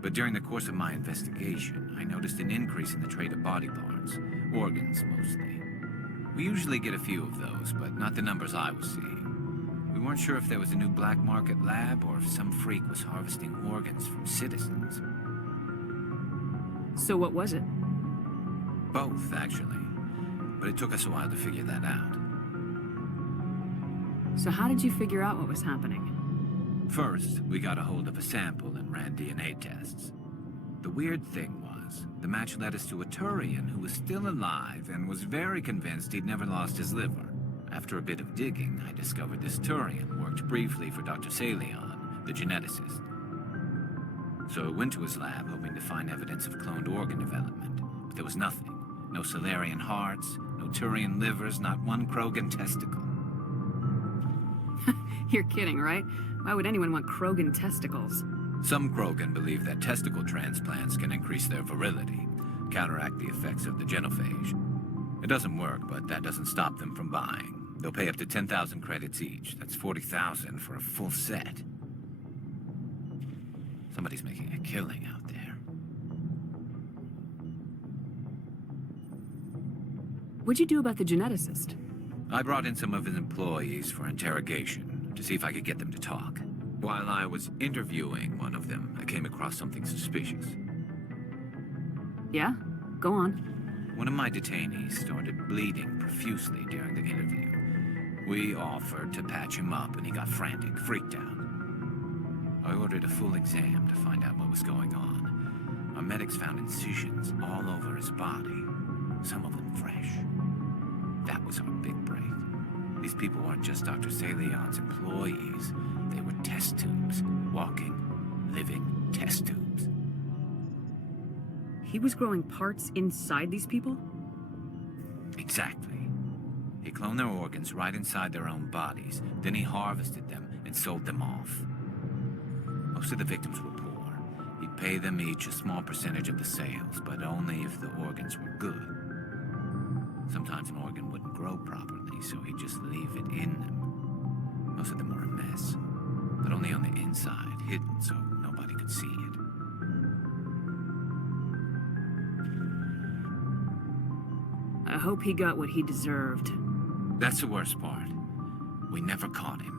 But during the course of my investigation, I noticed an increase in the trade of body parts, organs mostly. We usually get a few of those, but not the numbers I was seeing. We weren't sure if there was a new black market lab or if some freak was harvesting organs from citizens. So what was it? Both, actually. But it took us a while to figure that out. So how did you figure out what was happening? First, we got a hold of a sample and ran DNA tests. The weird thing was, the match led us to a Thorian who was still alive and was very convinced he'd never lost his liver. After a bit of digging, I discovered this Thorian worked briefly for Dr. Salion, the geneticist. So I went to his lab hoping to find evidence of cloned organ development, but there was nothing. No Salarian hearts, no Thorian livers, not one Krogan testicle. You're kidding, right? Why would anyone want Krogan testicles? Some Krogan believe that testicle transplants can increase their virility, counteract the effects of the genophage. It doesn't work, but that doesn't stop them from buying. They'll pay up to 10,000 credits each. That's 40,000 for a full set. Somebody's making a killing out there. What'd you do about the geneticist? I brought in some of his employees for interrogation, to see if I could get them to talk. While I was interviewing one of them, I came across something suspicious. Yeah? Go on. One of my detainees started bleeding profusely during the interview. We offered to patch him up, and he got frantic, freaked out. I ordered a full exam to find out what was going on. Our medics found incisions all over his body, some of them fresh. That was our big break. These people weren't just Dr. Salion's employees. They were test tubes. Walking, living test tubes. He was growing parts inside these people? Exactly. He cloned their organs right inside their own bodies. Then he harvested them and sold them off. Most of the victims were poor. He'd pay them each a small percentage of the sales, but only if the organs were good. Sometimes an organ wouldn't grow properly, so he'd just leave it in them. Most of them were a mess, but only on the inside, hidden so nobody could see it. I hope he got what he deserved. That's the worst part. We never caught him.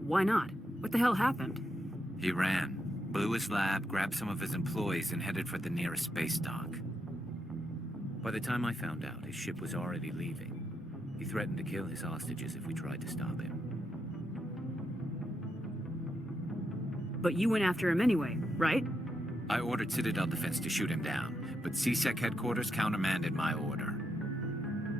Why not? What the hell happened? He ran, blew his lab, grabbed some of his employees, and headed for the nearest space dock. By the time I found out, his ship was already leaving. He threatened to kill his hostages if we tried to stop him. But you went after him anyway, right? I ordered Citadel Defense to shoot him down, but C-Sec headquarters countermanded my order.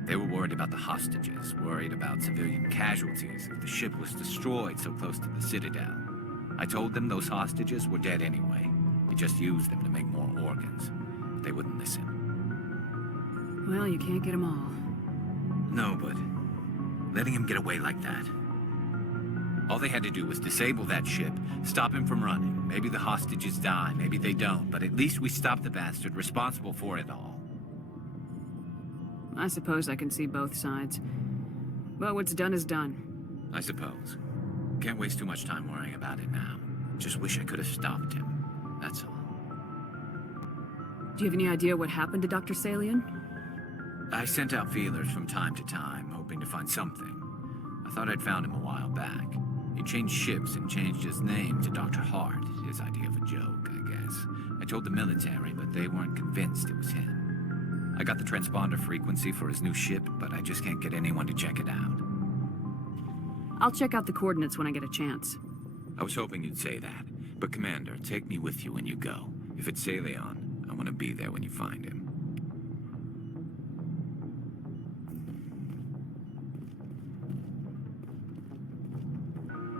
They were worried about the hostages, worried about civilian casualties if the ship was destroyed so close to the Citadel. I told them those hostages were dead anyway. He just used them to make more organs. But they wouldn't listen. Well, you can't get them all. No, but letting him get away like that. All they had to do was disable that ship, stop him from running. Maybe the hostages die, maybe they don't, but at least we stopped the bastard responsible for it all. I suppose I can see both sides. But what's done is done. I suppose. Can't waste too much time worrying about it now. Just wish I could have stopped him. That's all. Do you have any idea what happened to Dr. Salian? I sent out feelers from time to time, hoping to find something. I thought I'd found him a while back. He changed ships and changed his name to Dr. Hart, his idea of a joke, I guess. I told the military, but they weren't convinced it was him. I got the transponder frequency for his new ship, but I just can't get anyone to check it out. I'll check out the coordinates when I get a chance. I was hoping you'd say that. But Commander, take me with you when you go. If it's Salion, I want to be there when you find him.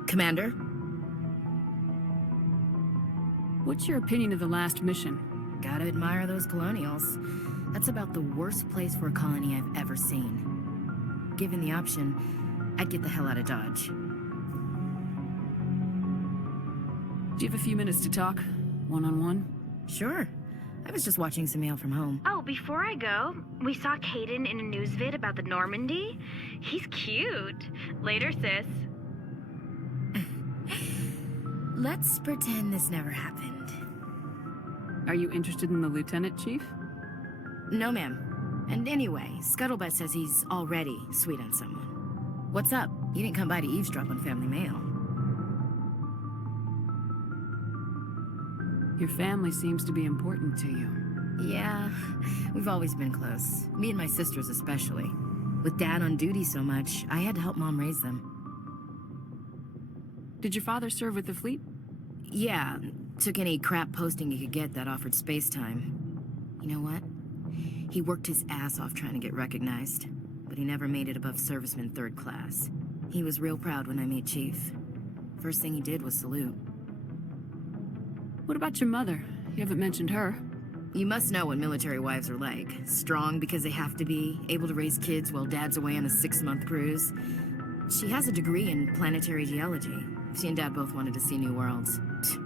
Commander? What's your opinion of the last mission? Gotta admire those colonials. That's about the worst place for a colony I've ever seen. Given the option, I'd get the hell out of Dodge. Do you have a few minutes to talk? One-on-one? Sure. I was just watching some mail from home. Oh, before I go, we saw Caden in a news vid about the Normandy. He's cute. Later, sis. Let's pretend this never happened. Are you interested in the Lieutenant, Chief? No, ma'am. And anyway, Scuttlebutt says he's already sweet on someone. What's up? You didn't come by to eavesdrop on family mail. Your family seems to be important to you. Yeah, we've always been close. Me and my sisters especially. With Dad on duty so much, I had to help Mom raise them. Did your father serve with the fleet? Yeah, took any crap posting he could get that offered space time. You know what? He worked his ass off trying to get recognized, but he never made it above serviceman 3rd class. He was real proud when I made Chief. First thing he did was salute. What about your mother? You haven't mentioned her. You must know what military wives are like. Strong because they have to be, able to raise kids while Dad's away on a 6-month cruise. She has a degree in planetary geology. She and Dad both wanted to see new worlds.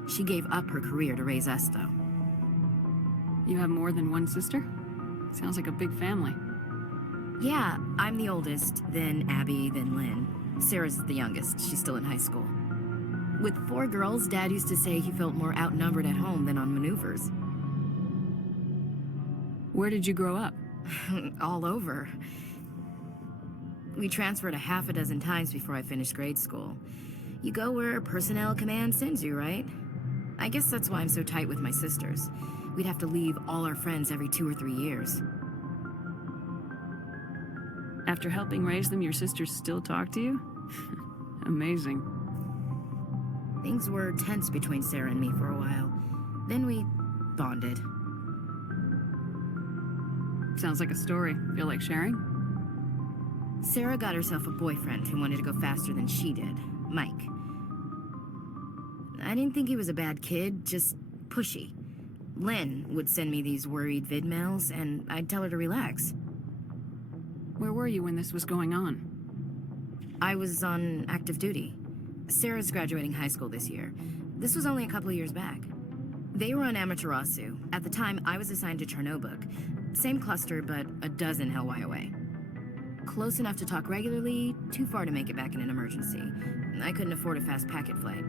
She gave up her career to raise us, though. You have more than one sister? Sounds like a big family. Yeah, I'm the oldest, then Abby, then Lynn. Sarah's the youngest. She's still in high school. With 4 girls, Dad used to say he felt more outnumbered at home than on maneuvers. Where did you grow up? All over. We transferred a half a dozen times before I finished grade school. You go where personnel command sends you, right? I guess that's why I'm so tight with my sisters. We'd have to leave all our friends every 2 or 3 years. After helping raise them, your sisters still talk to you? Amazing. Things were tense between Sarah and me for a while. Then we bonded. Sounds like a story. Feel like sharing? Sarah got herself a boyfriend who wanted to go faster than she did, Mike. I didn't think he was a bad kid, just pushy. Lynn would send me these worried vid mails, and I'd tell her to relax. Where were you when this was going on? I was on active duty. Sarah's graduating high school this year. This was only a couple of years back. They were on Amaterasu. At the time, I was assigned to Chernobog. Same cluster, but a dozen Hellwire away. Close enough to talk regularly, too far to make it back in an emergency. I couldn't afford a fast packet flight.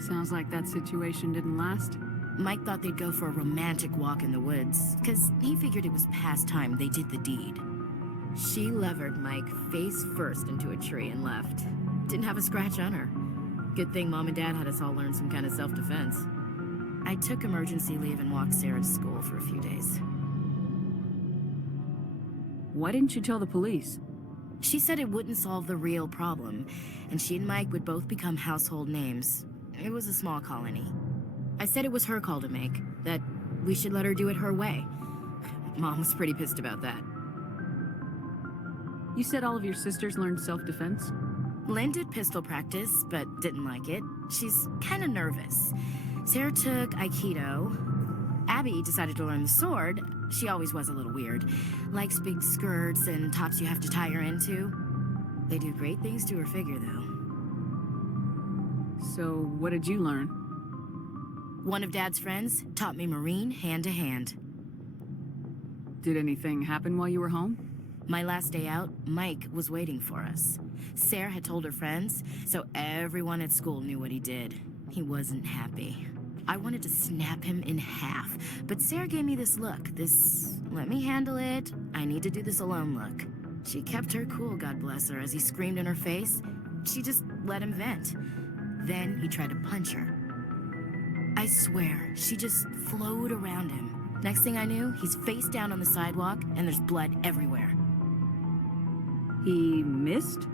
Sounds like that situation didn't last. Mike thought they'd go for a romantic walk in the woods, because he figured it was past time they did the deed. She levered Mike face first into a tree and left. Didn't have a scratch on her. Good thing Mom and Dad had us all learn some kind of self-defense. I took emergency leave and walked Sarah to school for a few days. Why didn't you tell the police? She said it wouldn't solve the real problem, and she and Mike would both become household names. It was a small colony. I said it was her call to make, that we should let her do it her way. Mom was pretty pissed about that. You said all of your sisters learned self-defense? Lynn did pistol practice, but didn't like it. She's kind of nervous. Sarah took Aikido. Abby decided to learn the sword. She always was a little weird. Likes big skirts and tops you have to tie her into. They do great things to her figure, though. So, what did you learn? One of Dad's friends taught me Marine hand to hand. Did anything happen while you were home? My last day out, Mike was waiting for us. Sarah had told her friends, so everyone at school knew what he did. He wasn't happy. I wanted to snap him in half, but Sarah gave me this look, this let me handle it, I need to do this alone look. She kept her cool, God bless her, as he screamed in her face. She just let him vent. Then he tried to punch her. I swear, she just flowed around him. Next thing I knew, he's face down on the sidewalk and there's blood everywhere. He missed?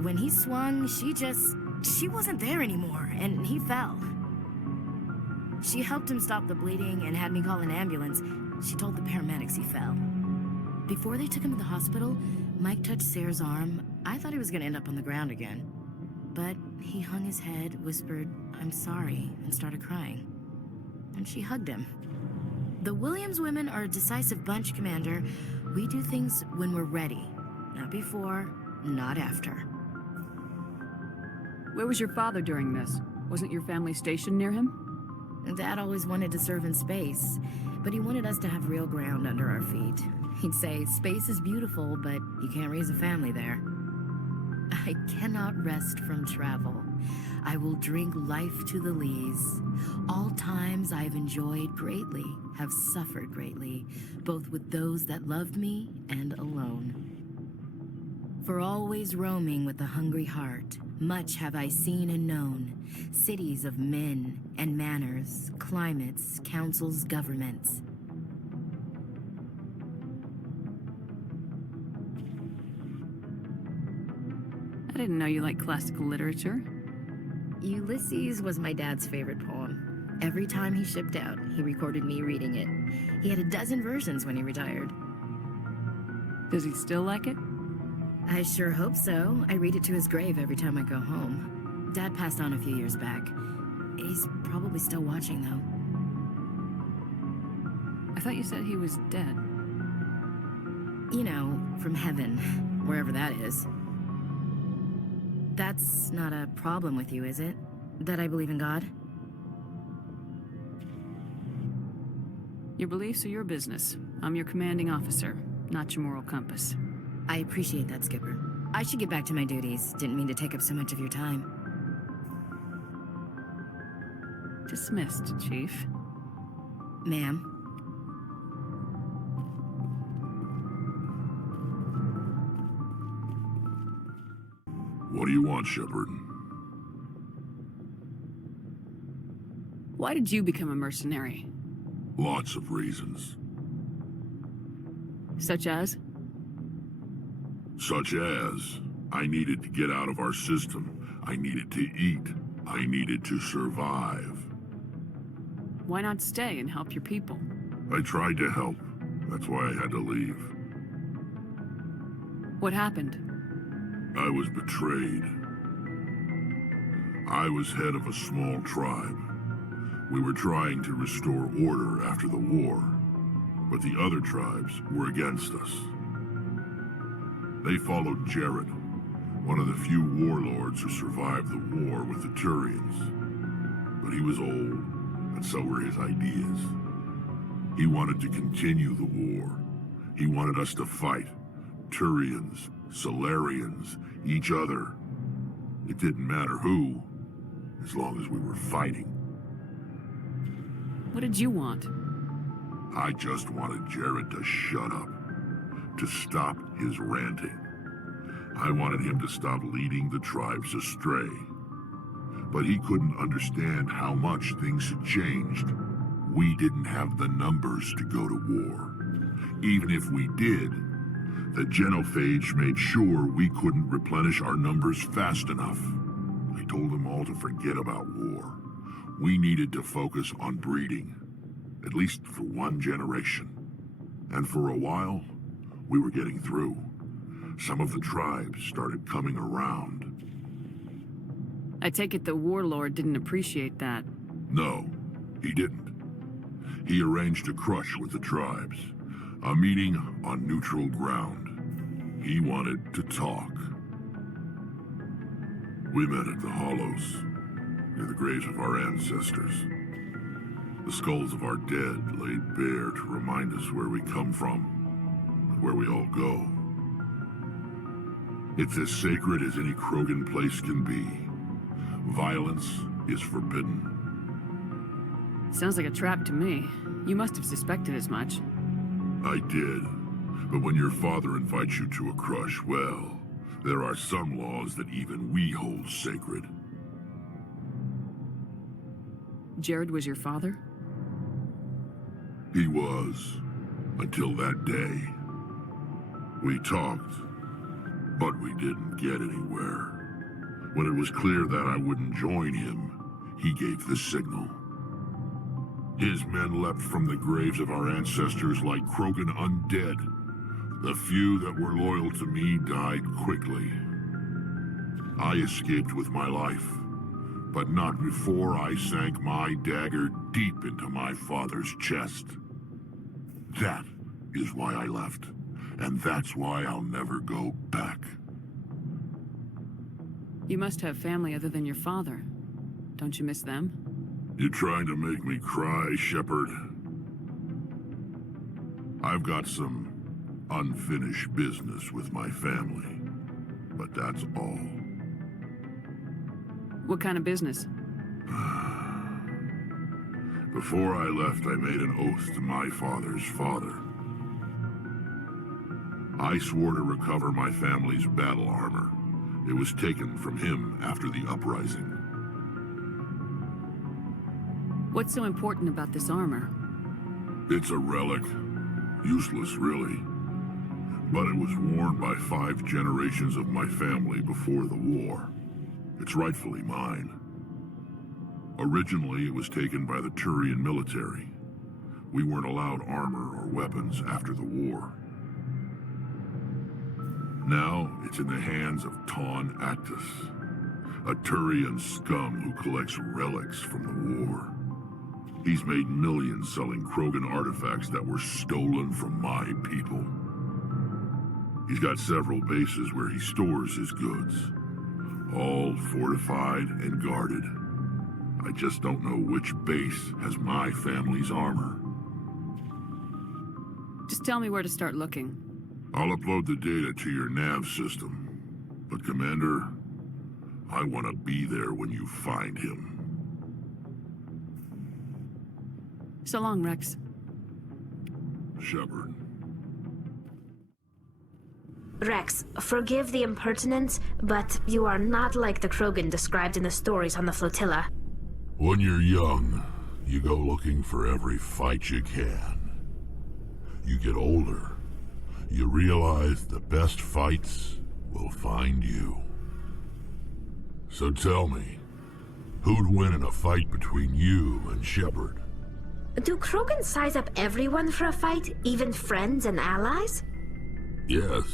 When he swung, she wasn't there anymore, and he fell. She helped him stop the bleeding and had me call an ambulance. She told the paramedics he fell. Before they took him to the hospital, Mike touched Sarah's arm. I thought he was gonna end up on the ground again. But he hung his head, whispered, "I'm sorry," and started crying. And she hugged him. The Williams women are a decisive bunch, Commander. We do things when we're ready. Not before, not after. Where was your father during this? Wasn't your family stationed near him? Dad always wanted to serve in space, but he wanted us to have real ground under our feet. He'd say, space is beautiful, but you can't raise a family there. I cannot rest from travel. I will drink life to the lees. All times I have enjoyed greatly, have suffered greatly, both with those that loved me and alone. For always roaming with a hungry heart, much have I seen and known, cities of men and manners, climates, councils, governments. I didn't know you liked classical literature. Ulysses was my dad's favorite poem. Every time he shipped out, he recorded me reading it. He had a dozen versions when he retired. Does he still like it? I sure hope so. I read it to his grave every time I go home. Dad passed on a few years back. He's probably still watching, though. I thought you said he was dead. You know, from heaven, wherever that is. That's not a problem with you, is it? That I believe in God? Your beliefs are your business. I'm your commanding officer, not your moral compass. I appreciate that, Skipper. I should get back to my duties. Didn't mean to take up so much of your time. Dismissed, Chief. Ma'am. What do you want, Shepard? Why did you become a mercenary? Lots of reasons. Such as? Such as, I needed to get out of our system. I needed to eat. I needed to survive. Why not stay and help your people? I tried to help. That's why I had to leave. What happened? I was betrayed. I was head of a small tribe. We were trying to restore order after the war, but the other tribes were against us. They followed Jared, one of the few warlords who survived the war with the Thorians. But he was old, and so were his ideas. He wanted to continue the war. He wanted us to fight. Thorians, Solarians, each other. It didn't matter who, as long as we were fighting. What did you want? I just wanted Jared to shut up, to stop his ranting. I wanted him to stop leading the tribes astray. But he couldn't understand how much things had changed. We didn't have the numbers to go to war. Even if we did, the genophage made sure we couldn't replenish our numbers fast enough. I told them all to forget about war. We needed to focus on breeding, at least for one generation. And for a while, we were getting through. Some of the tribes started coming around. I take it the warlord didn't appreciate that. No, he didn't. He arranged a crush with the tribes. A meeting on neutral ground. He wanted to talk. We met at the Hollows, near the graves of our ancestors. The skulls of our dead laid bare to remind us where we come from, and where we all go. It's as sacred as any Krogan place can be. Violence is forbidden. Sounds like a trap to me. You must have suspected as much. I did. But when your father invites you to a crush, well, there are some laws that even we hold sacred. Jared was your father? He was. Until that day. We talked, but we didn't get anywhere. When it was clear that I wouldn't join him, he gave the signal. His men leapt from the graves of our ancestors like Krogan undead. The few that were loyal to me died quickly. I escaped with my life, but not before I sank my dagger deep into my father's chest. That is why I left, and that's why I'll never go back. You must have family other than your father. Don't you miss them? You're trying to make me cry, Shepard. I've got some unfinished business with my family, but that's all. What kind of business? Before I left, I made an oath to my father's father. I swore to recover my family's battle armor. It was taken from him after the uprising. What's so important about this armor? It's a relic. Useless, really. But it was worn by 5 generations of my family before the war. It's rightfully mine. Originally, it was taken by the Thorian military. We weren't allowed armor or weapons after the war. Now, it's in the hands of Ton Actus, a Thorian scum who collects relics from the war. He's made millions selling Krogan artifacts that were stolen from my people. He's got several bases where he stores his goods, all fortified and guarded. I just don't know which base has my family's armor. Just tell me where to start looking. I'll upload the data to your nav system. But Commander, I want to be there when you find him. So long, Rex. Shepard. Rex, forgive the impertinence, but you are not like the Krogan described in the stories on the flotilla. When you're young, you go looking for every fight you can. You get older, you realize the best fights will find you. So tell me, who'd win in a fight between you and Shepard? Do Krogan size up everyone for a fight, even friends and allies? Yes.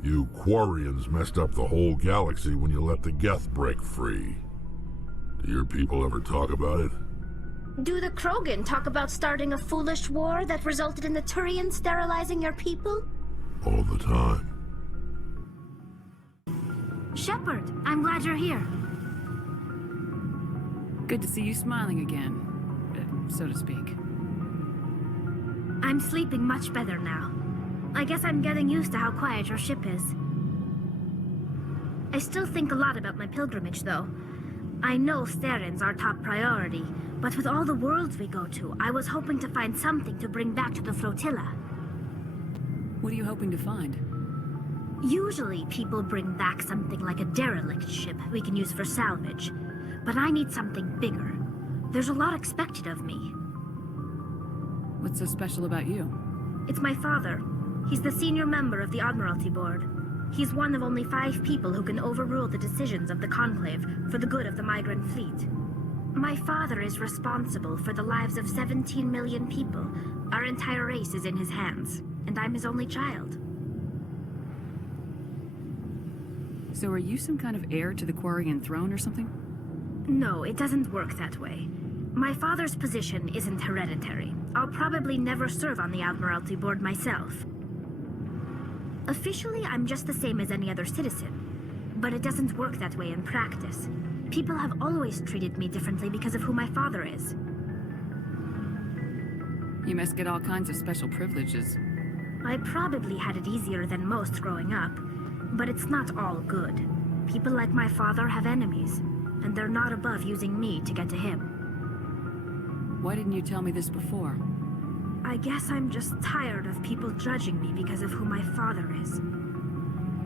You Quarians messed up the whole galaxy when you let the Geth break free. Do your people ever talk about it? Do the Krogan talk about starting a foolish war that resulted in the Thorians sterilizing your people? All the time. Shepard, I'm glad you're here. Good to see you smiling again, so to speak. I'm sleeping much better now. I guess I'm getting used to how quiet your ship is. I still think a lot about my pilgrimage, though. I know Theron's our top priority, but with all the worlds we go to, I was hoping to find something to bring back to the flotilla. What are you hoping to find? Usually, people bring back something like a derelict ship we can use for salvage. But I need something bigger. There's a lot expected of me. What's so special about you? It's my father. He's the senior member of the Admiralty Board. He's one of only 5 people who can overrule the decisions of the Conclave for the good of the migrant fleet. My father is responsible for the lives of 17 million people. Our entire race is in his hands, and I'm his only child. So are you some kind of heir to the Quarian throne or something? No, it doesn't work that way. My father's position isn't hereditary. I'll probably never serve on the Admiralty Board myself. Officially, I'm just the same as any other citizen. But it doesn't work that way in practice. People have always treated me differently because of who my father is. You must get all kinds of special privileges. I probably had it easier than most growing up, but it's not all good. People like my father have enemies, and they're not above using me to get to him. Why didn't you tell me this before? I guess I'm just tired of people judging me because of who my father is.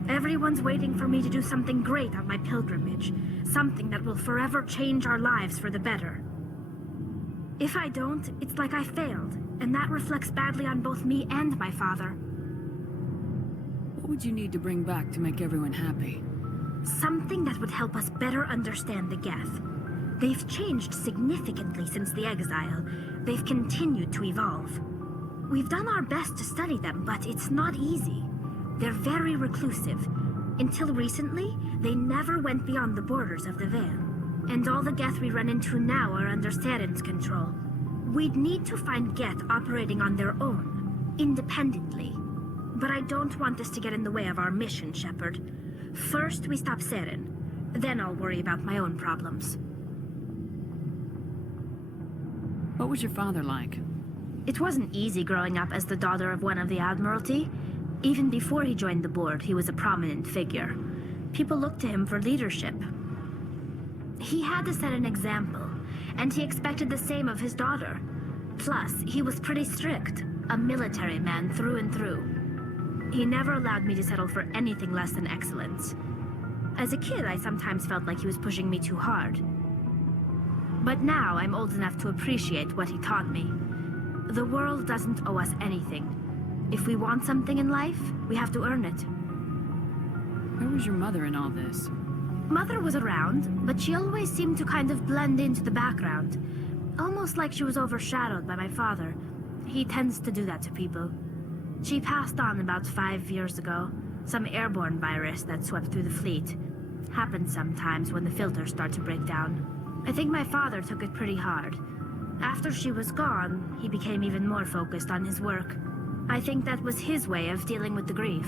Everyone's waiting for me to do something great on my pilgrimage. Something that will forever change our lives for the better. If I don't, it's like I failed, and that reflects badly on both me and my father. What would you need to bring back to make everyone happy? Something that would help us better understand the Geth. They've changed significantly since the exile. They've continued to evolve. We've done our best to study them, but it's not easy. They're very reclusive. Until recently, they never went beyond the borders of the Veil. And all the Geth we run into now are under Saren's control. We'd need to find Geth operating on their own, independently. But I don't want this to get in the way of our mission, Shepard. First, we stop Saren. Then I'll worry about my own problems. What was your father like? It wasn't easy growing up as the daughter of one of the Admiralty. Even before he joined the board, he was a prominent figure. People looked to him for leadership. He had to set an example, and he expected the same of his daughter. Plus, he was pretty strict, a military man through and through. He never allowed me to settle for anything less than excellence. As a kid, I sometimes felt like he was pushing me too hard. But now I'm old enough to appreciate what he taught me. The world doesn't owe us anything. If we want something in life, we have to earn it. Where was your mother in all this? Mother was around, but she always seemed to kind of blend into the background. Almost like she was overshadowed by my father. He tends to do that to people. She passed on about 5 years ago. Some airborne virus that swept through the fleet. Happens sometimes when the filters start to break down. I think my father took it pretty hard. After she was gone, he became even more focused on his work. I think that was his way of dealing with the grief.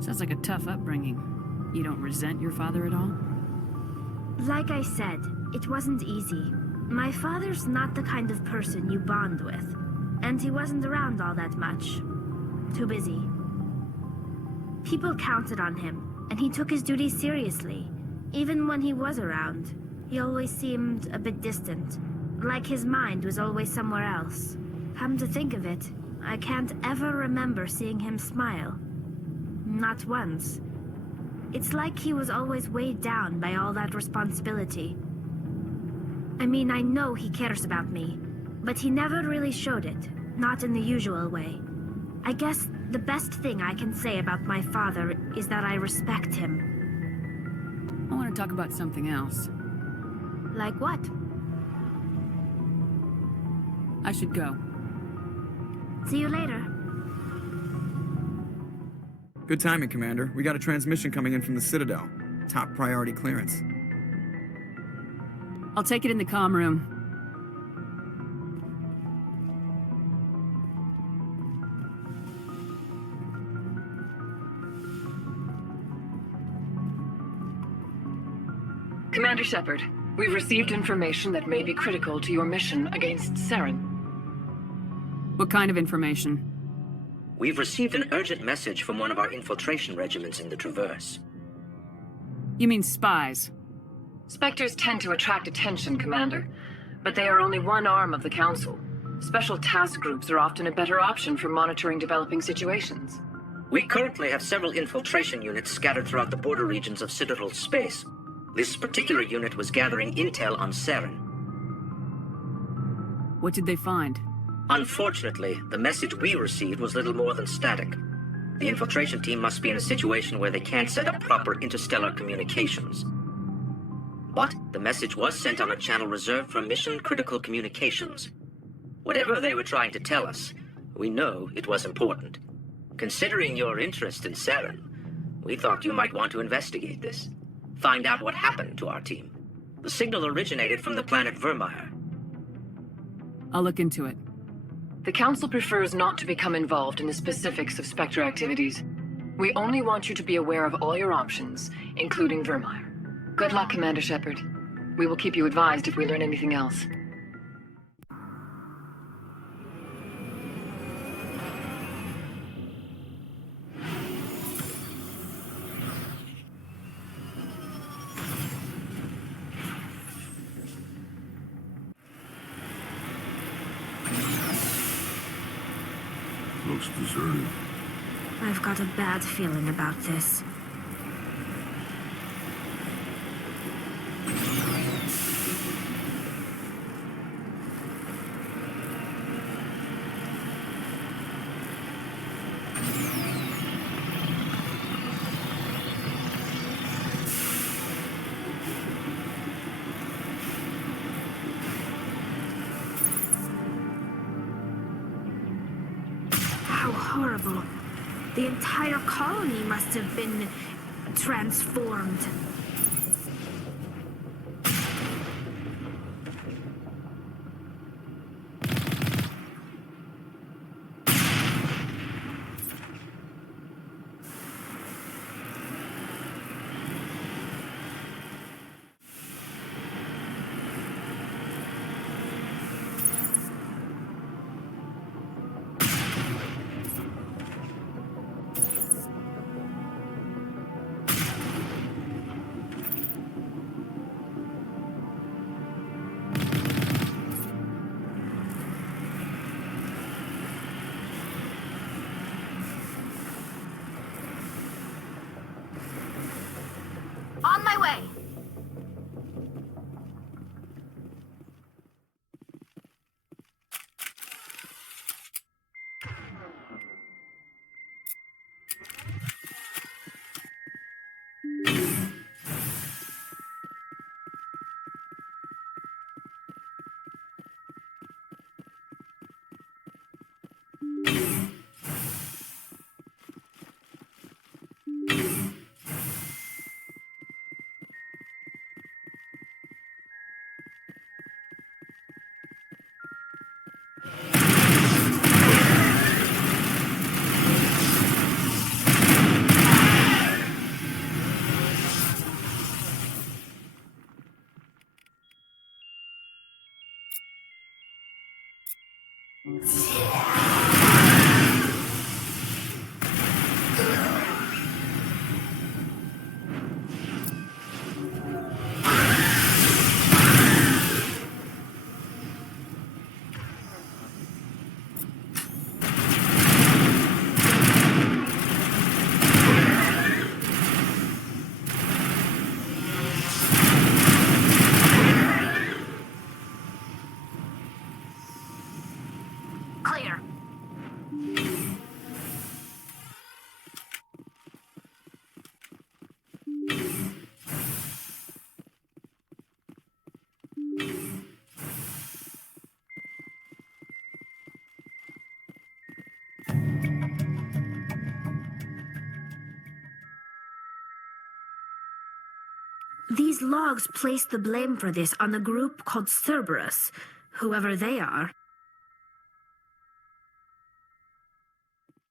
Sounds like a tough upbringing. You don't resent your father at all? Like I said, it wasn't easy. My father's not the kind of person you bond with. And he wasn't around all that much. Too busy. People counted on him, and he took his duties seriously. Even when he was around, he always seemed a bit distant. Like his mind was always somewhere else. Come to think of it, I can't ever remember seeing him smile. Not once. It's like he was always weighed down by all that responsibility. I mean, I know he cares about me, but he never really showed it, not in the usual way. I guess the best thing I can say about my father is that I respect him. I want to talk about something else. Like what? I should go. See you later. Good timing, Commander. We got a transmission coming in from the Citadel. Top priority clearance. I'll take it in the comm room. Commander Shepard, we've received information that may be critical to your mission against Saren. What kind of information? We've received an urgent message from one of our infiltration regiments in the Traverse. You mean spies? Spectres tend to attract attention, Commander, but they are only one arm of the Council. Special task groups are often a better option for monitoring developing situations. We currently have several infiltration units scattered throughout the border regions of Citadel space. This particular unit was gathering intel on Saren. What did they find? Unfortunately, the message we received was little more than static. The infiltration team must be in a situation where they can't set up proper interstellar communications. But the message was sent on a channel reserved for mission-critical communications. Whatever they were trying to tell us, we know it was important. Considering your interest in Saren, we thought you might want to investigate this. Find out what happened to our team. The signal originated from the planet Vermeer. I'll look into it. The Council prefers not to become involved in the specifics of Spectre activities. We only want you to be aware of all your options, including Vermeer. Good luck, Commander Shepard. We will keep you advised if we learn anything else. Looks deserted. I've got a bad feeling about this. How horrible. The entire colony must have been transformed. On my way! Clear. These logs place the blame for this on a group called Cerberus, whoever they are.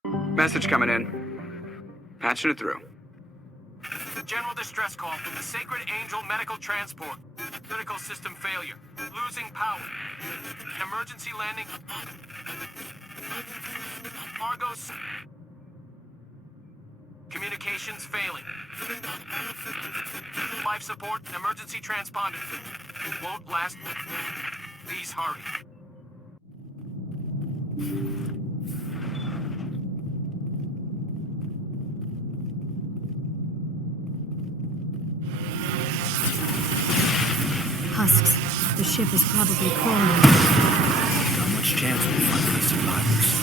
Message coming in. Patching it through. General distress call from the Sacred Angel Medical Transport. Critical system failure. Losing power. Emergency landing. Argos. Communications failing. Life support and emergency transponder. Won't last. Please hurry. Husks. The ship is probably crawling. Not much chance we'll find any survivors.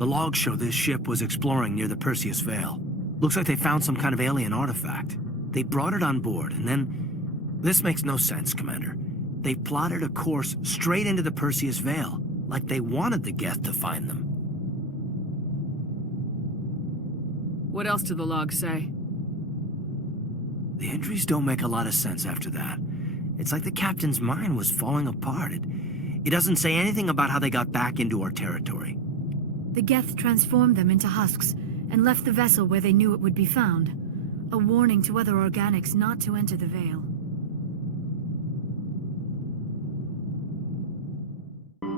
The logs show this ship was exploring near the Perseus Veil. Looks like they found some kind of alien artifact. They brought it on board, and then... This makes no sense, Commander. They plotted a course straight into the Perseus Veil, like they wanted the Geth to find them. What else do the logs say? The entries don't make a lot of sense after that. It's like the captain's mind was falling apart. It doesn't say anything about how they got back into our territory. The Geth transformed them into husks and left the vessel where they knew it would be found. A warning to other organics not to enter the Veil.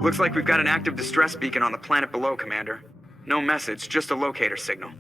Looks like we've got an active distress beacon on the planet below, Commander. No message, just a locator signal.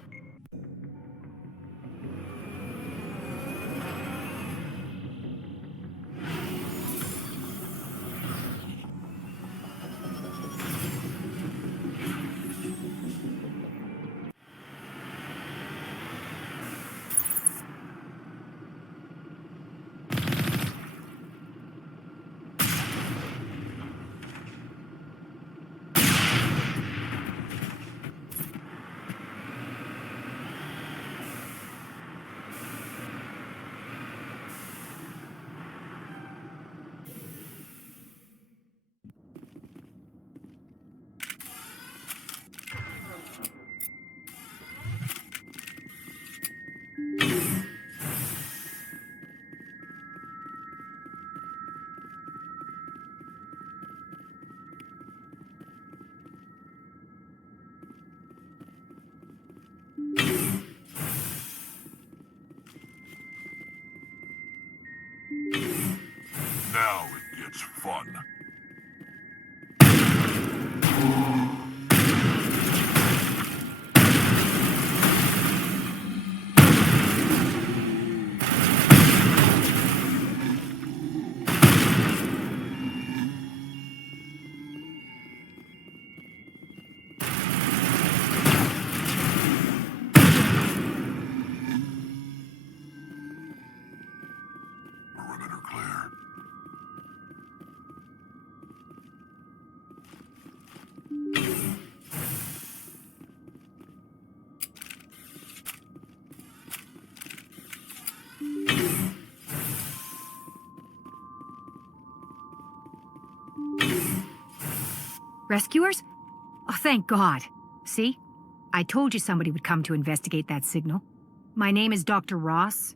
Now it gets fun. Perimeter clear. Rescuers? Oh, thank God. See? I told you somebody would come to investigate that signal. My name is Dr. Ross,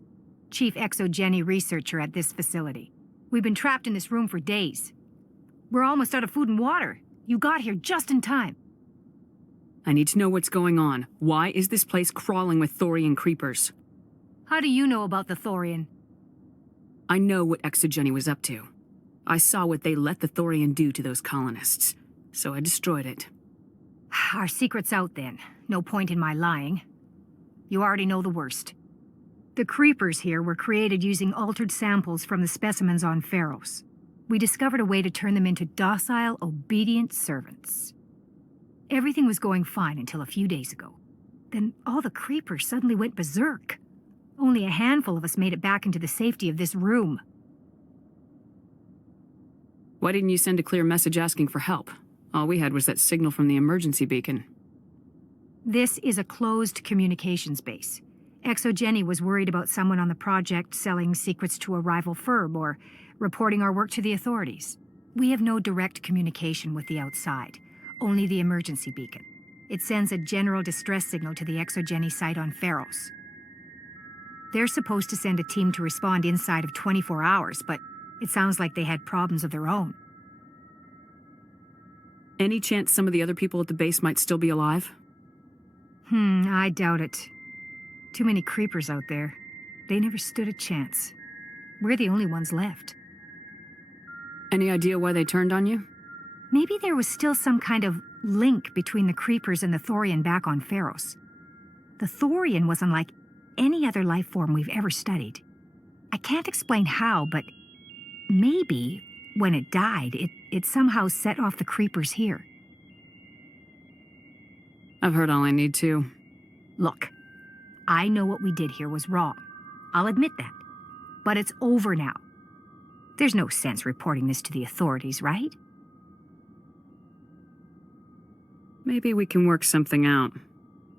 Chief Exogeny Researcher at this facility. We've been trapped in this room for days. We're almost out of food and water. You got here just in time. I need to know what's going on. Why is this place crawling with Thorian creepers? How do you know about the Thorian? I know what Exogeny was up to. I saw what they let the Thorian do to those colonists, so I destroyed it. Our secret's out then. No point in my lying. You already know the worst. The creepers here were created using altered samples from the specimens on Feros. We discovered a way to turn them into docile, obedient servants. Everything was going fine until a few days ago. Then all the creepers suddenly went berserk. Only a handful of us made it back into the safety of this room. Why didn't you send a clear message asking for help? All we had was that signal from the emergency beacon. This is a closed communications base. Exogeny was worried about someone on the project selling secrets to a rival firm or reporting our work to the authorities. We have no direct communication with the outside, only the emergency beacon. It sends a general distress signal to the Exogeny site on Feros. They're supposed to send a team to respond inside of 24 hours, but it sounds like they had problems of their own. Any chance some of the other people at the base might still be alive? I doubt it. Too many creepers out there. They never stood a chance. We're the only ones left. Any idea why they turned on you? Maybe there was still some kind of link between the creepers and the Thorian back on Feros. The Thorian was unlike any other life form we've ever studied. I can't explain how, but maybe when it died, it somehow set off the creepers here. I've heard all I need to. Look, I know what we did here was wrong. I'll admit that. But it's over now. There's no sense reporting this to the authorities, right? Maybe we can work something out.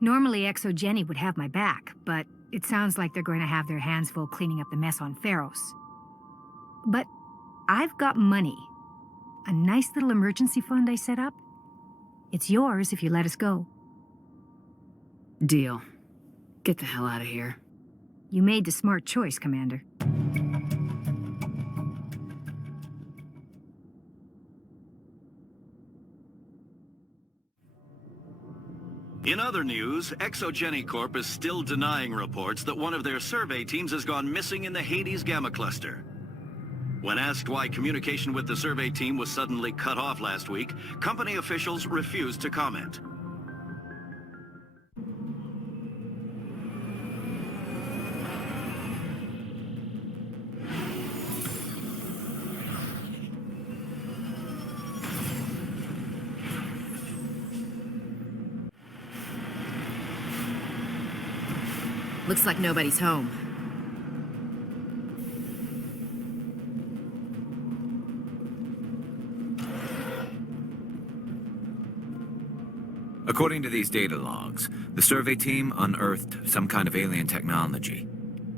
Normally, Exogeny would have my back, but it sounds like they're going to have their hands full cleaning up the mess on Feros. But I've got money. A nice little emergency fund I set up. It's yours if you let us go. Deal. Get the hell out of here. You made the smart choice, Commander. In other news, Exogeny Corp is still denying reports that one of their survey teams has gone missing in the Hades Gamma Cluster. When asked why communication with the survey team was suddenly cut off last week, company officials refused to comment. Looks like nobody's home. According to these data logs, the survey team unearthed some kind of alien technology.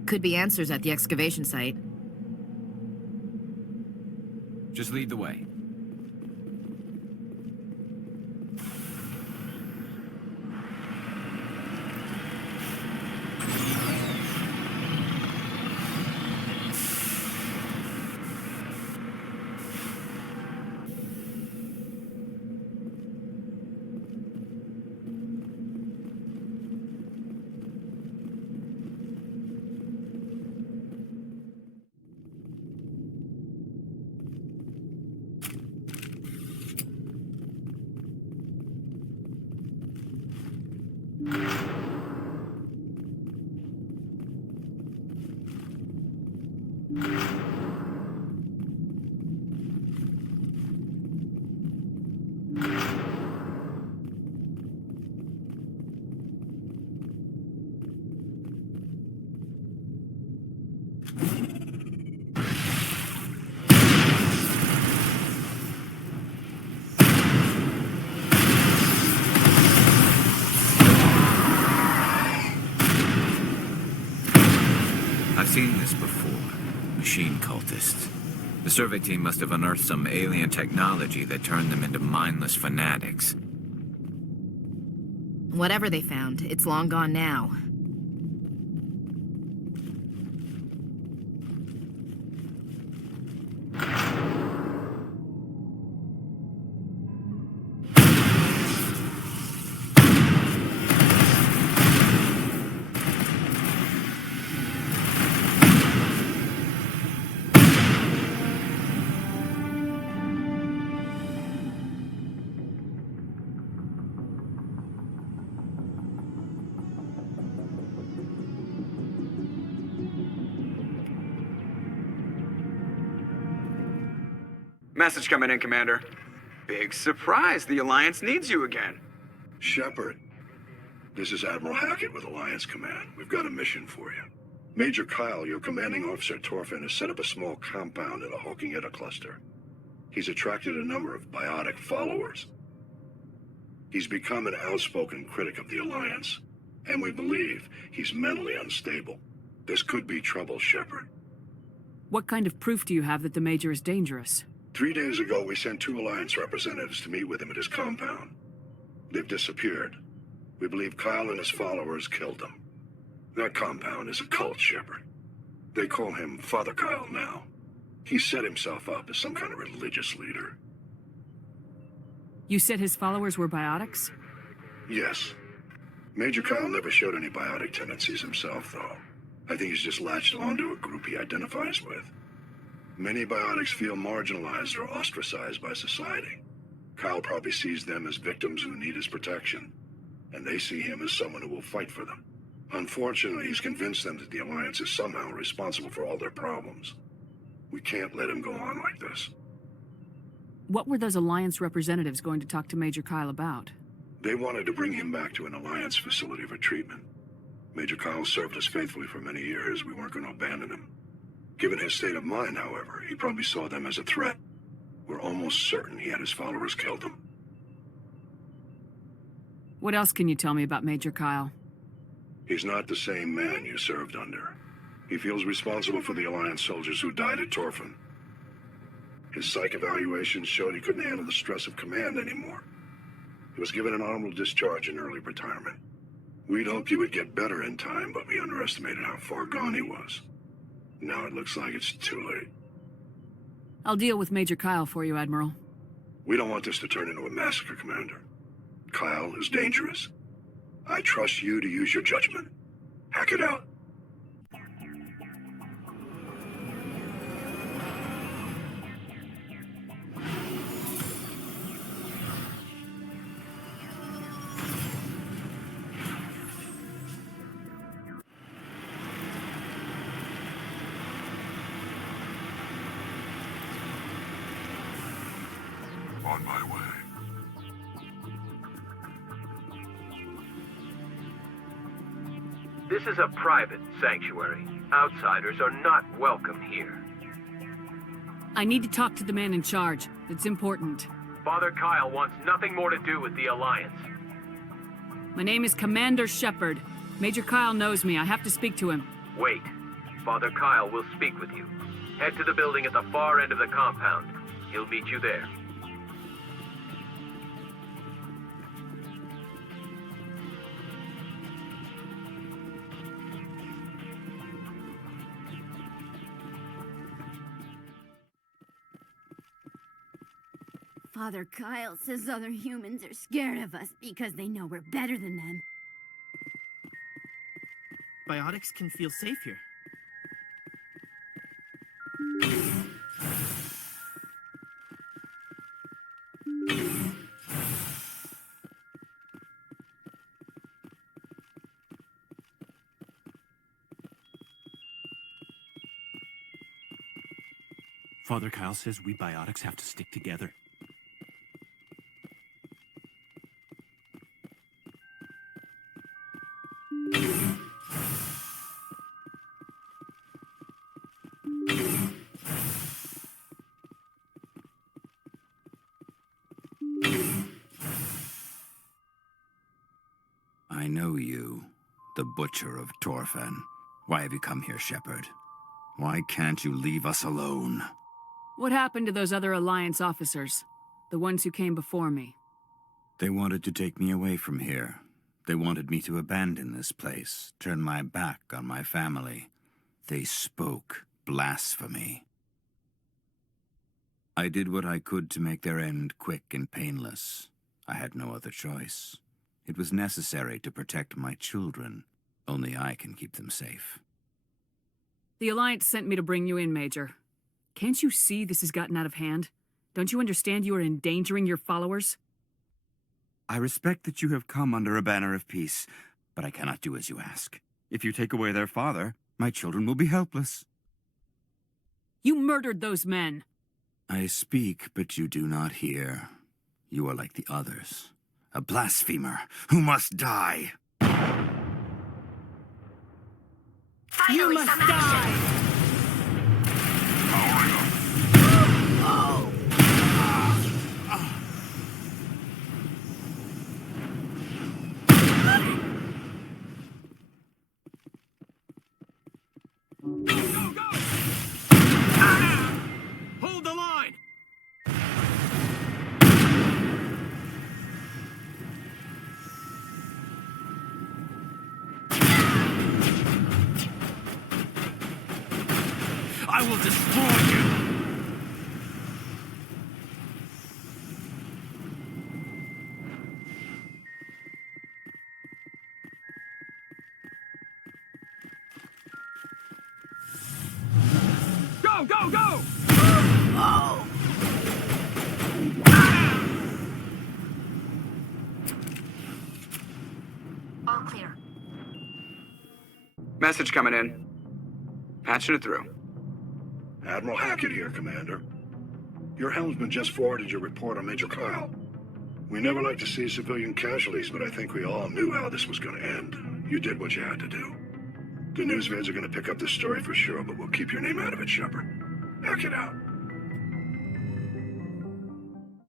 Could be answers at the excavation site. Just lead the way. I've seen this before. Machine cultists. The survey team must have unearthed some alien technology that turned them into mindless fanatics. Whatever they found, it's long gone now. Message coming in, Commander. Big surprise, the Alliance needs you again. Shepard, this is Admiral Hackett with Alliance Command. We've got a mission for you. Major Kyle, your commanding officer Thorfinn, has set up a small compound in the Hawking Etta cluster. He's attracted a number of biotic followers. He's become an outspoken critic of the Alliance, and we believe he's mentally unstable. This could be trouble, Shepard. What kind of proof do you have that the Major is dangerous? 3 days ago, we sent 2 Alliance representatives to meet with him at his compound. They've disappeared. We believe Kyle and his followers killed them. That compound is a cult, Shepard. They call him Father Kyle now. He set himself up as some kind of religious leader. You said his followers were biotics? Yes. Major Kyle never showed any biotic tendencies himself, though. I think he's just latched onto a group he identifies with. Many biotics feel marginalized or ostracized by society. Kyle probably sees them as victims who need his protection, and they see him as someone who will fight for them. Unfortunately, he's convinced them that the Alliance is somehow responsible for all their problems. We can't let him go on like this. What were those Alliance representatives going to talk to Major Kyle about? They wanted to bring him back to an Alliance facility for treatment. Major Kyle served us faithfully for many years. We weren't going to abandon him. Given his state of mind, however, he probably saw them as a threat. We're almost certain he had his followers killed them. What else can you tell me about Major Kyle? He's not the same man you served under. He feels responsible for the Alliance soldiers who died at Torfan. His psych evaluations showed he couldn't handle the stress of command anymore. He was given an honorable discharge in early retirement. We'd hoped he would get better in time, but we underestimated how far gone he was. Now it looks like it's too late. I'll deal with Major Kyle for you, Admiral. We don't want this to turn into a massacre, Commander. Kyle is dangerous. I trust you to use your judgment. Hack it out. On my way. This is a private sanctuary. Outsiders are not welcome here. I need to talk to the man in charge. It's important. Father Kyle wants nothing more to do with the Alliance. My name is Commander Shepard. Major Kyle knows me. I have to speak to him. Wait. Father Kyle will speak with you. Head to the building at the far end of the compound. He'll meet you there. Father Kyle says other humans are scared of us because they know we're better than them. Biotics can feel safe here. Father Kyle says we biotics have to stick together. I know you, the Butcher of Torfan. Why have you come here, Shepard? Why can't you leave us alone? What happened to those other Alliance officers? The ones who came before me? They wanted to take me away from here. They wanted me to abandon this place, turn my back on my family. They spoke blasphemy. I did what I could to make their end quick and painless. I had no other choice. It was necessary to protect my children. Only I can keep them safe. The Alliance sent me to bring you in, Major. Can't you see this has gotten out of hand? Don't you understand you are endangering your followers? I respect that you have come under a banner of peace, but I cannot do as you ask. If you take away their father, my children will be helpless. You murdered those men! I speak, but you do not hear. You are like the others. A blasphemer who must die. You must die! Oh! Go, go! Hold the line! I will destroy you! Go, go, go! Oh! All clear. Message coming in. Patching it through. Admiral Hackett here, Commander. Your helmsman just forwarded your report on Major Kyle. We never like to see civilian casualties, but I think we all knew how this was going to end. You did what you had to do. The newsvids are going to pick up this story for sure, but we'll keep your name out of it, Shepard. Hack it out.